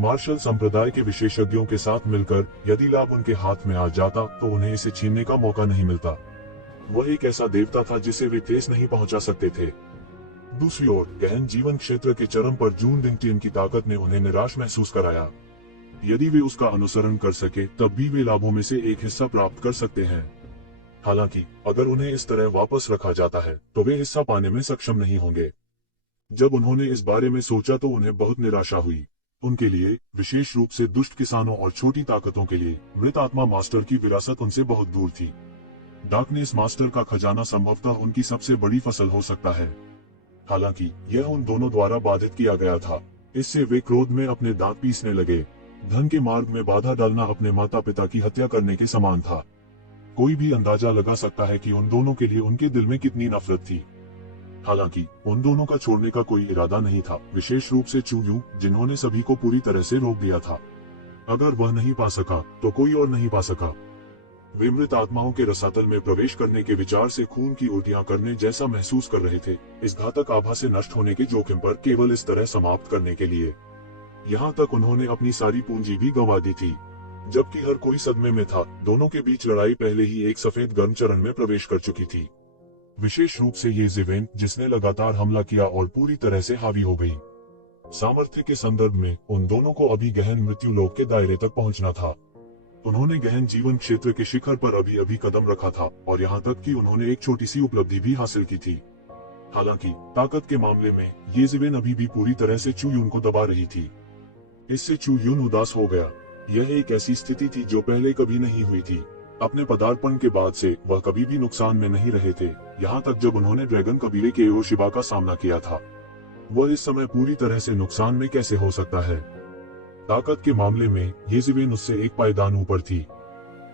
मार्शल संप्रदाय के विशेषज्ञों के साथ मिलकर यदि लाभ उनके हाथ में आ जाता तो उन्हें इसे छीनने का मौका नहीं मिलता। वह एक ऐसा देवता था जिसे वे ठेस नहीं पहुंचा सकते थे। दूसरी ओर गहन जीवन क्षेत्र के चरम पर जून डिंगटियन की ताकत ने उन्हें निराश महसूस कराया। यदि वे उसका अनुसरण कर सके तब भी वे लाभों में से एक हिस्सा प्राप्त कर सकते हैं। हालांकि अगर उन्हें इस तरह वापस रखा जाता है तो वे हिस्सा पाने में सक्षम नहीं होंगे। जब उन्होंने इस बारे में सोचा तो उन्हें बहुत निराशा हुई। उनके लिए, विशेष रूप से दुष्ट किसानों और छोटी ताकतों के लिए, मृत आत्मा मास्टर की विरासत उनसे बहुत दूर थी। डार्कनेस मास्टर का खजाना संभवतः उनकी सबसे बड़ी फसल हो सकता है। हालांकि यह उन दोनों द्वारा बाधित किया गया था। इससे वे क्रोध में अपने दांत पीसने लगे। धन के मार्ग में बाधा डालना अपने माता पिता की हत्या करने के समान था। कोई भी अंदाजा लगा सकता है कि उन दोनों के लिए उनके दिल में कितनी नफरत थी। हालांकि उन दोनों का छोड़ने का कोई इरादा नहीं था, विशेष रूप से चू यू, जिन्होंने सभी को पूरी तरह से रोक दिया था। अगर वह नहीं पा सका तो कोई और नहीं पा सका। वे मृत आत्माओं के रसातल में प्रवेश करने के विचार से खून की उल्टियां करने जैसा महसूस कर रहे थे, इस घातक आभा से नष्ट होने के जोखिम पर केवल इस तरह समाप्त करने के लिए। यहाँ तक उन्होंने अपनी सारी पूंजी भी गंवा दी थी। जबकि हर कोई सदमे में था, दोनों के बीच लड़ाई पहले ही एक सफेद गर्म चरण में प्रवेश कर चुकी थी। विशेष रूप से ये जिवेन, जिसने लगातार हमला किया और पूरी तरह से हावी हो गई। सामर्थ्य के संदर्भ में उन दोनों को अभी गहन मृत्यु लोक के दायरे तक पहुंचना था। उन्होंने गहन जीवन क्षेत्र के शिखर पर अभी अभी कदम रखा था और यहाँ तक कि उन्होंने एक छोटी सी उपलब्धि भी हासिल की थी। हालांकि ताकत के मामले में ये जिवेन अभी भी पूरी तरह से चू यून को दबा रही थी। इससे चू यून उदास हो गया। यह एक ऐसी स्थिति थी जो पहले कभी नहीं हुई थी। अपने पदार्पण के बाद से वह कभी भी नुकसान में नहीं रहे थे, यहाँ तक जब उन्होंने ड्रैगन कबीले के ओशिबा का सामना किया था। वह इस समय पूरी तरह से नुकसान में कैसे हो सकता है? ताकत के मामले में ये जिवेन उससे एक पायदान ऊपर थी।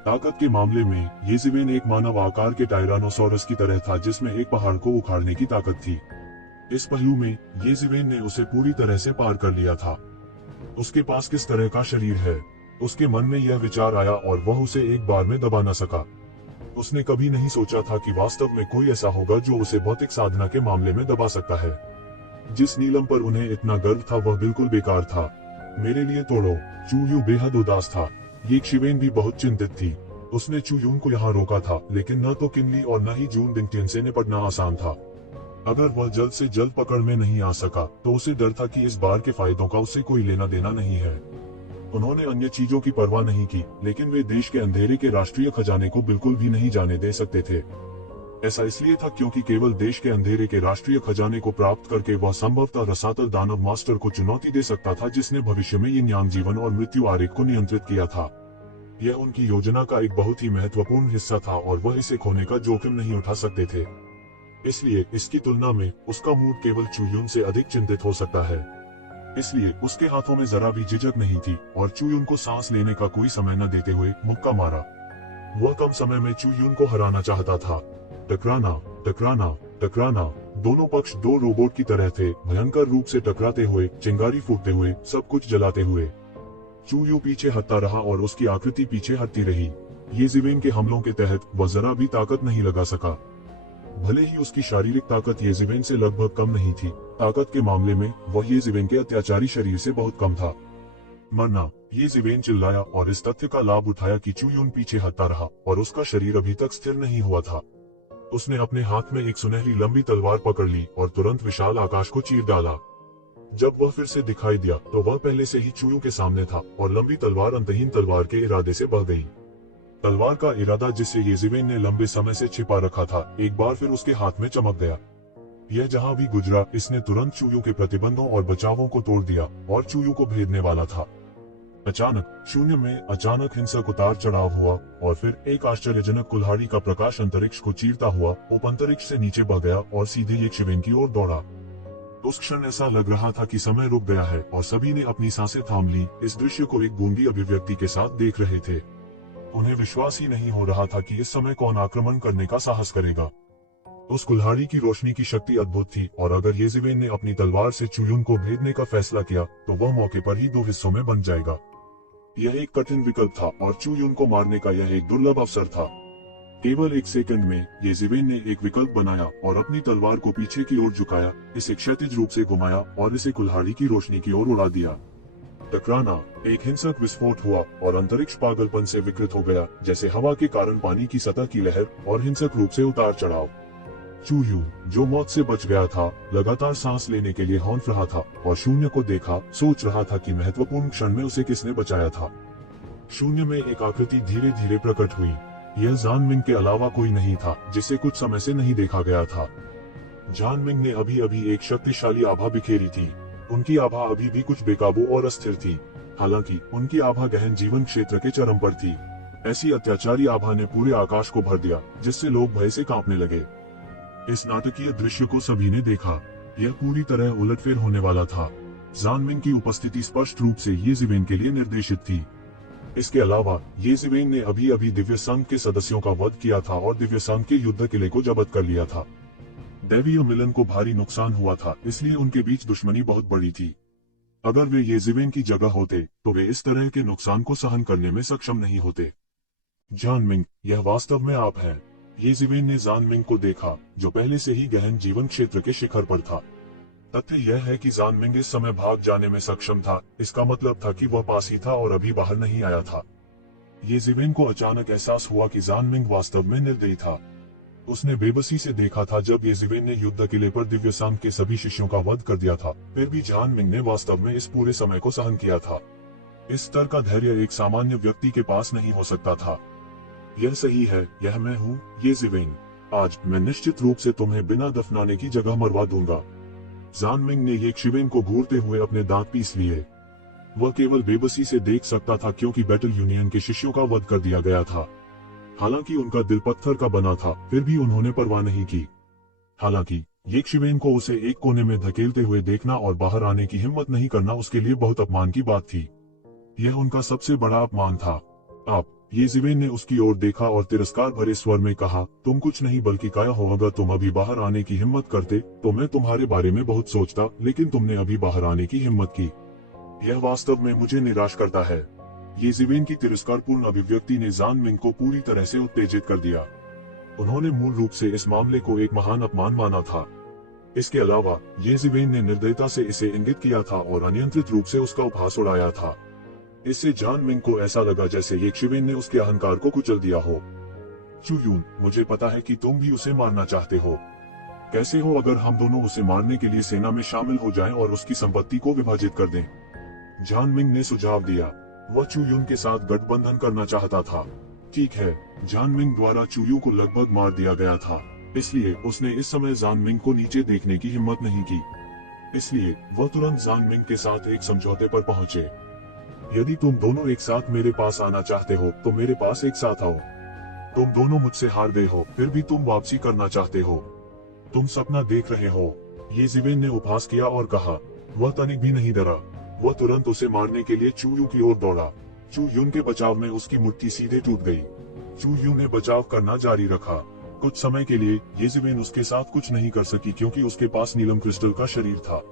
ताकत के मामले में ये जिवेन एक मानव आकार के टायरानोसॉरस की तरह था जिसमें एक पहाड़ को उखाड़ने की ताकत थी। इस पहलू में येज़िवेन ने उसे पूरी तरह से पार कर लिया था। उसके पास किस तरह का शरीर है, उसके मन में यह विचार आया और वह उसे एक बार में दबा न सका। उसने कभी नहीं सोचा था कि वास्तव में कोई ऐसा होगा जो उसे भौतिक साधना के मामले में दबा सकता है। जिस नीलम पर उन्हें इतना गर्व था वह बिल्कुल बेकार था। मेरे लिए तोड़ो। चू यू बेहद उदास था। ये शिवेन भी बहुत चिंतित थी। उसने चू यून को यहाँ रोका था, लेकिन न तो किनली और न ही जून डिंगटियन से निपटना आसान था। अगर वह जल्द से जल्द पकड़ में नहीं आ सका तो उसे डर था कि इस बार के फायदों का उसे कोई लेना देना नहीं है। उन्होंने अन्य चीजों की परवाह नहीं की, लेकिन वे देश के अंधेरे के राष्ट्रीय खजाने को बिल्कुल भी नहीं जाने दे सकते थे। ऐसा इसलिए था क्योंकि केवल देश के अंधेरे के राष्ट्रीय खजाने को प्राप्त करके वह संभवतः रसातल दानव मास्टर को चुनौती दे सकता था, जिसने भविष्य में यिन यांग जीवन और मृत्यु आरेख को नियंत्रित किया था। यह उनकी योजना का एक बहुत ही महत्वपूर्ण हिस्सा था और वह इसे खोने का जोखिम नहीं उठा सकते थे। इसलिए इसकी तुलना में उसका मूड केवल चू यून से अधिक चिंतित हो सकता है। इसलिए उसके हाथों में जरा भी झिझक नहीं थी और चू यून को सांस लेने का कोई समय न देते हुए मुक्का मारा। वह कम समय में चू यून को हराना चाहता था। टकराना, टकराना, टकराना। दोनों पक्ष दो रोबोट की तरह थे, भयंकर रूप से टकराते हुए, चिंगारी फूटते हुए, सब कुछ जलाते हुए। चू यू पीछे हटता रहा और उसकी आकृति पीछे हटती रही। येज़िवेन के हमलों के तहत वह जरा भी ताकत नहीं लगा सका। भले ही उसकी शारीरिक ताकत येज़िवेन से लगभग कम नहीं थी, ताकत के मामले में वह येज़िवेन के अत्याचारी शरीर से बहुत कम था। मरना, येज़िवेन चिल्लाया और इस तथ्य का लाभ उठाया कि चू यून पीछे हटता रहा और उसका शरीर अभी तक स्थिर नहीं हुआ था। उसने अपने हाथ में एक सुनहरी लंबी तलवार पकड़ ली और तुरंत विशाल आकाश को चीर डाला। जब वह फिर से दिखाई दिया तो वह पहले से ही चू यू के सामने था और लंबी तलवार अंतहीन तलवार के इरादे से बह गई। तलवार का इरादा जिसे येज़िवेन ने लंबे समय से छिपा रखा था, एक बार फिर उसके हाथ में चमक गया। यह जहां भी गुजरा, इसने तुरंत चू यू के प्रतिबंधों और बचावों को तोड़ दिया और चू यू को भेदने वाला था। अचानक शून्य में अचानक हिंसक उतार चढ़ाव हुआ और फिर एक आश्चर्यजनक कुल्हाड़ी का प्रकाश अंतरिक्ष को चीरता हुआ अंतरिक्ष से नीचे बह गया और सीधे येज़िवेन की ओर दौड़ा। उस क्षण ऐसा लग रहा था कि समय रुक गया है और सभी ने अपनी सांसें थाम ली, इस दृश्य को एक गूंगी अभिव्यक्ति के साथ देख रहे थे। उन्हें विश्वास ही नहीं हो रहा था कि इस समय कौन आक्रमण करने का साहस करेगा। उस कुल्हाड़ी की रोशनी की शक्ति अद्भुत थी और अगर येज़िवेन ने अपनी तलवार से चू यून को भेदने का फैसला किया तो वह मौके पर ही दो हिस्सों में बंट जाएगा। यह एक कठिन विकल्प था और चू यून को मारने का यह एक दुर्लभ अवसर था। केवल एक सेकंड में येज़िवेन ने एक विकल्प बनाया और अपनी तलवार को पीछे की ओर झुकाया, इसे क्षैतिज रूप से घुमाया और इसे कुल्हाड़ी की रोशनी की ओर उड़ा दिया। टकराना, एक हिंसक विस्फोट हुआ और अंतरिक्ष पागलपन से विकृत हो गया, जैसे हवा के कारण पानी की सतह की लहर और हिंसक रूप से उतार चढ़ाव। चू यू, जो मौत से बच गया था, लगातार सांस लेने के लिए हौंफ रहा था और शून्य को देखा, सोच रहा था कि महत्वपूर्ण क्षण में उसे किसने बचाया था। शून्य में एक आकृति धीरे धीरे प्रकट हुई। यह जान मिंग के अलावा कोई नहीं था, जिसे कुछ समय से नहीं देखा गया था। जान मिंग ने अभी अभी एक शक्तिशाली आभा बिखेरी थी। उनकी आभा अभी भी कुछ बेकाबू और अस्थिर थी। हालांकि उनकी आभा गहन जीवन क्षेत्र के चरम पर थी। ऐसी अत्याचारी आभा ने पूरे आकाश को भर दिया, जिससे लोग भय से कांपने लगे। इस नाटकीय दृश्य को सभी ने देखा। यह पूरी तरह उलटफेर होने वाला था। जान मिंग की उपस्थिति स्पष्ट रूप से येज़िवेन के लिए निर्देशित थी। इसके अलावा येज़िवेन ने अभी अभी दिव्य संघ के सदस्यों का वध किया था और दिव्य संघ के युद्ध किले को जब्त कर लिया था। दैवीय मिलन को भारी नुकसान हुआ था, इसलिए उनके बीच दुश्मनी बहुत बड़ी थी। अगर वे येज़िवेन की जगह होते तो वे इस तरह के नुकसान को सहन करने में सक्षम नहीं होते। जान मिंग, यह वास्तव में आप हैं। येज़िवेन ने जान मिंग को देखा, जो पहले से ही गहन जीवन क्षेत्र के शिखर पर था। तथ्य यह है कि जान मिंग इस समय भाग जाने में सक्षम था। इसका मतलब था कि वह पास ही था और अभी बाहर नहीं आया था। येज़िवेन को अचानक एहसास हुआ कि जान मिंग वास्तव में निर्दयी था। उसने बेबसी से देखा था जब येज़िवेन ने युद्ध किले पर दिव्य संघ के सभी शिष्यों का वध कर दिया था। फिर भी जान मिंग ने वास्तव में इस पूरे समय को सहन किया था। इस स्तर का धैर्य एक सामान्य व्यक्ति के पास नहीं हो सकता था। यह सही है, यह मैं हूँ, येज़िवेन। आज मैं निश्चित रूप से तुम्हें बिना दफनाने की जगह मरवा दूंगा। जान मिंग ने येज़िवेन को घूरते हुए अपने दांत पीस लिए। वह केवल बेबसी से देख सकता था क्योंकि बैटल यूनियन के शिष्यों का वध कर दिया गया था। हालांकि उनका दिल पत्थर का बना था, फिर भी उन्होंने परवाह नहीं की। हालांकि येज़िवेन को उसे एक कोने में धकेलते हुए देखना और बाहर आने की हिम्मत नहीं करना उसके लिए बहुत अपमान की बात थी। यह उनका सबसे बड़ा अपमान था। आप, येज़ेबेल ने उसकी ओर देखा और तिरस्कार भरे स्वर में कहा, तुम कुछ नहीं बल्कि काया हो। अगर तुम अभी बाहर आने की हिम्मत करते तो मैं तुम्हारे बारे में बहुत सोचता, लेकिन तुमने अभी बाहर आने की हिम्मत की। यह वास्तव में मुझे निराश करता है। येज़ेबेल की तिरस्कारपूर्ण अभिव्यक्ति ने ज़ान मिंग को पूरी तरह से उत्तेजित कर दिया। उन्होंने मूल रूप से इस मामले को एक महान अपमान माना था। इसके अलावा येज़ेबेल ने निर्दयता से इसे इंगित किया था और अनियंत्रित रूप से उसका उपहास उड़ाया था। इससे ज़ान मिंग को ऐसा लगा जैसे येज़ेबेल ने उसके अहंकार को कुचल दिया हो। चू यून, मुझे पता है कि तुम भी उसे मारना चाहते हो। कैसे हो अगर हम दोनों उसे मारने के लिए सेना में शामिल हो जाएं और उसकी संपत्ति को विभाजित कर दें? ज़ान मिंग ने सुझाव दिया। वह चू यून के साथ गठबंधन करना चाहता था। ठीक है, ज़ान मिंग द्वारा चू यून को लगभग मार दिया गया था, इसलिए उसने इस समय ज़ान मिंग को नीचे देखने की हिम्मत नहीं की। इसलिए वह तुरंत ज़ान मिंग के साथ एक समझौते पर पहुंचे। यदि तुम दोनों एक साथ मेरे पास आना चाहते हो तो मेरे पास एक साथ आओ। तुम दोनों मुझसे हार गए हो, फिर भी तुम वापसी करना चाहते हो। तुम सपना देख रहे हो। येज़ेबेल ने उपहास किया और कहा। वह तनिक भी नहीं डरा। वह तुरंत उसे मारने के लिए चू यून की ओर दौड़ा। चू यून के बचाव में उसकी मुट्ठी सीधे टूट गई। चू यून ने बचाव करना जारी रखा। कुछ समय के लिए येज़ेबेल उसके साथ कुछ नहीं कर सकी क्योंकि उसके पास नीलम क्रिस्टल का शरीर था।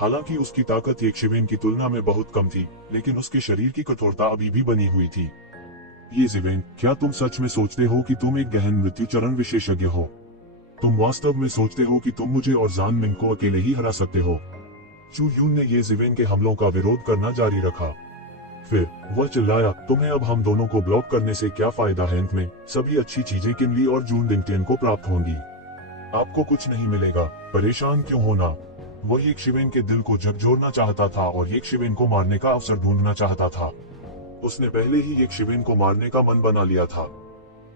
हालांकि उसकी ताकत येज़ेबेल की तुलना में बहुत कम थी, लेकिन उसके शरीर की कठोरता अभी भी बनी हुई थी। येज़ेबेल, क्या तुम सच में सोचते हो कि तुम एक गहन मृत्यु चरण विशेषज्ञ हो? तुम वास्तव में सोचते हो कि तुम मुझे और ज़ान मिंग को अकेले ही हरा सकते हो? चू यून ने येज़ेबेल के हमलों का विरोध करना जारी रखा। फिर वह चिल्लाया, तुम्हें अब हम दोनों को ब्लॉक करने से क्या फायदा है? अंत में सभी अच्छी चीजें किनली और जून डिंगटियन को प्राप्त होंगी। आपको कुछ नहीं मिलेगा। परेशान क्यों होना? वह येज़ेबेल के दिल को झकझोरना चाहता था और येज़ेबेल को मारने का अवसर ढूंढना चाहता था। उसने पहले ही येज़ेबेल को मारने का मन बना लिया था।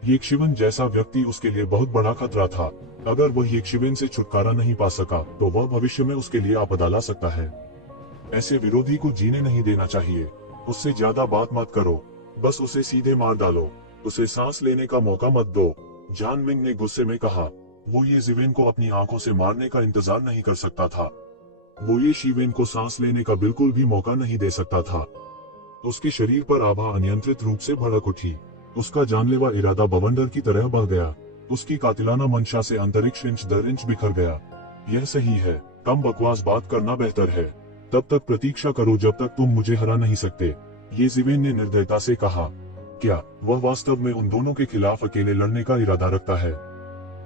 येज़ेबेल जैसा व्यक्ति उसके लिए बहुत बड़ा खतरा था। अगर वह येज़ेबेल से छुटकारा नहीं पा सका तो वह भविष्य में उसके लिए आपदा ला सकता है। ऐसे विरोधी को जीने नहीं देना चाहिए। उससे ज्यादा बात मत करो, बस उसे सीधे मार डालो। उसे सांस लेने का मौका मत दो। ज़ान मिंग ने गुस्से में कहा। वो येज़ेबेल को अपनी आंखों से मारने का इंतजार नहीं कर सकता था। वो येज़ेबेल को सांस लेने का बिल्कुल भी मौका नहीं दे सकता था। उसके शरीर पर आभा अनियंत्रित रूप से भड़क उठी। उसका जानलेवा इरादा बवंडर की तरह बह गया। उसकी कातिलाना मंशा से अंतरिक्ष इंच दर इंच बिखर गया। यह सही है, कम बकवास बात करना बेहतर है। तब तक प्रतीक्षा करो जब तक तुम मुझे हरा नहीं सकते, येज़ेबेल ने निर्दयता से कहा। क्या वह वास्तव में उन दोनों के खिलाफ अकेले लड़ने का इरादा रखता है?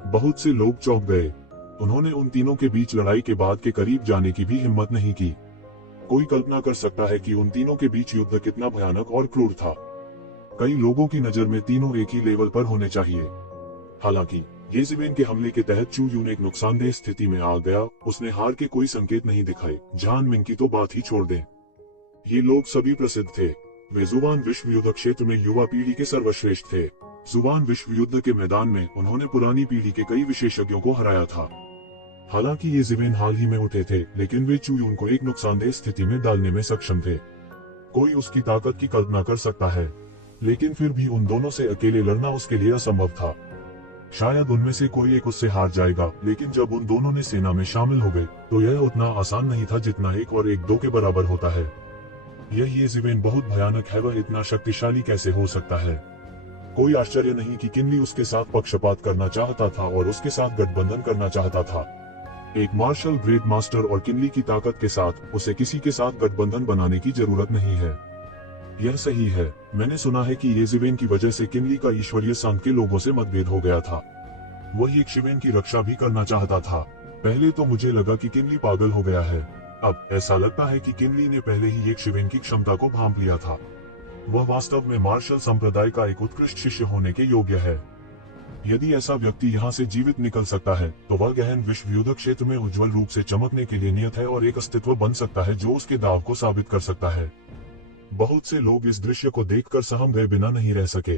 बहुत से लोग चौंक गए। उन्होंने उन तीनों के बीच लड़ाई के बाद के करीब जाने की भी हिम्मत नहीं की। कोई कल्पना कर सकता है कि उन तीनों के बीच युद्ध कितना भयानक और क्रूर था। कई लोगों की नजर में तीनों एक ही लेवल पर होने चाहिए। हालांकि येज़ेबेल के हमले के तहत चू यून एक नुकसानदेह स्थिति में आ गया। उसने हार के कोई संकेत नहीं दिखाए। ज़ान मिंग की तो बात ही छोड़ दें। ये लोग सभी प्रसिद्ध थे। वे जुबान विश्व युद्ध क्षेत्र में युवा पीढ़ी के सर्वश्रेष्ठ थे। जुबान विश्व युद्ध के मैदान में उन्होंने पुरानी पीढ़ी के कई विशेषज्ञों को हराया था। हालांकि येज़ेबेल हाल ही में उठे थे, लेकिन वे चू यून को एक नुकसानदेह स्थिति में डालने में सक्षम थे। कोई उसकी ताकत की कल्पना कर सकता है, लेकिन फिर भी उन दोनों से अकेले लड़ना उसके लिए असंभव था। शायद उनमें से कोई एक उससे हार जाएगा, लेकिन जब उन दोनों ने सेना में शामिल हो गए तो यह उतना आसान नहीं था जितना 1 और 1 2 के बराबर होता है। यह येज़ेबेल बहुत भयानक है। वह इतना शक्तिशाली कैसे हो सकता है? कोई आश्चर्य नहीं कि किनली उसके साथ पक्षपात करना चाहता था और उसके साथ गठबंधन करना चाहता था। एक मार्शल ग्रेट मास्टर और किनली की ताकत के साथ उसे किसी के साथ गठबंधन बनाने की जरूरत नहीं है। यह सही है। मैंने सुना है कि येज़ेबेल की वजह से किनली का ईश्वरीय संघ के लोगों से मतभेद हो गया था। वह येज़ेबेल की रक्षा भी करना चाहता था। पहले तो मुझे लगा कि किनली पागल हो गया है। अब ऐसा लगता है कि किनली ने पहले ही येज़ेबेल की क्षमता को भांप लिया था। वह वास्तव में मार्शल संप्रदाय का एक उत्कृष्ट शिष्य होने के योग्य है। यदि ऐसा व्यक्ति यहाँ से जीवित निकल सकता है तो वह गहन विश्व युद्ध क्षेत्र में उज्जवल रूप से चमकने के लिए नियत है और एक अस्तित्व बन सकता है जो उसके दाव को साबित कर सकता है। बहुत से लोग इस दृश्य को देखकर सहम गए बिना नहीं रह सके।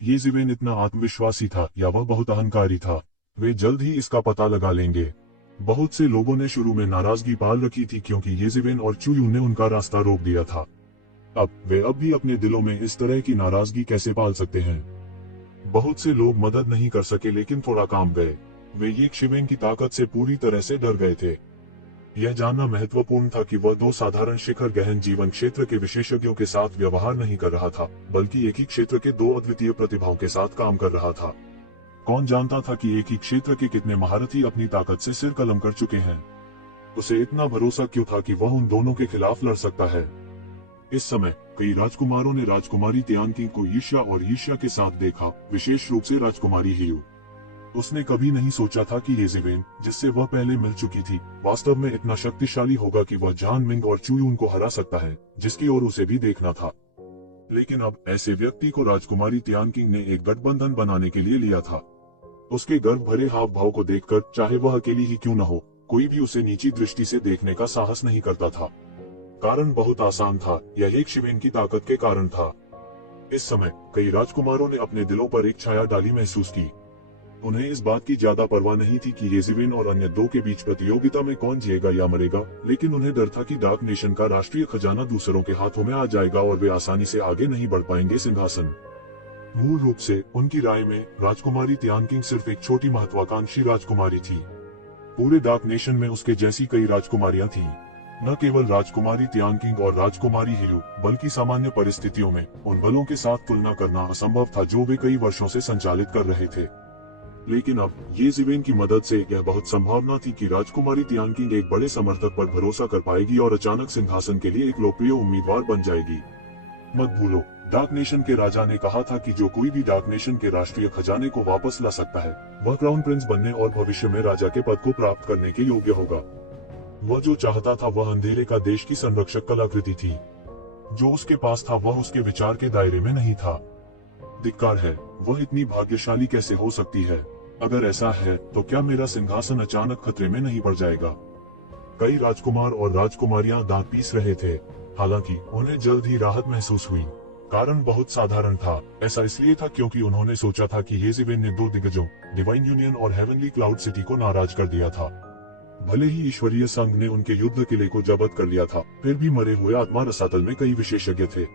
येज़ेबेल इतना आत्मविश्वासी था या वह बहुत अहंकारी था? वे जल्द ही इसका पता लगा लेंगे। बहुत से लोगों ने शुरू में नाराजगी पाल रखी थी क्योंकि येज़ेबेल और चू यून ने उनका रास्ता रोक दिया था। अब वे भी अपने दिलों में इस तरह की नाराजगी कैसे पाल सकते हैं? बहुत से लोग मदद नहीं कर सके, लेकिन थोड़ा काम गए। वे येज़ेबेल की ताकत से पूरी तरह से डर गए थे। यह जानना महत्वपूर्ण था कि वह दो साधारण शिखर गहन जीवन क्षेत्र के विशेषज्ञों के साथ व्यवहार नहीं कर रहा था, बल्कि एक ही क्षेत्र के दो अद्वितीय प्रतिभाओं के साथ काम कर रहा था। कौन जानता था कि एक ही क्षेत्र के कितने महारथी अपनी ताकत से सिर कलम कर चुके हैं। उसे इतना भरोसा क्यों था कि वह उन दोनों के खिलाफ लड़ सकता है। इस समय कई राजकुमारों ने राजकुमारी तियानकिंग को ईर्ष्या और ईर्ष्या के साथ देखा, विशेष रूप से राजकुमारी हियू। उसने कभी नहीं सोचा था कि येज़िवेन, जिससे वह पहले मिल चुकी थी, वास्तव में इतना शक्तिशाली होगा कि वह जान मिंग और चुयून को हरा सकता है, जिसकी ओर उसे भी देखना था। लेकिन अब ऐसे व्यक्ति को राजकुमारी तियानकिंग ने एक गठबंधन बनाने के लिए लिया था। उसके गर्व भरे हाव भाव को देखकर, चाहे वह अकेली ही क्यों न हो, कोई भी उसे नीची दृष्टि से देखने का साहस नहीं करता था। कारण बहुत आसान था, यह एक शिवेन की ताकत के कारण था। इस समय कई राजकुमारों ने अपने दिलों पर एक छाया डाली महसूस की। उन्हें इस बात की ज्यादा परवाह नहीं थी कि येज़िवेन और अन्य दो के बीच प्रतियोगिता में कौन जिएगा या मरेगा, लेकिन उन्हें डर था कि डार्क नेशन का राष्ट्रीय खजाना दूसरों के हाथों में आ जाएगा और वे आसानी से आगे नहीं बढ़ पाएंगे सिंहासन। मूल रूप से उनकी राय में राजकुमारी तियानकिंग सिर्फ एक छोटी महत्वाकांक्षी राजकुमारी थी। पूरे डार्क नेशन में उसके जैसी कई राजकुमारियां थीं। न केवल राजकुमारी तियानकिंग और राजकुमारी हियू, बल्कि सामान्य परिस्थितियों में उन बलों के साथ तुलना करना असंभव था जो वे कई वर्षों से संचालित कर रहे थे। लेकिन अब येज़िवेन की मदद से यह बहुत संभावना थी कि राजकुमारी तियानकिंग एक बड़े समर्थक पर भरोसा कर पाएगी और अचानक सिंहासन के लिए एक लोकप्रिय उम्मीदवार बन जाएगी। मत भूलो, डार्क नेशन के राजा ने कहा था कि जो कोई भी डार्क नेशन के राष्ट्रीय खजाने को वापस ला सकता है, वह क्राउन प्रिंस बनने और भविष्य में राजा के पद को प्राप्त करने के योग्य होगा। वह जो चाहता था वह अंधेरे का देश की संरक्षक कलाकृति थी। जो उसके पास था वह उसके विचार के दायरे में नहीं था। धिक्कार है, वह इतनी भाग्यशाली कैसे हो सकती है? अगर ऐसा है तो क्या मेरा सिंहासन अचानक खतरे में नहीं पड़ जाएगा? कई राजकुमार और राजकुमारियां दांत पीस रहे थे। हालांकि उन्हें जल्द ही राहत महसूस हुई। कारण बहुत साधारण था। ऐसा इसलिए था क्योंकि उन्होंने सोचा था कि येज़िवेन ने दो दिग्गजों, डिवाइन यूनियन और हेवनली क्लाउड सिटी को नाराज कर दिया था। भले ही ईश्वरीय संघ ने उनके युद्ध किले को जब्त कर लिया था, फिर भी मरे हुए आत्मा रसातल में कई विशेषज्ञ थे।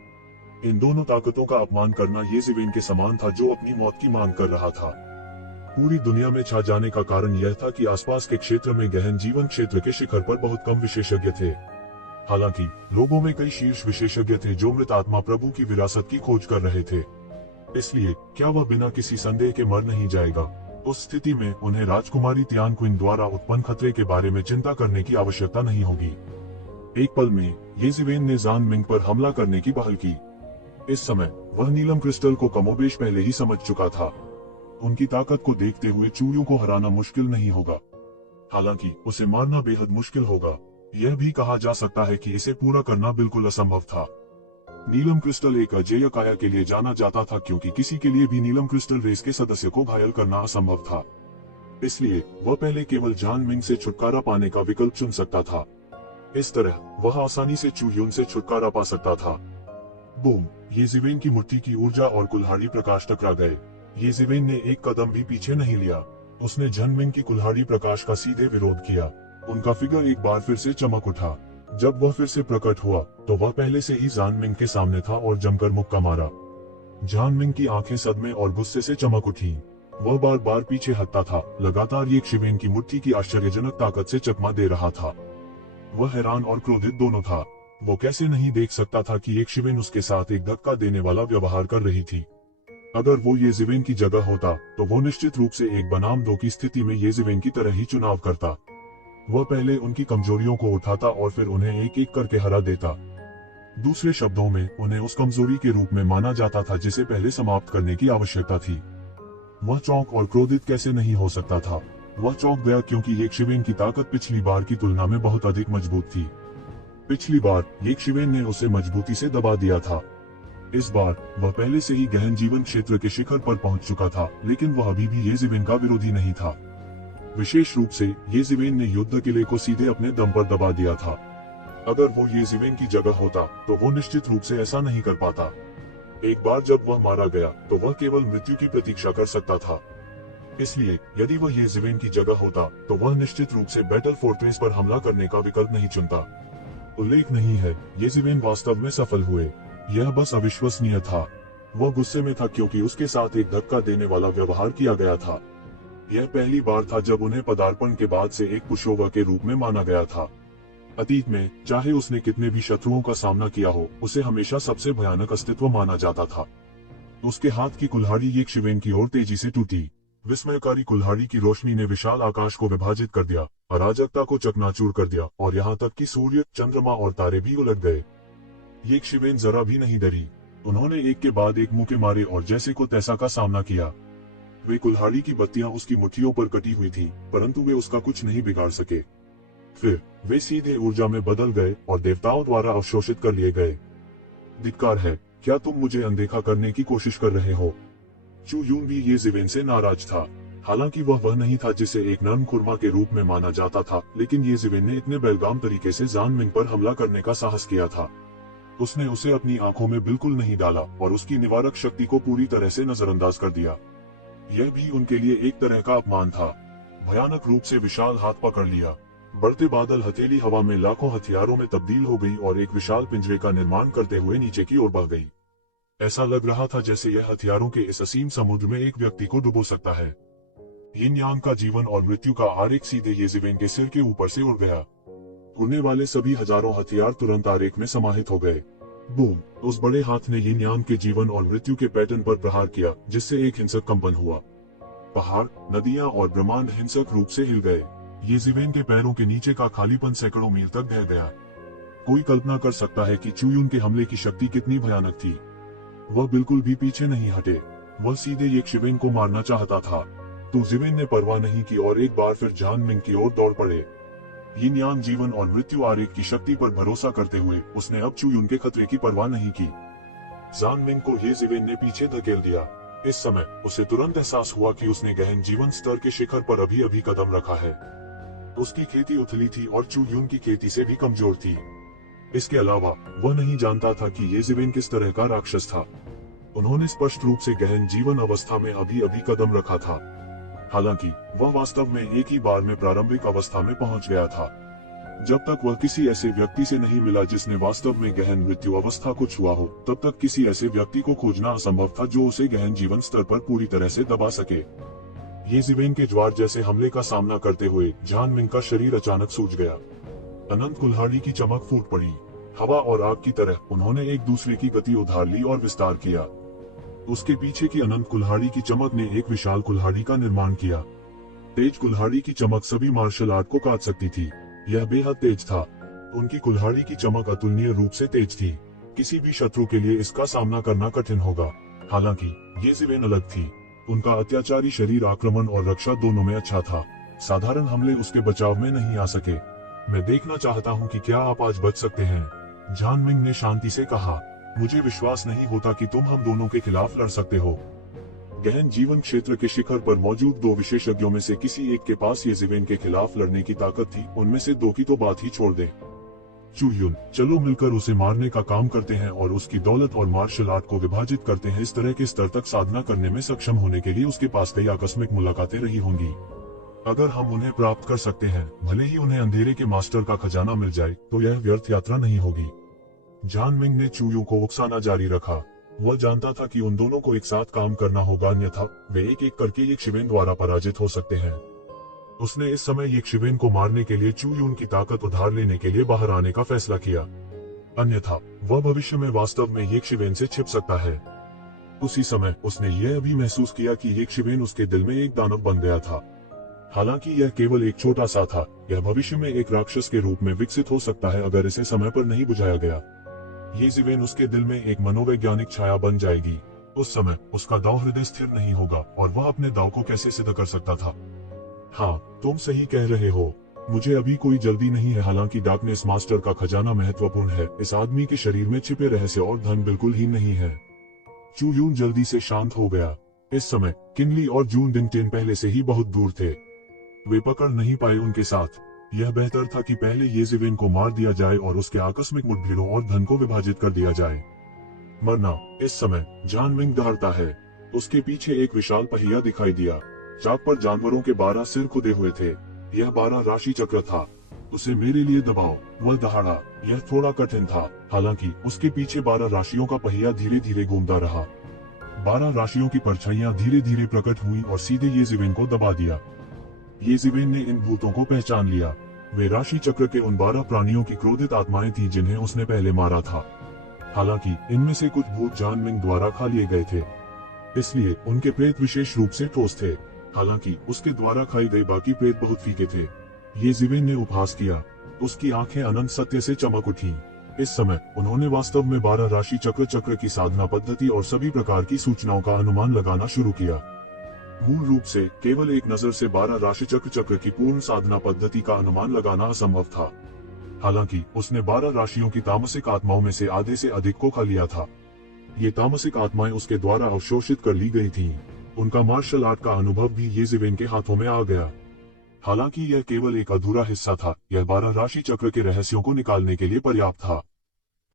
इन दोनों ताकतों का अपमान करना येज़िवेन के समान था, जो अपनी मौत की मांग कर रहा था। पूरी दुनिया में छा जाने का कारण यह था कि आसपास के क्षेत्र में गहन जीवन क्षेत्र के शिखर पर बहुत कम विशेषज्ञ थे। हालांकि लोगों में कई शीर्ष विशेषज्ञ थे जो मृत आत्मा प्रभु की विरासत की खोज कर रहे थे। इसलिए क्या वह बिना किसी संदेह के मर नहीं जाएगा? उस स्थिति में उन्हें राजकुमारी तियानकिंग द्वारा उत्पन्न खतरे के बारे में चिंता करने की आवश्यकता नहीं होगी। एक पल में येज़िवेन ने जान मिंग पर हमला करने की पहल की। इस समय वह नीलम क्रिस्टल को कमोबेश पहले ही समझ चुका था। उनकी ताकत को देखते हुए चूड़ियों को हराना मुश्किल नहीं होगा, हालांकि उसे मारना बेहद मुश्किल होगा। यह भी कहा जा सकता है कि इसे पूरा करना बिल्कुल असंभव था। नीलम क्रिस्टल एक अजेय काया के लिए जाना जाता था, क्योंकि किसी के लिए भी नीलम क्रिस्टल रेस के सदस्य को घायल करना असंभव था। इसलिए वह पहले केवल जान मिंग से छुटकारा पाने का विकल्प चुन सकता था। इस तरह वह आसानी से चूह्यून से छुटकारा पा सकता था। बूम! येज़िवेन की मूर्ति की ऊर्जा और कुल्हाड़ी प्रकाश टकरा गए। येज़िवेन ने एक कदम भी पीछे नहीं लिया। उसने जन मिंग की कुल्हाड़ी प्रकाश का सीधे विरोध किया। उनका फिगर एक बार फिर से चमक उठा। जब वह फिर से प्रकट हुआ तो वह पहले से ही जान मिंग के सामने था और जमकर मुक्का मारा। जान मिंग की आंखें सदमे और गुस्से से चमक उठी। वह बार बार पीछे हटता था, लगातार ये शिवेन की मूर्ति की आश्चर्यजनक ताकत से चकमा दे रहा था। वह हैरान और क्रोधित दोनों था। वो कैसे नहीं देख सकता था कि एक शिवेन उसके साथ एक धक्का देने वाला व्यवहार कर रही थी। अगर वो येज़िवेन की जगह होता तो वो निश्चित रूप से एक बनाम दो की स्थिति में येज़िवेन की तरह ही चुनाव करता। वह पहले उनकी कमजोरियों को उठाता और फिर उन्हें एक एक करके हरा देता। दूसरे शब्दों में, उन्हें उस कमजोरी के रूप में माना जाता था जिसे पहले समाप्त करने की आवश्यकता थी। वह चौंक और क्रोधित कैसे नहीं हो सकता था? वह चौंक गया क्योंकि एक शिवेन की ताकत पिछली बार की तुलना में बहुत अधिक मजबूत थी। पिछली बार एक शिवेन ने उसे मजबूती से दबा दिया था। इस बार वह पहले से ही गहन जीवन क्षेत्र के शिखर पर पहुंच चुका था, लेकिन वह अभी भी येज़िवेन का विरोधी नहीं था। विशेष रूप से येज़िवेन ने युद्ध किले को सीधे अपने दम पर दबा दिया था। अगर वो येज़िवेन की जगह होता तो वो निश्चित रूप से ऐसा नहीं कर पाता। एक बार जब वह मारा गया तो वह केवल मृत्यु की प्रतीक्षा कर सकता था। इसलिए यदि वह येज़िवेन की जगह होता तो वह निश्चित रूप से बैटल फोर्ट्रेस पर हमला करने का विकल्प नहीं चुनता। उल्लेख नहीं है, येज़िवेन वास्तव में सफल हुए। यह बस अविश्वसनीय था। वह गुस्से में था क्योंकि उसके साथ एक धक्का देने वाला व्यवहार किया गया था। यह पहली बार था जब उन्हें पदार्पण के बाद से एक पुशोवा के रूप में माना गया था। अतीत में चाहे उसने कितने भी शत्रुओं का सामना किया हो, उसे हमेशा सबसे भयानक अस्तित्व माना जाता था। उसके हाथ की कुल्हाड़ी यक्षिवेन की ओर तेजी से टूटी। विस्मयकारी कुल्हाड़ी की रोशनी ने विशाल आकाश को विभाजित कर दिया, अराजकता को चकनाचूर कर दिया और यहाँ तक कि सूर्य, चंद्रमा और तारे भी उलट गए। यक्षिवेन जरा भी नहीं डरी। उन्होंने एक के बाद एक मुक्के मारे और जैसे को तैसा का सामना किया। वे कुल्हाड़ी की बत्तियां उसकी मुट्ठियों पर कटी हुई थी, परंतु वे उसका कुछ नहीं बिगाड़ सके। फिर वे सीधे ऊर्जा में बदल गए और देवताओं द्वारा अवशोषित कर लिए गए। धिक्कार है, क्या तुम मुझे अनदेखा करने की कोशिश कर रहे हो? चू यून भी ये जिवेन से नाराज था। हालांकि वह नहीं था जिसे एक नर्म खुरमा के रूप में माना जाता था, लेकिन ये जिवेन ने इतने बेलगाम तरीके से जान मिंग पर हमला करने का साहस किया था। उसने उसे अपनी आंखों में बिल्कुल नहीं डाला और उसकी निवारक शक्ति को पूरी तरह से नजरअंदाज कर दिया। यह भी उनके लिए एक तरह का अपमान था। भयानक रूप से विशाल हाथ पकड़ लिया। बढ़ते बादल हथेली हवा में लाखों हथियारों में तब्दील हो गई और एक विशाल पिंजरे का निर्माण करते हुए नीचे की ओर बढ़ गई। ऐसा लग रहा था जैसे यह हथियारों के इस असीम समुद्र में एक व्यक्ति को डुबो सकता है। यिन यांग का जीवन और मृत्यु का आरेख सीधे ये जिवेन के सिर के ऊपर से उड़ गया। उड़ने वाले सभी हजारों हथियार तुरंत आरेख में समाहित हो गए। बूम! उस बड़े हाथ ने यिन यांग के जीवन और मृत्यु के पैटर्न पर प्रहार किया, जिससे एक हिंसक कंपन हुआ। पहाड़, नदियां और ब्रह्मांड हिंसक रूप से हिल गए। ये जिवेन के पैरों के नीचे का खालीपन सैकड़ों मील तक ढह गया। कोई कल्पना कर सकता है कि चू यून के हमले की शक्ति कितनी भयानक थी। वह बिल्कुल भी पीछे नहीं हटे। वह सीधे यक्षिवेन को मारना चाहता था। तो जिवेन ने परवाह नहीं की और एक बार फिर जान मिंग की ओर दौड़ पड़े। यिन यांग जीवन और मृत्यु आरेख की शक्ति पर भरोसा करते हुए उसने अब चू यून के खतरे की परवाह नहीं की। जान मिंग को ये जिवेन ने पीछे धकेल दिया। इस समय उसे तुरंत एहसास हुआ कि उसने गहन जीवन स्तर के शिखर पर अभी अभी कदम रखा है। उसकी खेती उथली थी और चू यून की खेती से भी कमजोर थी। इसके अलावा वह नहीं जानता था कि ये जिवेन किस तरह का राक्षस था। उन्होंने स्पष्ट रूप से गहन जीवन अवस्था में अभी अभी कदम रखा था। हालांकि वह वास्तव में एक ही बार में प्रारंभिक अवस्था में पहुंच गया था। जब तक वह किसी ऐसे व्यक्ति से नहीं मिला जिसने वास्तव में गहन मृत्यु अवस्था को छुआ हो, तब तक किसी ऐसे व्यक्ति को खोजना असंभव था जो उसे गहन जीवन स्तर पर पूरी तरह से दबा सके। ये जिवेन के ज्वार जैसे हमले का सामना करते हुए जान मिंग का शरीर अचानक सूज गया। अनंत कुल्हाड़ी की चमक फूट पड़ी। हवा और आग की तरह उन्होंने एक दूसरे की गति उधार ली और विस्तार किया। उसके पीछे की अनंत कुल्हाड़ी की चमक ने एक विशाल कुल्हाड़ी का निर्माण किया। तेज कुल्हाड़ी की चमक सभी मार्शल आर्ट को काट सकती थी। यह बेहद तेज था। उनकी कुल्हाड़ी की चमक अतुलनीय रूप से तेज थी। किसी भी शत्रु के लिए इसका सामना करना कठिन होगा। हालांकि ये जिवेन अलग थी। उनका अत्याचारी शरीर आक्रमण और रक्षा दोनों में अच्छा था। साधारण हमले उसके बचाव में नहीं आ सके। मैं देखना चाहता हूँ कि क्या आप आज बच सकते हैं, जान मिंग ने शांति से कहा। मुझे विश्वास नहीं होता कि तुम हम दोनों के खिलाफ लड़ सकते हो। गहन जीवन क्षेत्र के शिखर पर मौजूद दो विशेषज्ञों में से किसी एक के पास ये जिवेन के खिलाफ लड़ने की ताकत थी। उनमें से दो की तो बात ही छोड़ दे। चू यून, चलो मिलकर उसे मारने का काम करते हैं और उसकी दौलत और मार्शल आर्ट को विभाजित करते हैं। इस तरह के स्तर तक साधना करने में सक्षम होने के लिए उसके पास कई आकस्मिक मुलाकातें रही होंगी। अगर हम उन्हें प्राप्त कर सकते हैं, भले ही उन्हें अंधेरे के मास्टर का खजाना मिल जाए, तो यह व्यर्थ यात्रा नहीं होगी। जान मिंग ने चू यून को उकसाना जारी रखा। वह जानता था कि उन दोनों को एक साथ काम करना होगा, अन्यथा वे एक एक करके यक्षिवेन द्वारा पराजित हो सकते हैं। उसने इस समय यक्षिवेन को मारने के लिए चू यून की ताकत उधार लेने के लिए बाहर आने का फैसला किया। अन्यथा वह भविष्य में वास्तव में यक्षिवेन से छिप सकता है। उसी समय उसने यह भी महसूस किया कि यक्षिवेन उसके दिल में एक दानव बन गया था। हालांकि यह केवल एक छोटा सा था, यह भविष्य में एक राक्षस के रूप में विकसित हो सकता है अगर इसे समय पर नहीं बुझाया गया। ये जिवेन उसके दिल में एक मनोवैज्ञानिक छाया बन जाएगी। उस समय उसका दांव हृदय स्थिर नहीं होगा और वह अपने दांव को कैसे सिद्ध कर सकता था। हाँ, तुम सही कह रहे हो। मुझे अभी कोई जल्दी नहीं है। हालांकि डार्कनेस मास्टर का खजाना महत्वपूर्ण है। इस आदमी के शरीर में छिपे रहस्य और धन बिल्कुल ही नहीं है। चू यून जल्दी से शांत हो गया। इस समय किनली और जून डिंगटेन पहले से ही बहुत दूर थे। वे पकड़ नहीं पाए उनके साथ। यह बेहतर था कि पहले ये जिवेन को मार दिया जाए और उसके आकस्मिक मुठभेड़ों और धन को विभाजित कर दिया जाए। मरना। इस समय जान मिंग दहाड़ता है। उसके पीछे एक विशाल पहिया दिखाई दिया। चाक पर जानवरों के 12 सिर खुदे हुए थे। यह 12 राशि चक्र था। उसे मेरे लिए दबाओ, वह दहाड़ा। यह थोड़ा कठिन था। हालांकि उसके पीछे 12 राशियों का पहिया धीरे धीरे घूमता रहा। 12 राशियों की परछाइयां धीरे धीरे प्रकट हुई और सीधे ये जिवेन को दबा दिया। ये जिवेन ने इन भूतों को पहचान लिया। वे राशि चक्र के उन 12 प्राणियों की क्रोधित आत्माएं थी जिन्हें उसने पहले मारा था। हालांकि इनमें से कुछ भूत जान मिंग द्वारा खा लिए गए थे, इसलिए उनके प्रेत विशेष रूप से ठोस थे। हालांकि उसके द्वारा खाए गए बाकी प्रेत बहुत फीके थे। ये जिवेन ने उपहास किया। उसकी आंखें अनंत सत्य से चमक उठी। इस समय उन्होंने वास्तव में 12 राशि चक्र की साधना पद्धति और सभी प्रकार की सूचनाओं का अनुमान लगाना शुरू किया। मूल रूप से केवल एक नजर से 12 राशि चक्र की पूर्ण साधना पद्धति का अनुमान लगाना असंभव था। हालांकि उसने 12 राशियों की तामसिक आत्माओं में से आधे से अधिक को खा लिया था। ये तामसिक आत्माएं उसके द्वारा अवशोषित कर ली गई थीं। उनका मार्शल आर्ट का अनुभव भी ये जिवेन के हाथों में आ गया। हालांकि यह केवल एक अधूरा हिस्सा था, यह 12 राशि चक्र के रहस्यों को निकालने के लिए पर्याप्त था।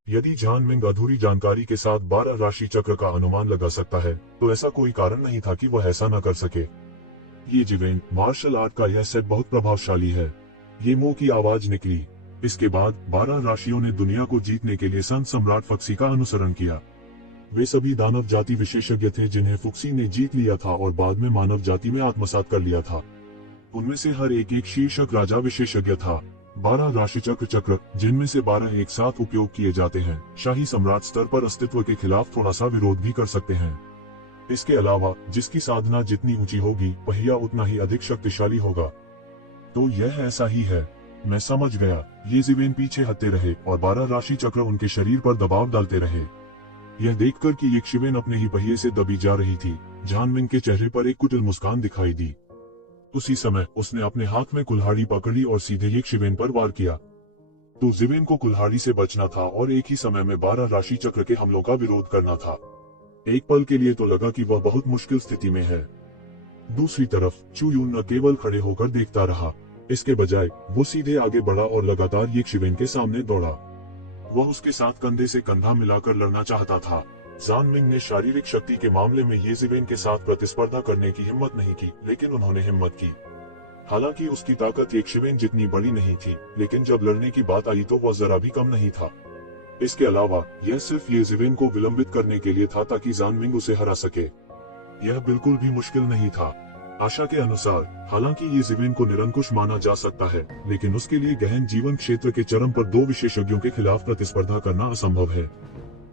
यदि जान मिंग अधूरी जानकारी के साथ 12 राशि चक्र का अनुमान लगा सकता है, तो ऐसा कोई कारण नहीं था कि वह ऐसा न कर सके। ये जिवेन मार्शल आर्ट का यह सेट बहुत प्रभावशाली है। ये मुंह की आवाज निकली। इसके बाद 12 राशियों ने दुनिया को जीतने के लिए संत सम्राट फक्सी का अनुसरण किया। वे सभी दानव जाति विशेषज्ञ थे जिन्हें फुक्सी ने जीत लिया था और बाद में मानव जाति में आत्मसात कर लिया था। उनमें से हर एक शीर्षक राजा विशेषज्ञ था। 12 राशि चक्र जिनमें से 12 एक साथ उपयोग किए जाते हैं, शाही सम्राट स्तर पर अस्तित्व के खिलाफ थोड़ा सा विरोध भी कर सकते हैं। इसके अलावा जिसकी साधना जितनी ऊंची होगी, पहिया उतना ही अधिक शक्तिशाली होगा। तो यह ऐसा ही है। मैं समझ गया। ये जिवेन पीछे हटते रहे और 12 राशि चक्र उनके शरीर पर दबाव डालते रहे। यह देखकर कि यक्षिवेन अपने ही पहिए से दबी जा रही थी, जान मिंग के चेहरे पर एक कुटिल मुस्कान दिखाई दी। उसी समय उसने अपने हाथ में कुल्हाड़ी पकड़ी और सीधे यक्षिवेन पर वार किया। तो जिवेन को कुल्हाड़ी से बचना था और एक ही समय में 12 राशि चक्र के हमलों का विरोध करना था। एक पल के लिए तो लगा कि वह बहुत मुश्किल स्थिति में है। दूसरी तरफ चू यून न केवल खड़े होकर देखता रहा, इसके बजाय वो सीधे आगे बढ़ा और लगातार यक्षिवेन के सामने दौड़ा। वह उसके साथ कंधे से कंधा मिलाकर लड़ना चाहता था। जान मिंग ने शारीरिक शक्ति के मामले में ये जिवेन के साथ प्रतिस्पर्धा करने की हिम्मत नहीं की, लेकिन उन्होंने हिम्मत की। हालांकि उसकी ताकत यक्षिवेन जितनी बड़ी नहीं थी, लेकिन जब लड़ने की बात आई तो वह जरा भी कम नहीं था। इसके अलावा यह सिर्फ ये जिवेन को विलंबित करने के लिए था ताकि जान मिंग उसे हरा सके। यह बिल्कुल भी मुश्किल नहीं था। आशा के अनुसार हालांकि ये जिवेन को निरंकुश माना जा सकता है, लेकिन उसके लिए गहन जीवन क्षेत्र के चरम पर 2 विशेषज्ञों के खिलाफ प्रतिस्पर्धा करना असंभव है।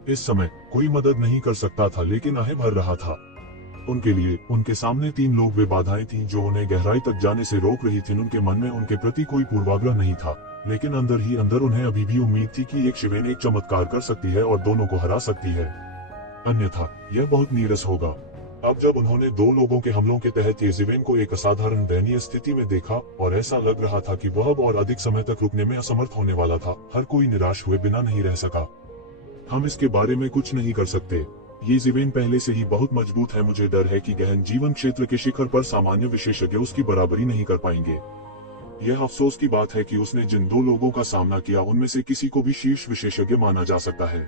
इस समय कोई मदद नहीं कर सकता था, लेकिन आहें भर रहा था। उनके लिए उनके सामने 3 लोग वे बाधाएं थीं जो उन्हें गहराई तक जाने से रोक रही थीं। उनके मन में उनके प्रति कोई पूर्वाग्रह नहीं था, लेकिन अंदर ही अंदर उन्हें अभी भी उम्मीद थी कि यक्षिवेन एक चमत्कार कर सकती है और दोनों को हरा सकती है, अन्यथा यह बहुत नीरस होगा। अब जब उन्होंने 2 लोगों के हमलों के तहत ये जिवेन को एक असाधारण दयनीय स्थिति में देखा और ऐसा लग रहा था कि वह अब और अधिक समय तक रुकने में असमर्थ होने वाला था, हर कोई निराश हुए बिना नहीं रह सका। हम इसके बारे में कुछ नहीं कर सकते। ये जिवेन पहले से ही बहुत मजबूत है। मुझे डर है कि गहन जीवन क्षेत्र के शिखर पर सामान्य विशेषज्ञ उसकी बराबरी नहीं कर पाएंगे। यह अफसोस की बात है कि उसने जिन 2 लोगों का सामना किया उनमें से किसी को भी शीर्ष विशेषज्ञ माना जा सकता है।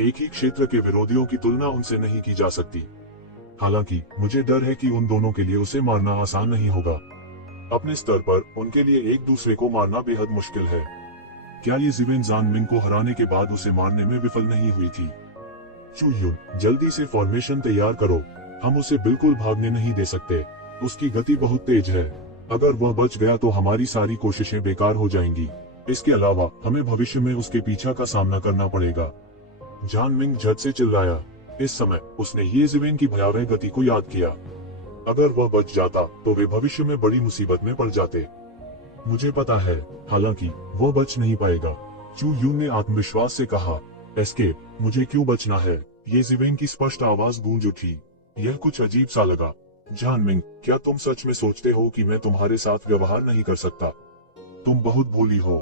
एक ही क्षेत्र के विरोधियों की तुलना उनसे नहीं की जा सकती। हालांकि मुझे डर है कि उन दोनों के लिए उसे मारना आसान नहीं होगा। अपने स्तर पर उनके लिए एक दूसरे को मारना बेहद मुश्किल है। क्या ये जिवेन जान मिंग को हराने के बाद उसे मारने में विफल नहीं हुई थी? चू यून, जल्दी से फॉर्मेशन तैयार करो। हम उसे बिल्कुल भागने नहीं दे सकते। उसकी गति बहुत तेज है। अगर वह बच गया तो हमारी सारी कोशिशें बेकार हो जाएंगी। इसके अलावा हमें भविष्य में उसके पीछा का सामना करना पड़ेगा। जान मिंग झट से चिल्लाया। इस समय उसने ये जिवेन की भयावह गति को याद किया। अगर वह बच जाता तो वे भविष्य में बड़ी मुसीबत में पड़ जाते। मुझे पता है, हालांकि वह बच नहीं पाएगा। चू यून ने आत्मविश्वास से कहा। एस्केप? मुझे क्यों बचना है? ये जिवेन की स्पष्ट आवाज गूंज उठी। यह कुछ अजीब सा लगा। जान मिंग, क्या तुम सच में सोचते हो कि मैं तुम्हारे साथ व्यवहार नहीं कर सकता? तुम बहुत भोली हो।